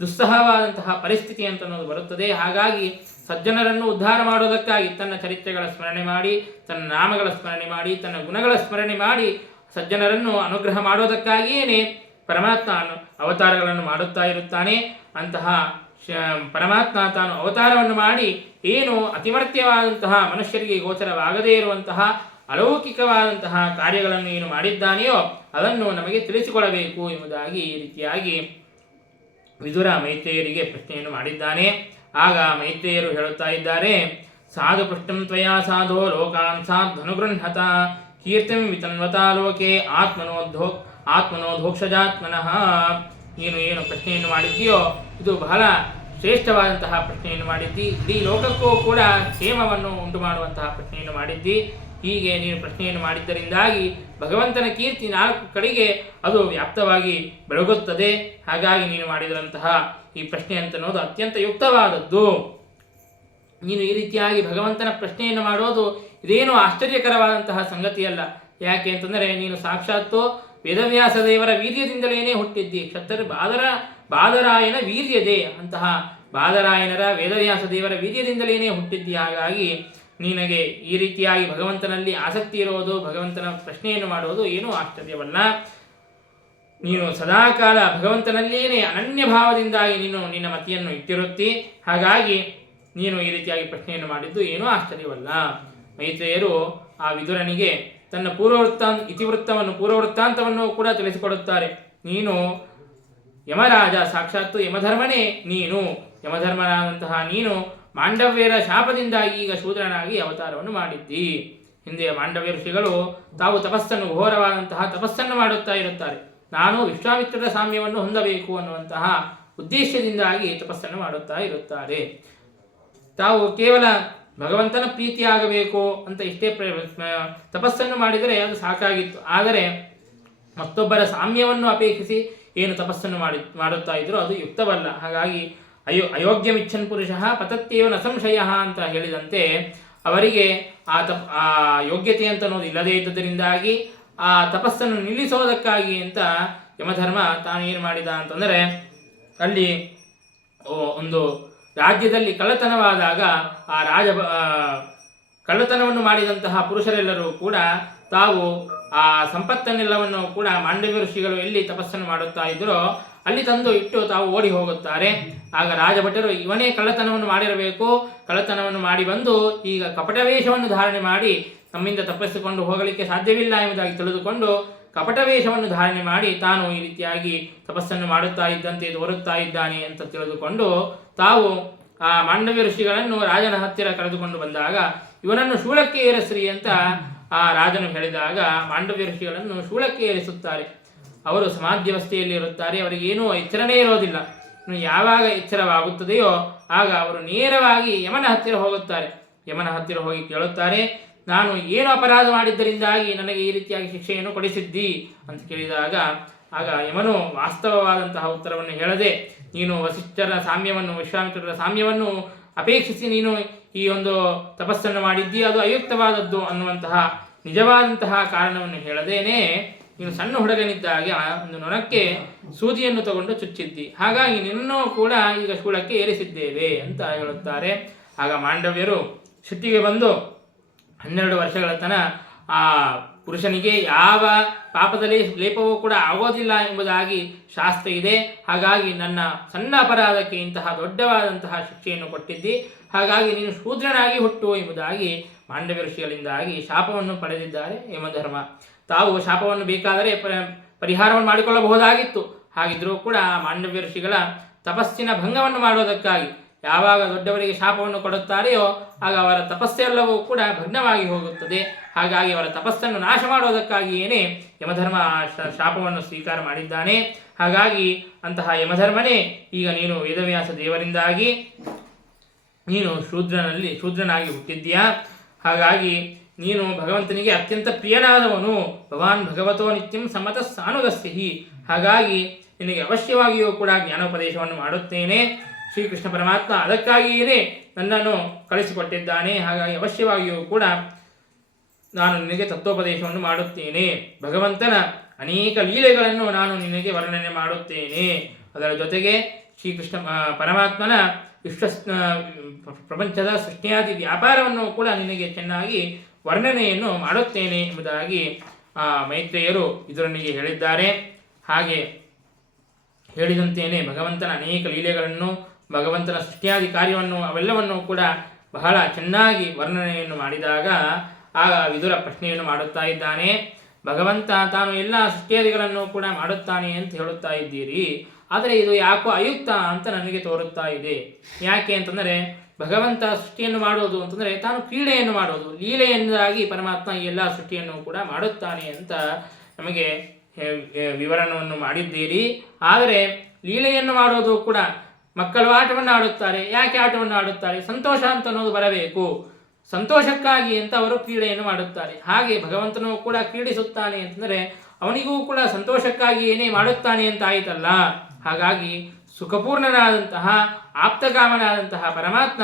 ದುಸ್ಸಹವಾದಂತಹ ಪರಿಸ್ಥಿತಿ ಅಂತ ಅನ್ನೋದು ಬರುತ್ತದೆ. ಹಾಗಾಗಿ ಸಜ್ಜನರನ್ನು ಉದ್ಧಾರ ಮಾಡೋದಕ್ಕಾಗಿ ತನ್ನ ಚರಿತ್ರೆಗಳ ಸ್ಮರಣೆ ಮಾಡಿ, ತನ್ನ ನಾಮಗಳ ಸ್ಮರಣೆ ಮಾಡಿ, ತನ್ನ ಗುಣಗಳ ಸ್ಮರಣೆ ಮಾಡಿ ಸಜ್ಜನರನ್ನು ಅನುಗ್ರಹ ಮಾಡೋದಕ್ಕಾಗಿಯೇ ಪರಮಾತ್ಮ ಅವತಾರಗಳನ್ನು ಮಾಡುತ್ತಾ ಇರುತ್ತಾನೆ. ಅಂತಹ ಪರಮಾತ್ಮ ತಾನು ಅವತಾರವನ್ನು ಮಾಡಿ ಏನು ಅತಿಮರ್ತ್ಯವಾದಂತಹ ಮನುಷ್ಯರಿಗೆ ಗೋಚರವಾಗದೇ ಇರುವಂತಹ ಅಲೌಕಿಕವಾದಂತಹ ಕಾರ್ಯಗಳನ್ನು ಏನು ಮಾಡಿದ್ದಾನೆಯೋ ಅದನ್ನು ನಮಗೆ ತಿಳಿಸಿಕೊಡಬೇಕು ಎಂಬುದಾಗಿ ಈ ರೀತಿಯಾಗಿ ವಿದುರ ಮೈತ್ರೇಯರಿಗೆ ಪ್ರಶ್ನೆಯನ್ನು ಮಾಡಿದ್ದಾನೆ. ಆಗ ಮೈತ್ರೇಯರು ಹೇಳುತ್ತಾ ಇದ್ದಾರೆ, ಸಾಧು ಪೃಷ್ಟಂ ತ್ವಯಾ ಸಾಧೋ ಲೋಕಾನ್ ಸಾಧ್ವನುಗೃಹ್ಣತ ಕೀರ್ತಿಂ ವಿತನ್ವತಾ ಲೋಕೆ ಆತ್ಮನೋಧೋಕ್ಷಜಾತ್ಮನಃ. ನೀನು ಏನು ಪ್ರಶ್ನೆಯನ್ನು ಮಾಡಿದ್ದೀಯೋ ಇದು ಬಹಳ ಶ್ರೇಷ್ಠವಾದಂತಹ ಪ್ರಶ್ನೆಯನ್ನು ಮಾಡಿದ್ದಿ. ಇಡೀ ಲೋಕಕ್ಕೂ ಕೂಡ ಕ್ಷೇಮವನ್ನು ಉಂಟು ಮಾಡುವಂತಹ ಪ್ರಶ್ನೆಯನ್ನು ಮಾಡಿದ್ದಿ. ಹೀಗೆ ನೀನು ಪ್ರಶ್ನೆಯನ್ನು ಮಾಡಿದ್ದರಿಂದಾಗಿ ಭಗವಂತನ ಕೀರ್ತಿ 4 ಕಡೆಗೆ ಅದು ವ್ಯಾಪ್ತವಾಗಿ ಬೆಳಗುತ್ತದೆ. ಹಾಗಾಗಿ ನೀನು ಮಾಡಿದಂತಹ ಈ ಪ್ರಶ್ನೆ ಅಂತನ್ನೋದು ಅತ್ಯಂತ ಯುಕ್ತವಾದದ್ದು. ನೀನು ಈ ರೀತಿಯಾಗಿ ಭಗವಂತನ ಪ್ರಶ್ನೆಯನ್ನು ಮಾಡೋದು ಇದೇನು ಆಶ್ಚರ್ಯಕರವಾದಂತಹ ಸಂಗತಿಯಲ್ಲ. ಯಾಕೆ ಅಂತಂದರೆ ನೀನು ಸಾಕ್ಷಾತ್ತು ವೇದವ್ಯಾಸ ದೇವರ ವೀರ್ಯದಿಂದಲೇ ಹುಟ್ಟಿದ್ದಿ. ಬಾದರಾಯನ ವೀರ್ಯದೇ ಅಂತಹ ಬಾದರಾಯನರ ವೇದವ್ಯಾಸ ದೇವರ ವೀರ್ಯದಿಂದಲೇ ಹುಟ್ಟಿದ್ದಿ. ಹಾಗಾಗಿ ನಿನಗೆ ಈ ರೀತಿಯಾಗಿ ಭಗವಂತನಲ್ಲಿ ಆಸಕ್ತಿ ಇರೋದು, ಭಗವಂತನ ಪ್ರಶ್ನೆಯನ್ನು ಮಾಡುವುದು ಏನೂ ಆಶ್ಚರ್ಯವಲ್ಲ. ನೀನು ಸದಾಕಾಲ ಭಗವಂತನಲ್ಲಿಯೇ ಅನನ್ಯ ಭಾವದಿಂದಾಗಿ ನೀನು ನಿನ್ನ ಮತಿಯನ್ನು ಇಟ್ಟಿರುತ್ತಿ. ಹಾಗಾಗಿ ನೀನು ಈ ರೀತಿಯಾಗಿ ಪ್ರಶ್ನೆಯನ್ನು ಮಾಡಿದ್ದು ಏನೂ ಆಶ್ಚರ್ಯವಲ್ಲ. ಮೈತ್ರೇಯರು ಆ ವಿದುರನಿಗೆ ತನ್ನ ಪೂರ್ವವೃತ್ತಾಂತವನ್ನು ಕೂಡ ತಿಳಿಸಿಕೊಡುತ್ತಾರೆ. ನೀನು ಯಮರಾಜ, ಸಾಕ್ಷಾತ್ತು ಯಮಧರ್ಮನೇ ನೀನು. ಯಮಧರ್ಮನಾದಂತಹ ನೀನು ಮಾಂಡವ್ಯರ ಶಾಪದಿಂದಾಗಿ ಈಗ ಶೂದ್ರನಾಗಿ ಅವತಾರವನ್ನು ಮಾಡಿದ್ದಿ. ಹಿಂದೆ ಮಾಂಡವ್ಯ ಋಷಿಗಳು ತಾವು ಘೋರವಾದಂತಹ ತಪಸ್ಸನ್ನು ಮಾಡುತ್ತಾ ಇರುತ್ತಾರೆ. ನಾನು ವಿಶ್ವಾಮಿತ್ರರ ಸಾಮ್ಯವನ್ನು ಹೊಂದಬೇಕು ಅನ್ನುವಂತಹ ಉದ್ದೇಶದಿಂದಾಗಿ ತಪಸ್ಸನ್ನು ಮಾಡುತ್ತಾ ಇರುತ್ತಾರೆ. ತಾವು ಕೇವಲ ಭಗವಂತನ ಪ್ರೀತಿಯಾಗಬೇಕು ಅಂತ ಇಷ್ಟೇ ತಪಸ್ಸನ್ನು ಮಾಡಿದರೆ ಅದು ಸಾಕಾಗಿತ್ತು. ಆದರೆ ಮತ್ತೊಬ್ಬರ ಸಾಮ್ಯವನ್ನು ಅಪೇಕ್ಷಿಸಿ ಏನು ತಪಸ್ಸನ್ನು ಮಾಡುತ್ತಾ ಇದ್ರು ಅದು ಯುಕ್ತವಲ್ಲ. ಹಾಗಾಗಿ ಅಯೋಗ್ಯಮಿಚ್ಛನ್ ಪುರುಷಃ ಪತತ್ಯೇವ ನ ಸಂಶಯ ಅಂತ ಹೇಳಿದಂತೆ ಅವರಿಗೆ ಆ ಯೋಗ್ಯತೆ ಅಂತ ಅನ್ನೋದು ಇಲ್ಲದೇ ಇದ್ದದರಿಂದಾಗಿ ಆ ತಪಸ್ಸನ್ನು ನಿಲ್ಲಿಸೋದಕ್ಕಾಗಿ ಅಂತ ಯಮಧರ್ಮ ತಾನು ಏನು ಮಾಡಿದ ಅಂತಂದರೆ, ಅಲ್ಲಿ ಒಂದು ರಾಜ್ಯದಲ್ಲಿ ಕಳ್ಳತನವಾದಾಗ ಆ ಕಳ್ಳತನವನ್ನು ಮಾಡಿದಂತಹ ಪುರುಷರೆಲ್ಲರೂ ಕೂಡ ತಾವು ಆ ಸಂಪತ್ತನ್ನೆಲ್ಲವನ್ನು ಕೂಡ ಮಾಂಡವ್ಯ ಋಷಿಗಳು ಎಲ್ಲಿ ತಪಸ್ಸನ್ನು ಮಾಡುತ್ತಾ ಇದ್ದರೋ ಅಲ್ಲಿ ತಂದು ಇಟ್ಟು ತಾವು ಓಡಿ ಹೋಗುತ್ತಾರೆ. ಆಗ ರಾಜಭಟರು ಇವನೇ ಕಳ್ಳತನವನ್ನು ಮಾಡಿರಬೇಕು, ಕಳ್ಳತನವನ್ನು ಮಾಡಿ ಬಂದು ಈಗ ಕಪಟವೇಷವನ್ನು ಧಾರಣೆ ಮಾಡಿ ನಮ್ಮಿಂದ ತಪ್ಪಿಸಿಕೊಂಡು ಹೋಗಲಿಕ್ಕೆ ಸಾಧ್ಯವಿಲ್ಲ ಎಂಬುದಾಗಿ ತಿಳಿದುಕೊಂಡು ಕಪಟವೇಷವನ್ನು ಧಾರಣೆ ಮಾಡಿ ತಾನು ಈ ರೀತಿಯಾಗಿ ತಪಸ್ಸನ್ನು ಮಾಡುತ್ತಾ ಇದ್ದಂತೆ ತೋರುತ್ತಾ ಇದ್ದಾನೆ ಅಂತ ತಿಳಿದುಕೊಂಡು ತಾವು ಆ ಮಾಂಡವ್ಯ ಋಷಿಗಳನ್ನು ರಾಜನ ಹತ್ತಿರ ಕರೆದುಕೊಂಡು ಬಂದಾಗ ಇವನನ್ನು ಶೂಲಕ್ಕೆ ಏರಿಸ್ರಿ ಅಂತ ಆ ರಾಜನು ಹೇಳಿದಾಗ ಮಾಂಡವ್ಯ ಋಷಿಗಳನ್ನು ಶೂಲಕ್ಕೆ ಏರಿಸುತ್ತಾರೆ. ಅವರು ಸಮಾಧ್ಯವಸ್ಥೆಯಲ್ಲಿ ಇರುತ್ತಾರೆ, ಅವರಿಗೇನೂ ಎಚ್ಚರನೇ ಇರೋದಿಲ್ಲ. ಇನ್ನು ಯಾವಾಗ ಎಚ್ಚರವಾಗುತ್ತದೆಯೋ ಆಗ ಅವರು ನೇರವಾಗಿ ಯಮನ ಹತ್ತಿರ ಹೋಗುತ್ತಾರೆ. ಯಮನ ಹತ್ತಿರ ಹೋಗಿ ಕೇಳುತ್ತಾರೆ, ನಾನು ಏನು ಅಪರಾಧ ಮಾಡಿದ್ದರಿಂದಾಗಿ ನನಗೆ ಈ ರೀತಿಯಾಗಿ ಶಿಕ್ಷೆಯನ್ನು ಕೊಡಿಸಿದ್ದಿ ಅಂತ ಕೇಳಿದಾಗ ಆಗ ಯಮನು ವಾಸ್ತವವಾದಂತಹ ಉತ್ತರವನ್ನು ಹೇಳದೆ, ನೀನು ವಿಶ್ವಾಮಿತ್ರರ ಸಾಮ್ಯವನ್ನು ಅಪೇಕ್ಷಿಸಿ ನೀನು ಈ ಒಂದು ತಪಸ್ಸನ್ನು ಮಾಡಿದ್ದಿ, ಅದು ಅಯುಕ್ತವಾದದ್ದು ಅನ್ನುವಂತಹ ನಿಜವಾದಂತಹ ಕಾರಣವನ್ನು ಹೇಳದೇನೆ ನೀನು ಸಣ್ಣ ಹುಡುಗನಿದ್ದಾಗ ಒಂದು ನೊಣಕ್ಕೆ ಸೂಜಿಯನ್ನು ತಗೊಂಡು ಚುಚ್ಚಿದ್ದಿ, ಹಾಗಾಗಿ ನಿನ್ನೂ ಕೂಡ ಈಗ ಶೂಲಕ್ಕೆ ಏರಿಸಿದ್ದೇವೆ ಅಂತ ಹೇಳುತ್ತಾರೆ. ಆಗ ಮಾಂಡವ್ಯರು ಸಿಟ್ಟಿಗೆ ಬಂದು 12 ವರ್ಷಗಳ ತನಕ ಆ ಪುರುಷನಿಗೆ ಯಾವ ಪಾಪದಲ್ಲಿ ಲೇಪವೂ ಕೂಡ ಆಗೋದಿಲ್ಲ ಎಂಬುದಾಗಿ ಶಾಸ್ತ್ರ ಇದೆ. ಹಾಗಾಗಿ ನನ್ನ ಸಣ್ಣ ಅಪರಾಧಕ್ಕೆ ಇಂತಹ ದೊಡ್ಡವಾದಂತಹ ಶಿಕ್ಷೆಯನ್ನು ಕೊಟ್ಟಿದ್ದಿ, ಹಾಗಾಗಿ ನೀನು ಶೂದ್ರನಾಗಿ ಹುಟ್ಟು ಎಂಬುದಾಗಿ ಮಾಂಡವ್ಯ ಋಷಿಗಳಿಂದಾಗಿ ಶಾಪವನ್ನು ಪಡೆದಿದ್ದಾರೆ ಯಮಧರ್ಮ. ತಾವು ಶಾಪವನ್ನು ಬೇಕಾದರೆ ಪರಿಹಾರವನ್ನು ಮಾಡಿಕೊಳ್ಳಬಹುದಾಗಿತ್ತು. ಹಾಗಿದ್ದರೂ ಕೂಡ ಮಾಂಡವ್ಯ ಋಷಿಗಳ ತಪಸ್ಸಿನ ಭಂಗವನ್ನು ಮಾಡೋದಕ್ಕಾಗಿ ಯಾವಾಗ ದೊಡ್ಡವರಿಗೆ ಶಾಪವನ್ನು ಕೊಡುತ್ತಾರೆಯೋ ಆಗ ಅವರ ತಪಸ್ಸೆಲ್ಲವೂ ಕೂಡ ಭಗ್ನವಾಗಿ ಹೋಗುತ್ತದೆ. ಹಾಗಾಗಿ ಅವರ ತಪಸ್ಸನ್ನು ನಾಶ ಮಾಡೋದಕ್ಕಾಗಿಯೇ ಯಮಧರ್ಮ ಶಾಪವನ್ನು ಸ್ವೀಕಾರ ಮಾಡಿದ್ದಾನೆ. ಹಾಗಾಗಿ ಅಂತಹ ಯಮಧರ್ಮನೇ ಈಗ ನೀನು ವೇದವ್ಯಾಸ ದೇವರಿಂದಾಗಿ ನೀನು ಶೂದ್ರನಾಗಿ ಹುಟ್ಟಿದ್ದೀಯಾ. ಹಾಗಾಗಿ ನೀನು ಭಗವಂತನಿಗೆ ಅತ್ಯಂತ ಪ್ರಿಯನಾದವನು. ಭಗವಾನ್ ಭಗವತೋ ನಿತ್ಯಂ ಸಮತ ಸಾನುಗಸ್ಯಹಿ. ಹಾಗಾಗಿ ನಿನಗೆ ಅವಶ್ಯವಾಗಿಯೂ ಕೂಡ ಜ್ಞಾನೋಪದೇಶವನ್ನು ಮಾಡುತ್ತೇನೆ. ಶ್ರೀಕೃಷ್ಣ ಪರಮಾತ್ಮ ಅದಕ್ಕಾಗಿಯೇ ನನ್ನನ್ನು ಕಳಿಸಿಕೊಟ್ಟಿದ್ದಾನೆ. ಹಾಗಾಗಿ ಅವಶ್ಯವಾಗಿಯೂ ಕೂಡ ನಾನು ನಿನಗೆ ತತ್ವೋಪದೇಶವನ್ನು ಮಾಡುತ್ತೇನೆ. ಭಗವಂತನ ಅನೇಕ ಲೀಲೆಗಳನ್ನು ನಾನು ನಿನಗೆ ವರ್ಣನೆ ಮಾಡುತ್ತೇನೆ. ಅದರ ಜೊತೆಗೆ ಶ್ರೀಕೃಷ್ಣ ಪರಮಾತ್ಮನ ಪ್ರಪಂಚದ ಸೃಷ್ಟಿಯಾದಿ ವ್ಯಾಪಾರವನ್ನು ಕೂಡ ನಿನಗೆ ಚೆನ್ನಾಗಿ ವರ್ಣನೆಯನ್ನು ಮಾಡುತ್ತೇನೆ ಎಂಬುದಾಗಿ ಮೈತ್ರೇಯರು ವಿದುರನಿಗೆ ಹೇಳಿದ್ದಾರೆ. ಹಾಗೆ ಹೇಳಿದಂತೆಯೇ ಭಗವಂತನ ಅನೇಕ ಲೀಲೆಗಳನ್ನು, ಭಗವಂತನ ಸೃಷ್ಟಿಯಾದಿ ಕಾರ್ಯವನ್ನು ಅವೆಲ್ಲವನ್ನು ಕೂಡ ಬಹಳ ಚೆನ್ನಾಗಿ ವರ್ಣನೆಯನ್ನು ಮಾಡಿದಾಗ ಆಗ ವಿದುರ ಪ್ರಶ್ನೆಯನ್ನು ಮಾಡುತ್ತಾ ಇದ್ದಾನೆ. ಭಗವಂತ ತಾನು ಎಲ್ಲ ಸೃಷ್ಟಿಯಾದಿಗಳನ್ನು ಕೂಡ ಮಾಡುತ್ತಾನೆ ಅಂತ ಹೇಳುತ್ತಾ ಇದ್ದೀರಿ, ಆದರೆ ಇದು ಯಾಕೋ ಅಯುಕ್ತ ಅಂತ ನನಗೆ ತೋರುತ್ತಾ ಇದೆ. ಯಾಕೆ ಅಂತಂದರೆ ಭಗವಂತ ಸೃಷ್ಟಿಯನ್ನು ಮಾಡೋದು ಅಂತಂದರೆ ತಾನು ಕ್ರೀಡೆಯನ್ನು ಮಾಡೋದು, ಲೀಲೆಯಿಂದಾಗಿ ಪರಮಾತ್ಮ ಈ ಎಲ್ಲ ಸೃಷ್ಟಿಯನ್ನು ಕೂಡ ಮಾಡುತ್ತಾನೆ ಅಂತ ನಮಗೆ ವಿವರಣವನ್ನು ಮಾಡಿದ್ದೀರಿ. ಆದರೆ ಲೀಲೆಯನ್ನು ಮಾಡೋದು ಕೂಡ ಮಕ್ಕಳು ಆಟವನ್ನು ಆಡುತ್ತಾರೆ. ಯಾಕೆ ಆಟವನ್ನು ಆಡುತ್ತಾರೆ? ಸಂತೋಷ ಅಂತ ಅನ್ನೋದು ಬರಬೇಕು, ಸಂತೋಷಕ್ಕಾಗಿ ಅಂತ ಅವರು ಕ್ರೀಡೆಯನ್ನು ಮಾಡುತ್ತಾರೆ. ಹಾಗೆ ಭಗವಂತನು ಕೂಡ ಕ್ರೀಡಿಸುತ್ತಾನೆ ಅಂತಂದರೆ ಅವನಿಗೂ ಕೂಡ ಸಂತೋಷಕ್ಕಾಗಿ ಏನೇ ಮಾಡುತ್ತಾನೆ ಅಂತ ಆಯಿತಲ್ಲ. ಹಾಗಾಗಿ ಸುಖಪೂರ್ಣನಾದಂತಹ ಆಪ್ತಕಾಮನಾದಂತಹ ಪರಮಾತ್ಮ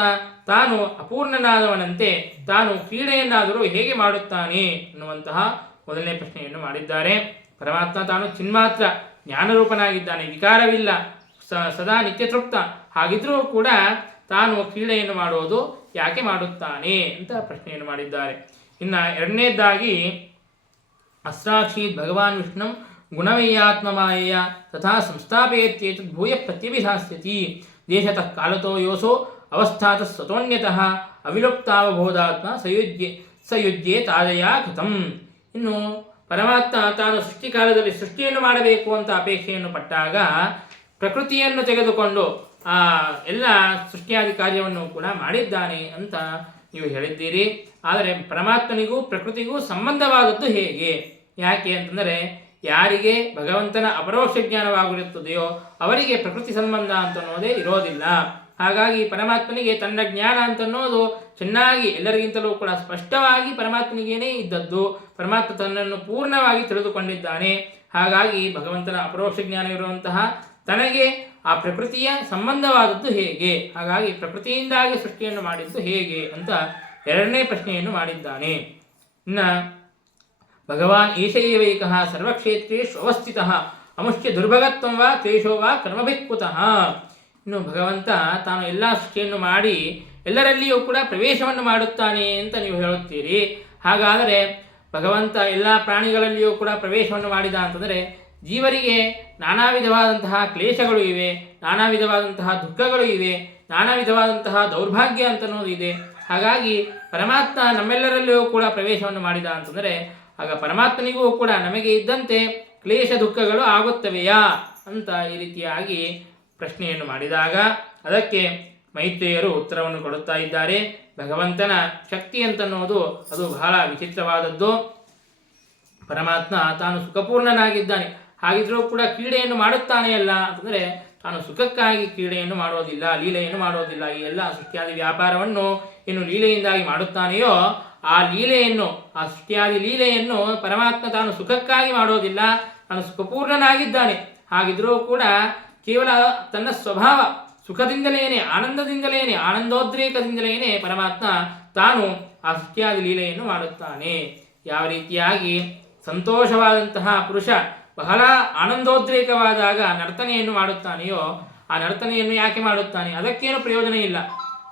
ತಾನು ಅಪೂರ್ಣನಾದವನಂತೆ ತಾನು ಕ್ರೀಡೆಯನ್ನಾದರೂ ಹೇಗೆ ಮಾಡುತ್ತಾನೆ ಅನ್ನುವಂತಹ ಮೊದಲನೇ ಪ್ರಶ್ನೆಯನ್ನು ಮಾಡಿದ್ದಾರೆ. ಪರಮಾತ್ಮ ತಾನು ಚಿನ್ಮಾತ್ರ ಜ್ಞಾನರೂಪನಾಗಿದ್ದಾನೆ, ವಿಕಾರವಿಲ್ಲ, ಸದಾ ನಿತ್ಯತೃಪ್ತ. ಹಾಗಿದ್ರೂ ಕೂಡ ತಾನು ಕ್ರೀಡೆಯನ್ನು ಮಾಡುವುದು ಯಾಕೆ ಮಾಡುತ್ತಾನೆ ಅಂತ ಪ್ರಶ್ನೆಯನ್ನು ಮಾಡಿದ್ದಾರೆ. ಇನ್ನು ಎರಡನೇದಾಗಿ ಅಸ್ರಾಕ್ಷೀತ್ ಭಗವಾನ್ ವಿಷ್ಣು ಗುಣಮಯ್ಯಾತ್ಮಮಾಯೆಯ ತಥಾ ಸಂಸ್ಥಾಪಯತ್ಯೇತದ್ ಭೂಯ ಪ್ರತ್ಯಭಿಧಾಸ್ಯತಿ ದೇಶತಃ ಕಾಲತೋ ಯೋಸೋ ಅವಸ್ಥಾತಃ ಸ್ವತೋನ್ಯತಃ ಅವಿಲುಪ್ತಾವಬೋಧಾತ್ಮ ಸಯುಜ್ಯೇ ತಾದಯ ಕಥಂ. ಇನ್ನು ಪರಮಾತ್ಮ ತಾನು ಸೃಷ್ಟಿಕಾಲದಲ್ಲಿ ಸೃಷ್ಟಿಯನ್ನು ಮಾಡಬೇಕು ಅಂತ ಅಪೇಕ್ಷೆಯನ್ನು ಪಟ್ಟಾಗ ಪ್ರಕೃತಿಯನ್ನು ತೆಗೆದುಕೊಂಡು ಆ ಎಲ್ಲ ಸೃಷ್ಟಿಯಾದಿ ಕಾರ್ಯವನ್ನು ಕೂಡ ಮಾಡಿದ್ದಾನೆ ಅಂತ ನೀವು ಹೇಳಿದ್ದೀರಿ. ಆದರೆ ಪರಮಾತ್ಮನಿಗೂ ಪ್ರಕೃತಿಗೂ ಸಂಬಂಧವಾದದ್ದು ಹೇಗೆ? ಯಾಕೆ ಅಂತಂದರೆ ಯಾರಿಗೆ ಭಗವಂತನ ಅಪರೋಕ್ಷ ಜ್ಞಾನವಾಗಿರುತ್ತದೆಯೋ ಅವರಿಗೆ ಪ್ರಕೃತಿ ಸಂಬಂಧ ಅಂತನ್ನೋದೇ ಇರೋದಿಲ್ಲ. ಹಾಗಾಗಿ ಪರಮಾತ್ಮನಿಗೆ ತನ್ನ ಜ್ಞಾನ ಅಂತನ್ನೋದು ಚೆನ್ನಾಗಿ ಎಲ್ಲರಿಗಿಂತಲೂ ಕೂಡ ಸ್ಪಷ್ಟವಾಗಿ ಪರಮಾತ್ಮನಿಗೇನೇ ಇದ್ದದ್ದು. ಪರಮಾತ್ಮ ತನ್ನನ್ನು ಪೂರ್ಣವಾಗಿ ತಿಳಿದುಕೊಂಡಿದ್ದಾನೆ. ಹಾಗಾಗಿ ಭಗವಂತನ ಅಪರೋಕ್ಷ ಜ್ಞಾನ ಇರುವಂತಹ ತನಗೆ ಆ ಪ್ರಕೃತಿಯ ಸಂಬಂಧವಾದದ್ದು ಹೇಗೆ? ಹಾಗಾಗಿ ಪ್ರಕೃತಿಯಿಂದಾಗಿ ಸೃಷ್ಟಿಯನ್ನು ಮಾಡಿದ್ದು ಹೇಗೆ ಅಂತ ಎರಡನೇ ಪ್ರಶ್ನೆಯನ್ನು ಮಾಡಿದ್ದಾನೆ. ಇನ್ನು ಭಗವಾನ್ ಏಷೈವೈಕಃ ಸರ್ವಕ್ಷೇತ್ರೇಷು ಅವಸ್ಥಿತಃ ಅಮುಷ್ಯ ದುರ್ಭಗತ್ವಂ ವಾ ಕ್ಲೇಶೋ ವಾ ಕರ್ಮಭಿಕ್ಕುತಃ. ಇನ್ನು ಭಗವಂತ ತಾನು ಎಲ್ಲ ಸೃಷ್ಟಿಯನ್ನು ಮಾಡಿ ಎಲ್ಲರಲ್ಲಿಯೂ ಕೂಡ ಪ್ರವೇಶವನ್ನು ಮಾಡುತ್ತಾನೆ ಅಂತ ನೀವು ಹೇಳುತ್ತೀರಿ. ಹಾಗಾದರೆ ಭಗವಂತ ಎಲ್ಲ ಪ್ರಾಣಿಗಳಲ್ಲಿಯೂ ಕೂಡ ಪ್ರವೇಶವನ್ನು ಮಾಡಿದ ಅಂತಂದರೆ ಜೀವರಿಗೆ ನಾನಾ ವಿಧವಾದಂತಹ ಕ್ಲೇಶಗಳು ಇವೆ, ನಾನಾ ವಿಧವಾದಂತಹ ದುಃಖಗಳು ಇವೆ, ನಾನಾ ವಿಧವಾದಂತಹ ದೌರ್ಭಾಗ್ಯ ಅಂತನ್ನೋದು ಇದೆ. ಹಾಗಾಗಿ ಪರಮಾತ್ಮ ನಮ್ಮೆಲ್ಲರಲ್ಲಿಯೂ ಕೂಡ ಪ್ರವೇಶವನ್ನು ಮಾಡಿದ ಅಂತಂದರೆ ಆಗ ಪರಮಾತ್ಮನಿಗೂ ಕೂಡ ನಮಗೆ ಇದ್ದಂತೆ ಕ್ಲೇಶ ದುಃಖಗಳು ಆಗುತ್ತವೆಯಾ ಅಂತ ಈ ರೀತಿಯಾಗಿ ಪ್ರಶ್ನೆಯನ್ನು ಮಾಡಿದಾಗ ಅದಕ್ಕೆ ಮೈತ್ರೇಯರು ಉತ್ತರವನ್ನು ಕೊಡುತ್ತಾ ಇದ್ದಾರೆ. ಭಗವಂತನ ಶಕ್ತಿ ಅಂತನ್ನೋದು ಅದು ಬಹಳ ವಿಚಿತ್ರವಾದದ್ದು. ಪರಮಾತ್ಮ ತಾನು ಸುಖಪೂರ್ಣನಾಗಿದ್ದಾನೆ. ಹಾಗಿದ್ರೂ ಕೂಡ ಕ್ರೀಡೆಯನ್ನು ಮಾಡುತ್ತಾನೆ ಅಲ್ಲ ಅಂತಂದರೆ ತಾನು ಸುಖಕ್ಕಾಗಿ ಕ್ರೀಡೆಯನ್ನು ಮಾಡೋದಿಲ್ಲ, ಲೀಲೆಯನ್ನು ಮಾಡೋದಿಲ್ಲ. ಈ ಎಲ್ಲ ಸೃಷ್ಟಿಯಾದಿ ವ್ಯಾಪಾರವನ್ನು ಏನು ಲೀಲೆಯಿಂದಾಗಿ ಮಾಡುತ್ತಾನೆಯೋ ಆ ಲೀಲೆಯನ್ನು, ಆ ಸೃಷ್ಟಿಯಾದಿ ಲೀಲೆಯನ್ನು ಪರಮಾತ್ಮ ತಾನು ಸುಖಕ್ಕಾಗಿ ಮಾಡೋದಿಲ್ಲ, ತಾನು ಸುಖಪೂರ್ಣನಾಗಿದ್ದಾನೆ. ಹಾಗಿದ್ರೂ ಕೂಡ ಕೇವಲ ತನ್ನ ಸ್ವಭಾವ ಸುಖದಿಂದಲೇನೆ, ಆನಂದದಿಂದಲೇನೆ, ಆನಂದೋದ್ರೇಕದಿಂದಲೇನೆ ಪರಮಾತ್ಮ ತಾನು ಆ ಸೃಷ್ಟಿಯಾದಿ ಲೀಲೆಯನ್ನು ಮಾಡುತ್ತಾನೆ. ಯಾವ ರೀತಿಯಾಗಿ ಸಂತೋಷವಾದಂತಹ ಪುರುಷ ಬಹಳ ಆನಂದೋದ್ರೇಕವಾದಾಗ ನರ್ತನೆಯನ್ನು ಮಾಡುತ್ತಾನೆಯೋ ಆ ನರ್ತನೆಯನ್ನು ಯಾಕೆ ಮಾಡುತ್ತಾನೆ? ಅದಕ್ಕೇನು ಪ್ರಯೋಜನ ಇಲ್ಲ.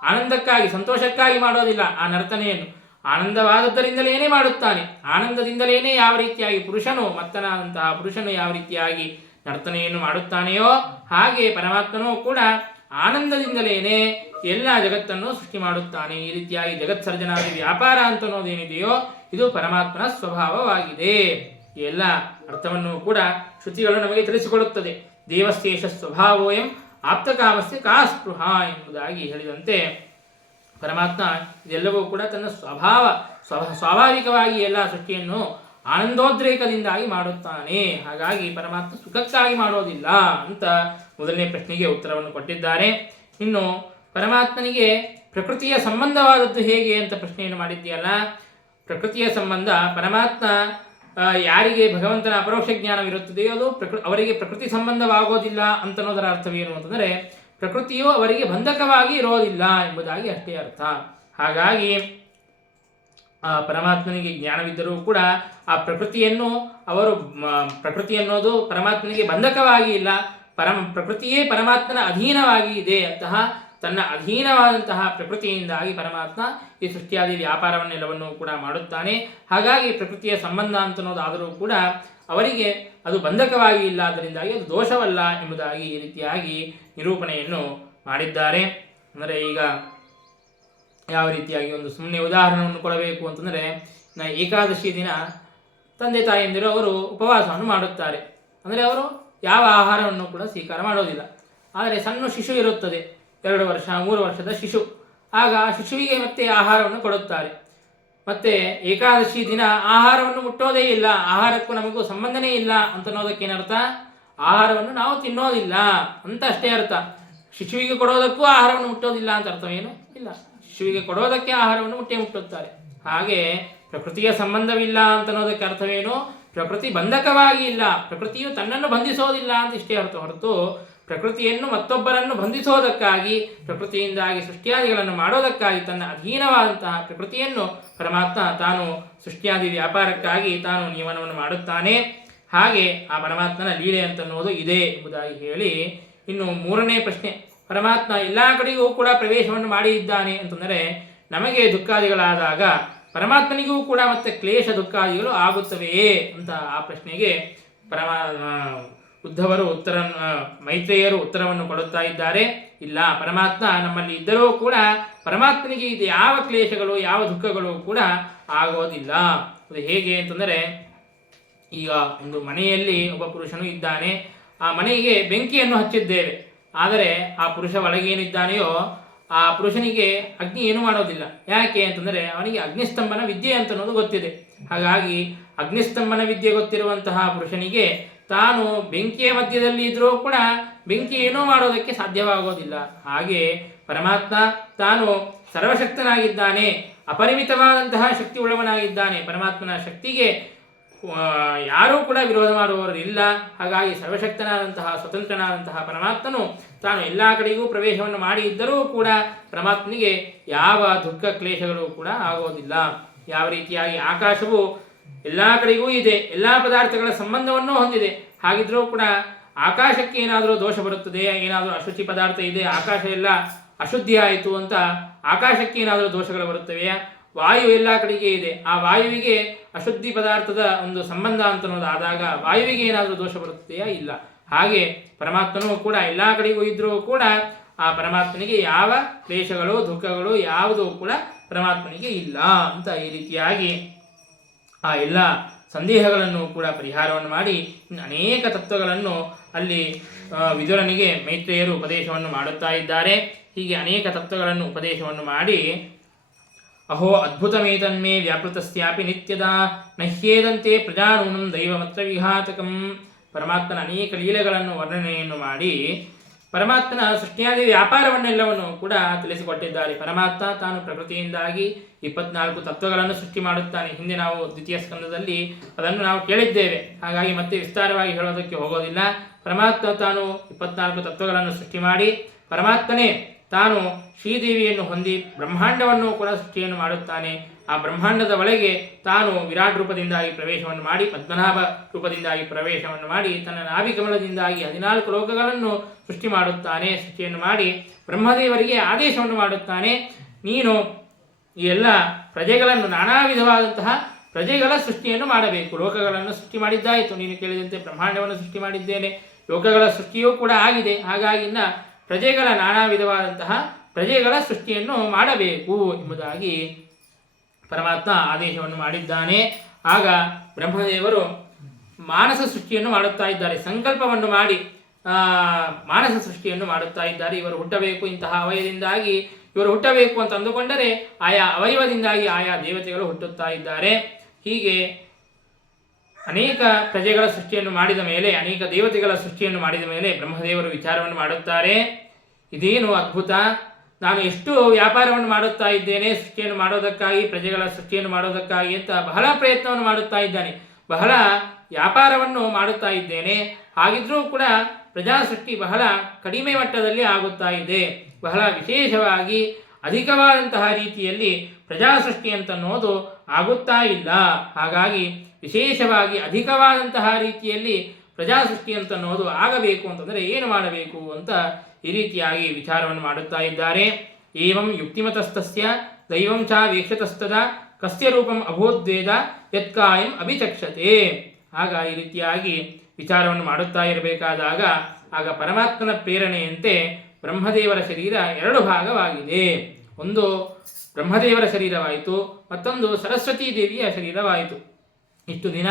ಆನಂದಕ್ಕಾಗಿ ಸಂತೋಷಕ್ಕಾಗಿ ಮಾಡೋದಿಲ್ಲ. ಆ ನರ್ತನೆಯನ್ನು ಆನಂದವಾದದ್ದರಿಂದಲೇನೇ ಮಾಡುತ್ತಾನೆ. ಆನಂದದಿಂದಲೇನೆ ಯಾವ ರೀತಿಯಾಗಿ ಪುರುಷನು ಮತ್ತನಾದಂತಹ ಪುರುಷನು ಯಾವ ರೀತಿಯಾಗಿ ನರ್ತನೆಯನ್ನು ಮಾಡುತ್ತಾನೆಯೋ ಹಾಗೆ ಪರಮಾತ್ಮನೂ ಕೂಡ ಆನಂದದಿಂದಲೇನೆ ಎಲ್ಲ ಜಗತ್ತನ್ನು ಸೃಷ್ಟಿ ಮಾಡುತ್ತಾನೆ. ಈ ರೀತಿಯಾಗಿ ಜಗತ್ಸರ್ಜನಾದಿ ವ್ಯಾಪಾರ ಅಂತನ್ನೋದೇನಿದೆಯೋ ಇದು ಪರಮಾತ್ಮನ ಸ್ವಭಾವವಾಗಿದೆ. ಈ ಎಲ್ಲ ಅರ್ಥವನ್ನು ಕೂಡ ಶ್ರುತಿಗಳು ನಮಗೆ ತಿಳಿಸಿಕೊಡುತ್ತದೆ. ದೇವಶೇಷ ಸ್ವಭಾವೋಯಂ ಆಪ್ತಕಾಮಸ್ಯ ಕಾ ಸ್ಪೃಹ ಎಂಬುದಾಗಿ ಹೇಳಿದಂತೆ ಪರಮಾತ್ಮ ಇದೆಲ್ಲವೂ ಕೂಡ ತನ್ನ ಸ್ವಾಭಾವಿಕವಾಗಿ ಎಲ್ಲ ಸೃಷ್ಟಿಯನ್ನು ಆನಂದೋದ್ರೇಕದಿಂದಾಗಿ ಮಾಡುತ್ತಾನೆ. ಹಾಗಾಗಿ ಪರಮಾತ್ಮ ಸುಖಕ್ಕಾಗಿ ಮಾಡೋದಿಲ್ಲ ಅಂತ ಮೊದಲನೇ ಪ್ರಶ್ನೆಗೆ ಉತ್ತರವನ್ನು ಕೊಟ್ಟಿದ್ದಾರೆ. ಇನ್ನು ಪರಮಾತ್ಮನಿಗೆ ಪ್ರಕೃತಿಯ ಸಂಬಂಧವಾದದ್ದು ಹೇಗೆ ಅಂತ ಪ್ರಶ್ನೆಯನ್ನು ಮಾಡಿದ್ದೀಯಲ್ಲ. ಪ್ರಕೃತಿಯ ಸಂಬಂಧ ಪರಮಾತ್ಮ ಯಾರಿಗೆ ಭಗವಂತನ ಅಪರೋಕ್ಷ ಜ್ಞಾನವಿರುತ್ತದೆಯೋ ಅದು ಅವರಿಗೆ ಪ್ರಕೃತಿ ಸಂಬಂಧವಾಗೋದಿಲ್ಲ ಅಂತನ್ನೋದರ ಅರ್ಥವೇನು ಅಂತಂದರೆ ಪ್ರಕೃತಿಯು ಅವರಿಗೆ ಬಂಧಕವಾಗಿ ಇರೋದಿಲ್ಲ ಎಂಬುದಾಗಿ ಅಷ್ಟೇ ಅರ್ಥ. ಹಾಗಾಗಿ ಆ ಪರಮಾತ್ಮನಿಗೆ ಜ್ಞಾನವಿದ್ದರೂ ಕೂಡ ಆ ಪ್ರಕೃತಿಯನ್ನು ಪ್ರಕೃತಿ ಅನ್ನೋದು ಪರಮಾತ್ಮನಿಗೆ ಬಂಧಕವಾಗಿ ಇಲ್ಲ, ಪ್ರಕೃತಿಯೇ ಪರಮಾತ್ಮನ ಅಧೀನವಾಗಿ ಇದೆ. ಅಂತಹ ತನ್ನ ಅಧೀನವಾದಂತಹ ಪ್ರಕೃತಿಯಿಂದಾಗಿ ಪರಮಾತ್ಮ ಈ ಸೃಷ್ಟಿಯಾದಿ ವ್ಯಾಪಾರವನ್ನೆಲ್ಲವನ್ನೂ ಕೂಡ ಮಾಡುತ್ತಾನೆ. ಹಾಗಾಗಿ ಪ್ರಕೃತಿಯ ಸಂಬಂಧ ಅಂತನ್ನೋದಾದರೂ ಕೂಡ ಅವರಿಗೆ ಅದು ಬಂಧಕವಾಗಿ ಇಲ್ಲ, ಅದರಿಂದಾಗಿ ಅದು ದೋಷವಲ್ಲ ಎಂಬುದಾಗಿ ಈ ರೀತಿಯಾಗಿ ನಿರೂಪಣೆಯನ್ನು ಮಾಡಿದ್ದಾರೆ. ಅಂದರೆ ಈಗ ಯಾವ ರೀತಿಯಾಗಿ ಒಂದು ಸುಮ್ಮನೆ ಉದಾಹರಣೆಯನ್ನು ಕೊಡಬೇಕು ಅಂತಂದರೆ ಏಕಾದಶಿ ದಿನ ತಂದೆ ತಾಯಿಯಂದಿರು ಅವರು ಉಪವಾಸವನ್ನು ಮಾಡುತ್ತಾರೆ. ಅಂದರೆ ಅವರು ಯಾವ ಆಹಾರವನ್ನು ಕೂಡ ಸ್ವೀಕಾರ ಮಾಡೋದಿಲ್ಲ. ಆದರೆ ಸಣ್ಣ ಶಿಶು ಇರುತ್ತದೆ, 2 ವರ್ಷ 3 ವರ್ಷದ ಶಿಶು. ಆಗ ಆ ಶಿಶುವಿಗೆ ಮತ್ತೆ ಆಹಾರವನ್ನು ಕೊಡುತ್ತಾರೆ. ಮತ್ತು ಏಕಾದಶಿ ದಿನ ಆಹಾರವನ್ನು ಮುಟ್ಟೋದೇ ಇಲ್ಲ, ಆಹಾರಕ್ಕೂ ನಮಗೂ ಸಂಬಂಧನೇ ಇಲ್ಲ ಅಂತನ್ನೋದಕ್ಕೇನರ್ಥ? ಆಹಾರವನ್ನು ನಾವು ತಿನ್ನೋದಿಲ್ಲ ಅಂತ ಅಷ್ಟೇ ಅರ್ಥ. ಶಿಶುವಿಗೆ ಕೊಡೋದಕ್ಕೂ ಆಹಾರವನ್ನು ಮುಟ್ಟೋದಿಲ್ಲ ಅಂತ ಅರ್ಥವೇನು ಇಲ್ಲ. ಶಿಶುವಿಗೆ ಕೊಡೋದಕ್ಕೆ ಆಹಾರವನ್ನು ಮುಟ್ಟುತ್ತಾರೆ. ಹಾಗೆ ಪ್ರಕೃತಿಯ ಸಂಬಂಧವಿಲ್ಲ ಅಂತ ಅನ್ನೋದಕ್ಕೆ ಅರ್ಥವೇನು, ಪ್ರಕೃತಿ ಬಂಧಕವಾಗಿ ಇಲ್ಲ, ಪ್ರಕೃತಿಯು ತನ್ನನ್ನು ಬಂಧಿಸೋದಿಲ್ಲ ಅಂತ ಇಷ್ಟೇ ಅರ್ಥ ಹೊರತು ಪ್ರಕೃತಿಯನ್ನು ಮತ್ತೊಬ್ಬರನ್ನು ಬಂಧಿಸೋದಕ್ಕಾಗಿ, ಪ್ರಕೃತಿಯಿಂದಾಗಿ ಸೃಷ್ಟಿಯಾದಿಗಳನ್ನು ಮಾಡೋದಕ್ಕಾಗಿ ತನ್ನ ಅಧೀನವಾದಂತಹ ಪ್ರಕೃತಿಯನ್ನು ಪರಮಾತ್ಮ ತಾನು ಸೃಷ್ಟಿಯಾದಿ ವ್ಯಾಪಾರಕ್ಕಾಗಿ ತಾನು ನಿಯಮನವನ್ನು ಮಾಡುತ್ತಾನೆ. ಹಾಗೆ ಆ ಪರಮಾತ್ಮನ ಲೀಲೆ ಅಂತನ್ನುವುದು ಇದೆ ಎಂಬುದಾಗಿ ಹೇಳಿ, ಇನ್ನು ಮೂರನೇ ಪ್ರಶ್ನೆ, ಪರಮಾತ್ಮ ಎಲ್ಲ ಕಡೆಗೂ ಕೂಡ ಪ್ರವೇಶವನ್ನು ಮಾಡಿದ್ದಾನೆ ಅಂತಂದರೆ ನಮಗೆ ದುಃಖಾದಿಗಳಾದಾಗ ಪರಮಾತ್ಮನಿಗೂ ಕೂಡ ಮತ್ತೆ ಕ್ಲೇಶ ದುಃಖಾದಿಗಳು ಆಗುತ್ತವೆಯೇ ಅಂತ ಆ ಪ್ರಶ್ನೆಗೆ ಉದ್ಧವರು ಮೈತ್ರೇಯರು ಉತ್ತರವನ್ನು ಕೊಡುತ್ತಾ ಇದ್ದಾರೆ. ಇಲ್ಲ, ಪರಮಾತ್ಮ ನಮ್ಮಲ್ಲಿ ಇದ್ದರೂ ಕೂಡ ಪರಮಾತ್ಮನಿಗೆ ಇದು ಯಾವ ಕ್ಲೇಶಗಳು ಯಾವ ದುಃಖಗಳು ಕೂಡ ಆಗೋದಿಲ್ಲ. ಅದು ಹೇಗೆ ಅಂತಂದರೆ, ಈಗ ಒಂದು ಮನೆಯಲ್ಲಿ ಒಬ್ಬ ಪುರುಷನು ಇದ್ದಾನೆ, ಆ ಮನೆಗೆ ಬೆಂಕಿಯನ್ನು ಹಚ್ಚಿದ್ದೇವೆ, ಆದರೆ ಆ ಪುರುಷ ಒಳಗೇನಿದ್ದಾನೆಯೋ ಆ ಪುರುಷನಿಗೆ ಅಗ್ನಿ ಏನು ಮಾಡೋದಿಲ್ಲ. ಯಾಕೆ ಅಂತಂದರೆ ಅವನಿಗೆ ಅಗ್ನಿಸ್ತಂಭನ ವಿದ್ಯೆ ಅಂತ ಅನ್ನೋದು ಗೊತ್ತಿದೆ. ಹಾಗಾಗಿ ಅಗ್ನಿಸ್ತಂಭನ ವಿದ್ಯೆ ಗೊತ್ತಿರುವಂತಹ ಪುರುಷನಿಗೆ ತಾನು ಬೆಂಕಿಯ ಮಧ್ಯದಲ್ಲಿ ಇದ್ರೂ ಕೂಡ ಬೆಂಕಿ ಏನೂ ಮಾಡೋದಕ್ಕೆ ಸಾಧ್ಯವಾಗೋದಿಲ್ಲ. ಹಾಗೆ ಪರಮಾತ್ಮ ತಾನು ಸರ್ವಶಕ್ತನಾಗಿದ್ದಾನೆ, ಅಪರಿಮಿತವಾದಂತಹ ಶಕ್ತಿ ಉಳ್ಳವನಾಗಿದ್ದಾನೆ. ಪರಮಾತ್ಮನ ಶಕ್ತಿಗೆ ಯಾರೂ ಕೂಡ ವಿರೋಧ ಮಾಡುವವರು ಇಲ್ಲ. ಹಾಗಾಗಿ ಸರ್ವಶಕ್ತನಾದಂತಹ ಸ್ವತಂತ್ರನಾದಂತಹ ಪರಮಾತ್ಮನು ತಾನು ಎಲ್ಲ ಕಡೆಗೂ ಪ್ರವೇಶವನ್ನು ಮಾಡಿ ಇದ್ದರೂ ಕೂಡ ಪರಮಾತ್ಮನಿಗೆ ಯಾವ ದುಃಖ ಕ್ಲೇಶಗಳು ಕೂಡ ಆಗೋದಿಲ್ಲ. ಯಾವ ರೀತಿಯಾಗಿ ಆಕಾಶವು ಎಲ್ಲ ಕಡೆಗೂ ಇದೆ, ಎಲ್ಲ ಪದಾರ್ಥಗಳ ಸಂಬಂಧವನ್ನು ಹೊಂದಿದೆ. ಹಾಗಿದ್ರೂ ಕೂಡ ಆಕಾಶಕ್ಕೆ ಏನಾದರೂ ದೋಷ ಬರುತ್ತದೆ, ಏನಾದರೂ ಅಶುಚಿ ಪದಾರ್ಥ ಇದೆ, ಆಕಾಶ ಎಲ್ಲ ಅಶುದ್ಧಿ ಆಯಿತು ಅಂತ ಆಕಾಶಕ್ಕೆ ಏನಾದರೂ ದೋಷಗಳು ಬರುತ್ತವೆಯಾ? ವಾಯು ಎಲ್ಲ ಕಡೆಗೆ ಇದೆ, ಆ ವಾಯುವಿಗೆ ಅಶುದ್ಧಿ ಪದಾರ್ಥದ ಒಂದು ಸಂಬಂಧ ಅಂತ ಅನ್ನೋದಾದಾಗ ವಾಯುವಿಗೆ ಏನಾದರೂ ದೋಷ ಬರುತ್ತದೆಯಾ? ಇಲ್ಲ. ಹಾಗೆ ಪರಮಾತ್ಮನೂ ಕೂಡ ಎಲ್ಲ ಕಡೆಗೂ ಇದ್ದರೂ ಕೂಡ ಆ ಪರಮಾತ್ಮನಿಗೆ ಯಾವ ಕ್ಲೇಶಗಳು ದುಃಖಗಳು ಯಾವುದೂ ಕೂಡ ಪರಮಾತ್ಮನಿಗೆ ಇಲ್ಲ ಅಂತ ಈ ರೀತಿಯಾಗಿ ಆ ಎಲ್ಲ ಸಂದೇಹಗಳನ್ನು ಕೂಡ ಪರಿಹಾರವನ್ನು ಮಾಡಿ ಅನೇಕ ತತ್ವಗಳನ್ನು ಅಲ್ಲಿ ವಿದುರನಿಗೆ ಮೈತ್ರೇಯರು ಉಪದೇಶವನ್ನು ಮಾಡುತ್ತಾ ಇದ್ದಾರೆ. ಹೀಗೆ ಅನೇಕ ತತ್ವಗಳನ್ನು ಉಪದೇಶವನ್ನು ಮಾಡಿ, ಅಹೋ ಅದ್ಭುತಮೇತನ್ಮೇ ವ್ಯಾಪೃತಸ್ಯಾಪಿ ನಿತ್ಯದ ನಹ್ಯೇದಂತೆ ಪ್ರಜಾನೂನಂ ದೈವಮತ್ರ ವಿಘಾತಕಂ. ಪರಮಾತ್ಮನ ಅನೇಕ ಲೀಲೆಗಳನ್ನು ವರ್ಣನೆಯನ್ನು ಮಾಡಿ ಪರಮಾತ್ಮನ ಸೃಷ್ಟಿಯಾದಿ ವ್ಯಾಪಾರವನ್ನೆಲ್ಲವನ್ನು ಕೂಡ ತಿಳಿಸಿಕೊಟ್ಟಿದ್ದಾರೆ. ಪರಮಾತ್ಮ ತಾನು ಪ್ರಕೃತಿಯಿಂದಾಗಿ 24 ತತ್ವಗಳನ್ನು ಸೃಷ್ಟಿ ಮಾಡುತ್ತಾನೆ. ಹಿಂದೆ ನಾವು ದ್ವಿತೀಯ ಸ್ಕಂದದಲ್ಲಿ ಅದನ್ನು ನಾವು ಕೇಳಿದ್ದೇವೆ, ಹಾಗಾಗಿ ಮತ್ತೆ ವಿಸ್ತಾರವಾಗಿ ಹೇಳೋದಕ್ಕೆ ಹೋಗೋದಿಲ್ಲ. ಪರಮಾತ್ಮ ತಾನು 24 ತತ್ವಗಳನ್ನು ಸೃಷ್ಟಿ ಮಾಡಿ ಪರಮಾತ್ಮನೇ ತಾನು ಶ್ರೀದೇವಿಯನ್ನು ಹೊಂದಿ ಬ್ರಹ್ಮಾಂಡವನ್ನು ಕೂಡ ಸೃಷ್ಟಿಯನ್ನು ಮಾಡುತ್ತಾನೆ. ಆ ಬ್ರಹ್ಮಾಂಡದ ಒಳಗೆ ತಾನು ವಿರಾಟ್ ರೂಪದಿಂದಾಗಿ ಪ್ರವೇಶವನ್ನು ಮಾಡಿ, ಪದ್ಮನಾಭ ರೂಪದಿಂದಾಗಿ ಪ್ರವೇಶವನ್ನು ಮಾಡಿ, ತನ್ನ ನಾಭಿಕಮಲದಿಂದಾಗಿ 14 ಲೋಕಗಳನ್ನು ಸೃಷ್ಟಿ ಮಾಡುತ್ತಾನೆ. ಸೃಷ್ಟಿಯನ್ನು ಮಾಡಿ ಬ್ರಹ್ಮದೇವರಿಗೆ ಆದೇಶವನ್ನು ಮಾಡುತ್ತಾನೆ, ನೀನು ಈ ಎಲ್ಲ ಪ್ರಜೆಗಳನ್ನು ನಾನಾ ವಿಧವಾದಂತಹ ಪ್ರಜೆಗಳ ಸೃಷ್ಟಿಯನ್ನು ಮಾಡಬೇಕು. ಲೋಕಗಳನ್ನು ಸೃಷ್ಟಿ ಮಾಡಿದ್ದಾಯಿತು, ನೀನು ಕೇಳಿದಂತೆ ಬ್ರಹ್ಮಾಂಡವನ್ನು ಸೃಷ್ಟಿ ಮಾಡಿದ್ದೇನೆ, ಲೋಕಗಳ ಸೃಷ್ಟಿಯೂ ಕೂಡ ಆಗಿದೆ. ಹಾಗಾಗಿ ಪ್ರಜೆಗಳ ನಾನಾ ವಿಧವಾದಂತಹ ಪ್ರಜೆಗಳ ಸೃಷ್ಟಿಯನ್ನು ಮಾಡಬೇಕು ಎಂಬುದಾಗಿ ಪರಮಾತ್ಮ ಆದೇಶವನ್ನು ಮಾಡಿದ್ದಾನೆ. ಆಗ ಬ್ರಹ್ಮದೇವರು ಮಾನಸ ಸೃಷ್ಟಿಯನ್ನು ಮಾಡುತ್ತಾ ಇದ್ದಾರೆ, ಸಂಕಲ್ಪವನ್ನು ಮಾಡಿ ಮಾನಸ ಸೃಷ್ಟಿಯನ್ನು ಮಾಡುತ್ತಾ ಇದ್ದಾರೆ. ಇವರು ಹುಟ್ಟಬೇಕು, ಇಂತಹ ಅವಯವದಿಂದಾಗಿ ಇವರು ಹುಟ್ಟಬೇಕು ಅಂತ ಅಂದುಕೊಂಡರೆ ಆಯಾ ಅವಯವದಿಂದಾಗಿ ಆಯಾ ದೇವತೆಗಳು ಹುಟ್ಟುತ್ತಾ ಇದ್ದಾರೆ. ಹೀಗೆ ಅನೇಕ ಪ್ರಜೆಗಳ ಸೃಷ್ಟಿಯನ್ನು ಮಾಡಿದ ಮೇಲೆ, ಅನೇಕ ದೇವತೆಗಳ ಸೃಷ್ಟಿಯನ್ನು ಮಾಡಿದ ಮೇಲೆ ಬ್ರಹ್ಮದೇವರು ವಿಚಾರವನ್ನು ಮಾಡುತ್ತಾರೆ, ಇದೇನು ಅದ್ಭುತ, ನಾನು ಎಷ್ಟು ವ್ಯಾಪಾರವನ್ನು ಮಾಡುತ್ತಾ ಇದ್ದೇನೆ ಸೃಷ್ಟಿಯನ್ನು ಮಾಡೋದಕ್ಕಾಗಿ, ಪ್ರಜೆಗಳ ಸೃಷ್ಟಿಯನ್ನು ಮಾಡೋದಕ್ಕಾಗಿ ಅಂತ ಬಹಳ ಪ್ರಯತ್ನವನ್ನು ಮಾಡುತ್ತಾ ಇದ್ದಾನೆ, ಬಹಳ ವ್ಯಾಪಾರವನ್ನು ಮಾಡುತ್ತಾ ಇದ್ದೇನೆ. ಹಾಗಿದ್ರೂ ಕೂಡ ಪ್ರಜಾ ಸೃಷ್ಟಿ ಬಹಳ ಕಡಿಮೆ ಮಟ್ಟದಲ್ಲಿ ಆಗುತ್ತಾ ಇದೆ. ಬಹಳ ವಿಶೇಷವಾಗಿ ಅಧಿಕವಾದಂತಹ ರೀತಿಯಲ್ಲಿ ಪ್ರಜಾ ಸೃಷ್ಟಿ ಅಂತನ್ನೋದು ಆಗುತ್ತಾ ಇಲ್ಲ. ಹಾಗಾಗಿ ವಿಶೇಷವಾಗಿ ಅಧಿಕವಾದಂತಹ ರೀತಿಯಲ್ಲಿ ಪ್ರಜಾ ಸೃಷ್ಟಿ ಅಂತನ್ನೋದು ಆಗಬೇಕು ಅಂತಂದರೆ ಏನು ಮಾಡಬೇಕು ಅಂತ ಈ ರೀತಿಯಾಗಿ ವಿಚಾರವನ್ನು ಮಾಡುತ್ತಾ ಇದ್ದಾರೆ. ಏವಂ ಯುಕ್ತಿಮತಸ್ತಸ್ಯ ದೈವಂ ಚ ವೀಕ್ಷತಸ್ತದ ಕಸ್ಯ ರೂಪಂ ಅಭೂದ್ವೇದ ಯತ್ಕಾಯಂ ಅಭಿಚಕ್ಷತೆ. ಆಗ ಈ ರೀತಿಯಾಗಿ ವಿಚಾರವನ್ನು ಮಾಡುತ್ತಾ ಇರಬೇಕಾದಾಗ ಆಗ ಪರಮಾತ್ಮನ ಪ್ರೇರಣೆಯಂತೆ ಬ್ರಹ್ಮದೇವರ ಶರೀರ 2 ಭಾಗವಾಗಿದೆ. ಒಂದು ಬ್ರಹ್ಮದೇವರ ಶರೀರವಾಯಿತು, ಮತ್ತೊಂದು ಸರಸ್ವತೀ ದೇವಿಯ ಶರೀರವಾಯಿತು. ಇಷ್ಟು ದಿನ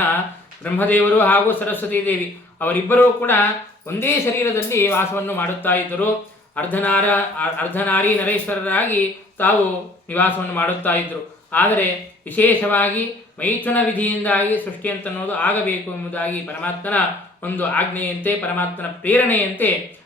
ಬ್ರಹ್ಮದೇವರು ಹಾಗೂ ಸರಸ್ವತೀ ದೇವಿ ಅವರಿಬ್ಬರೂ ಕೂಡ ಒಂದೇ ಶರೀರದಲ್ಲಿ ವಾಸವನ್ನು ಮಾಡುತ್ತಾ ಇದ್ದರು. ಅರ್ಧನಾರಿ ನರೇಶ್ವರರಾಗಿ ತಾವು ನಿವಾಸವನ್ನು ಮಾಡುತ್ತಾ ಇದ್ದರು. ಆದರೆ ವಿಶೇಷವಾಗಿ ಮೈಥುನ ವಿಧಿಯಿಂದಾಗಿ ಸೃಷ್ಟಿ ಅಂತನ್ನೋದು ಆಗಬೇಕು ಎಂಬುದಾಗಿ ಪರಮಾತ್ಮನ ಒಂದು ಆಜ್ಞೆಯಂತೆ, ಪರಮಾತ್ಮನ ಪ್ರೇರಣೆಯಂತೆ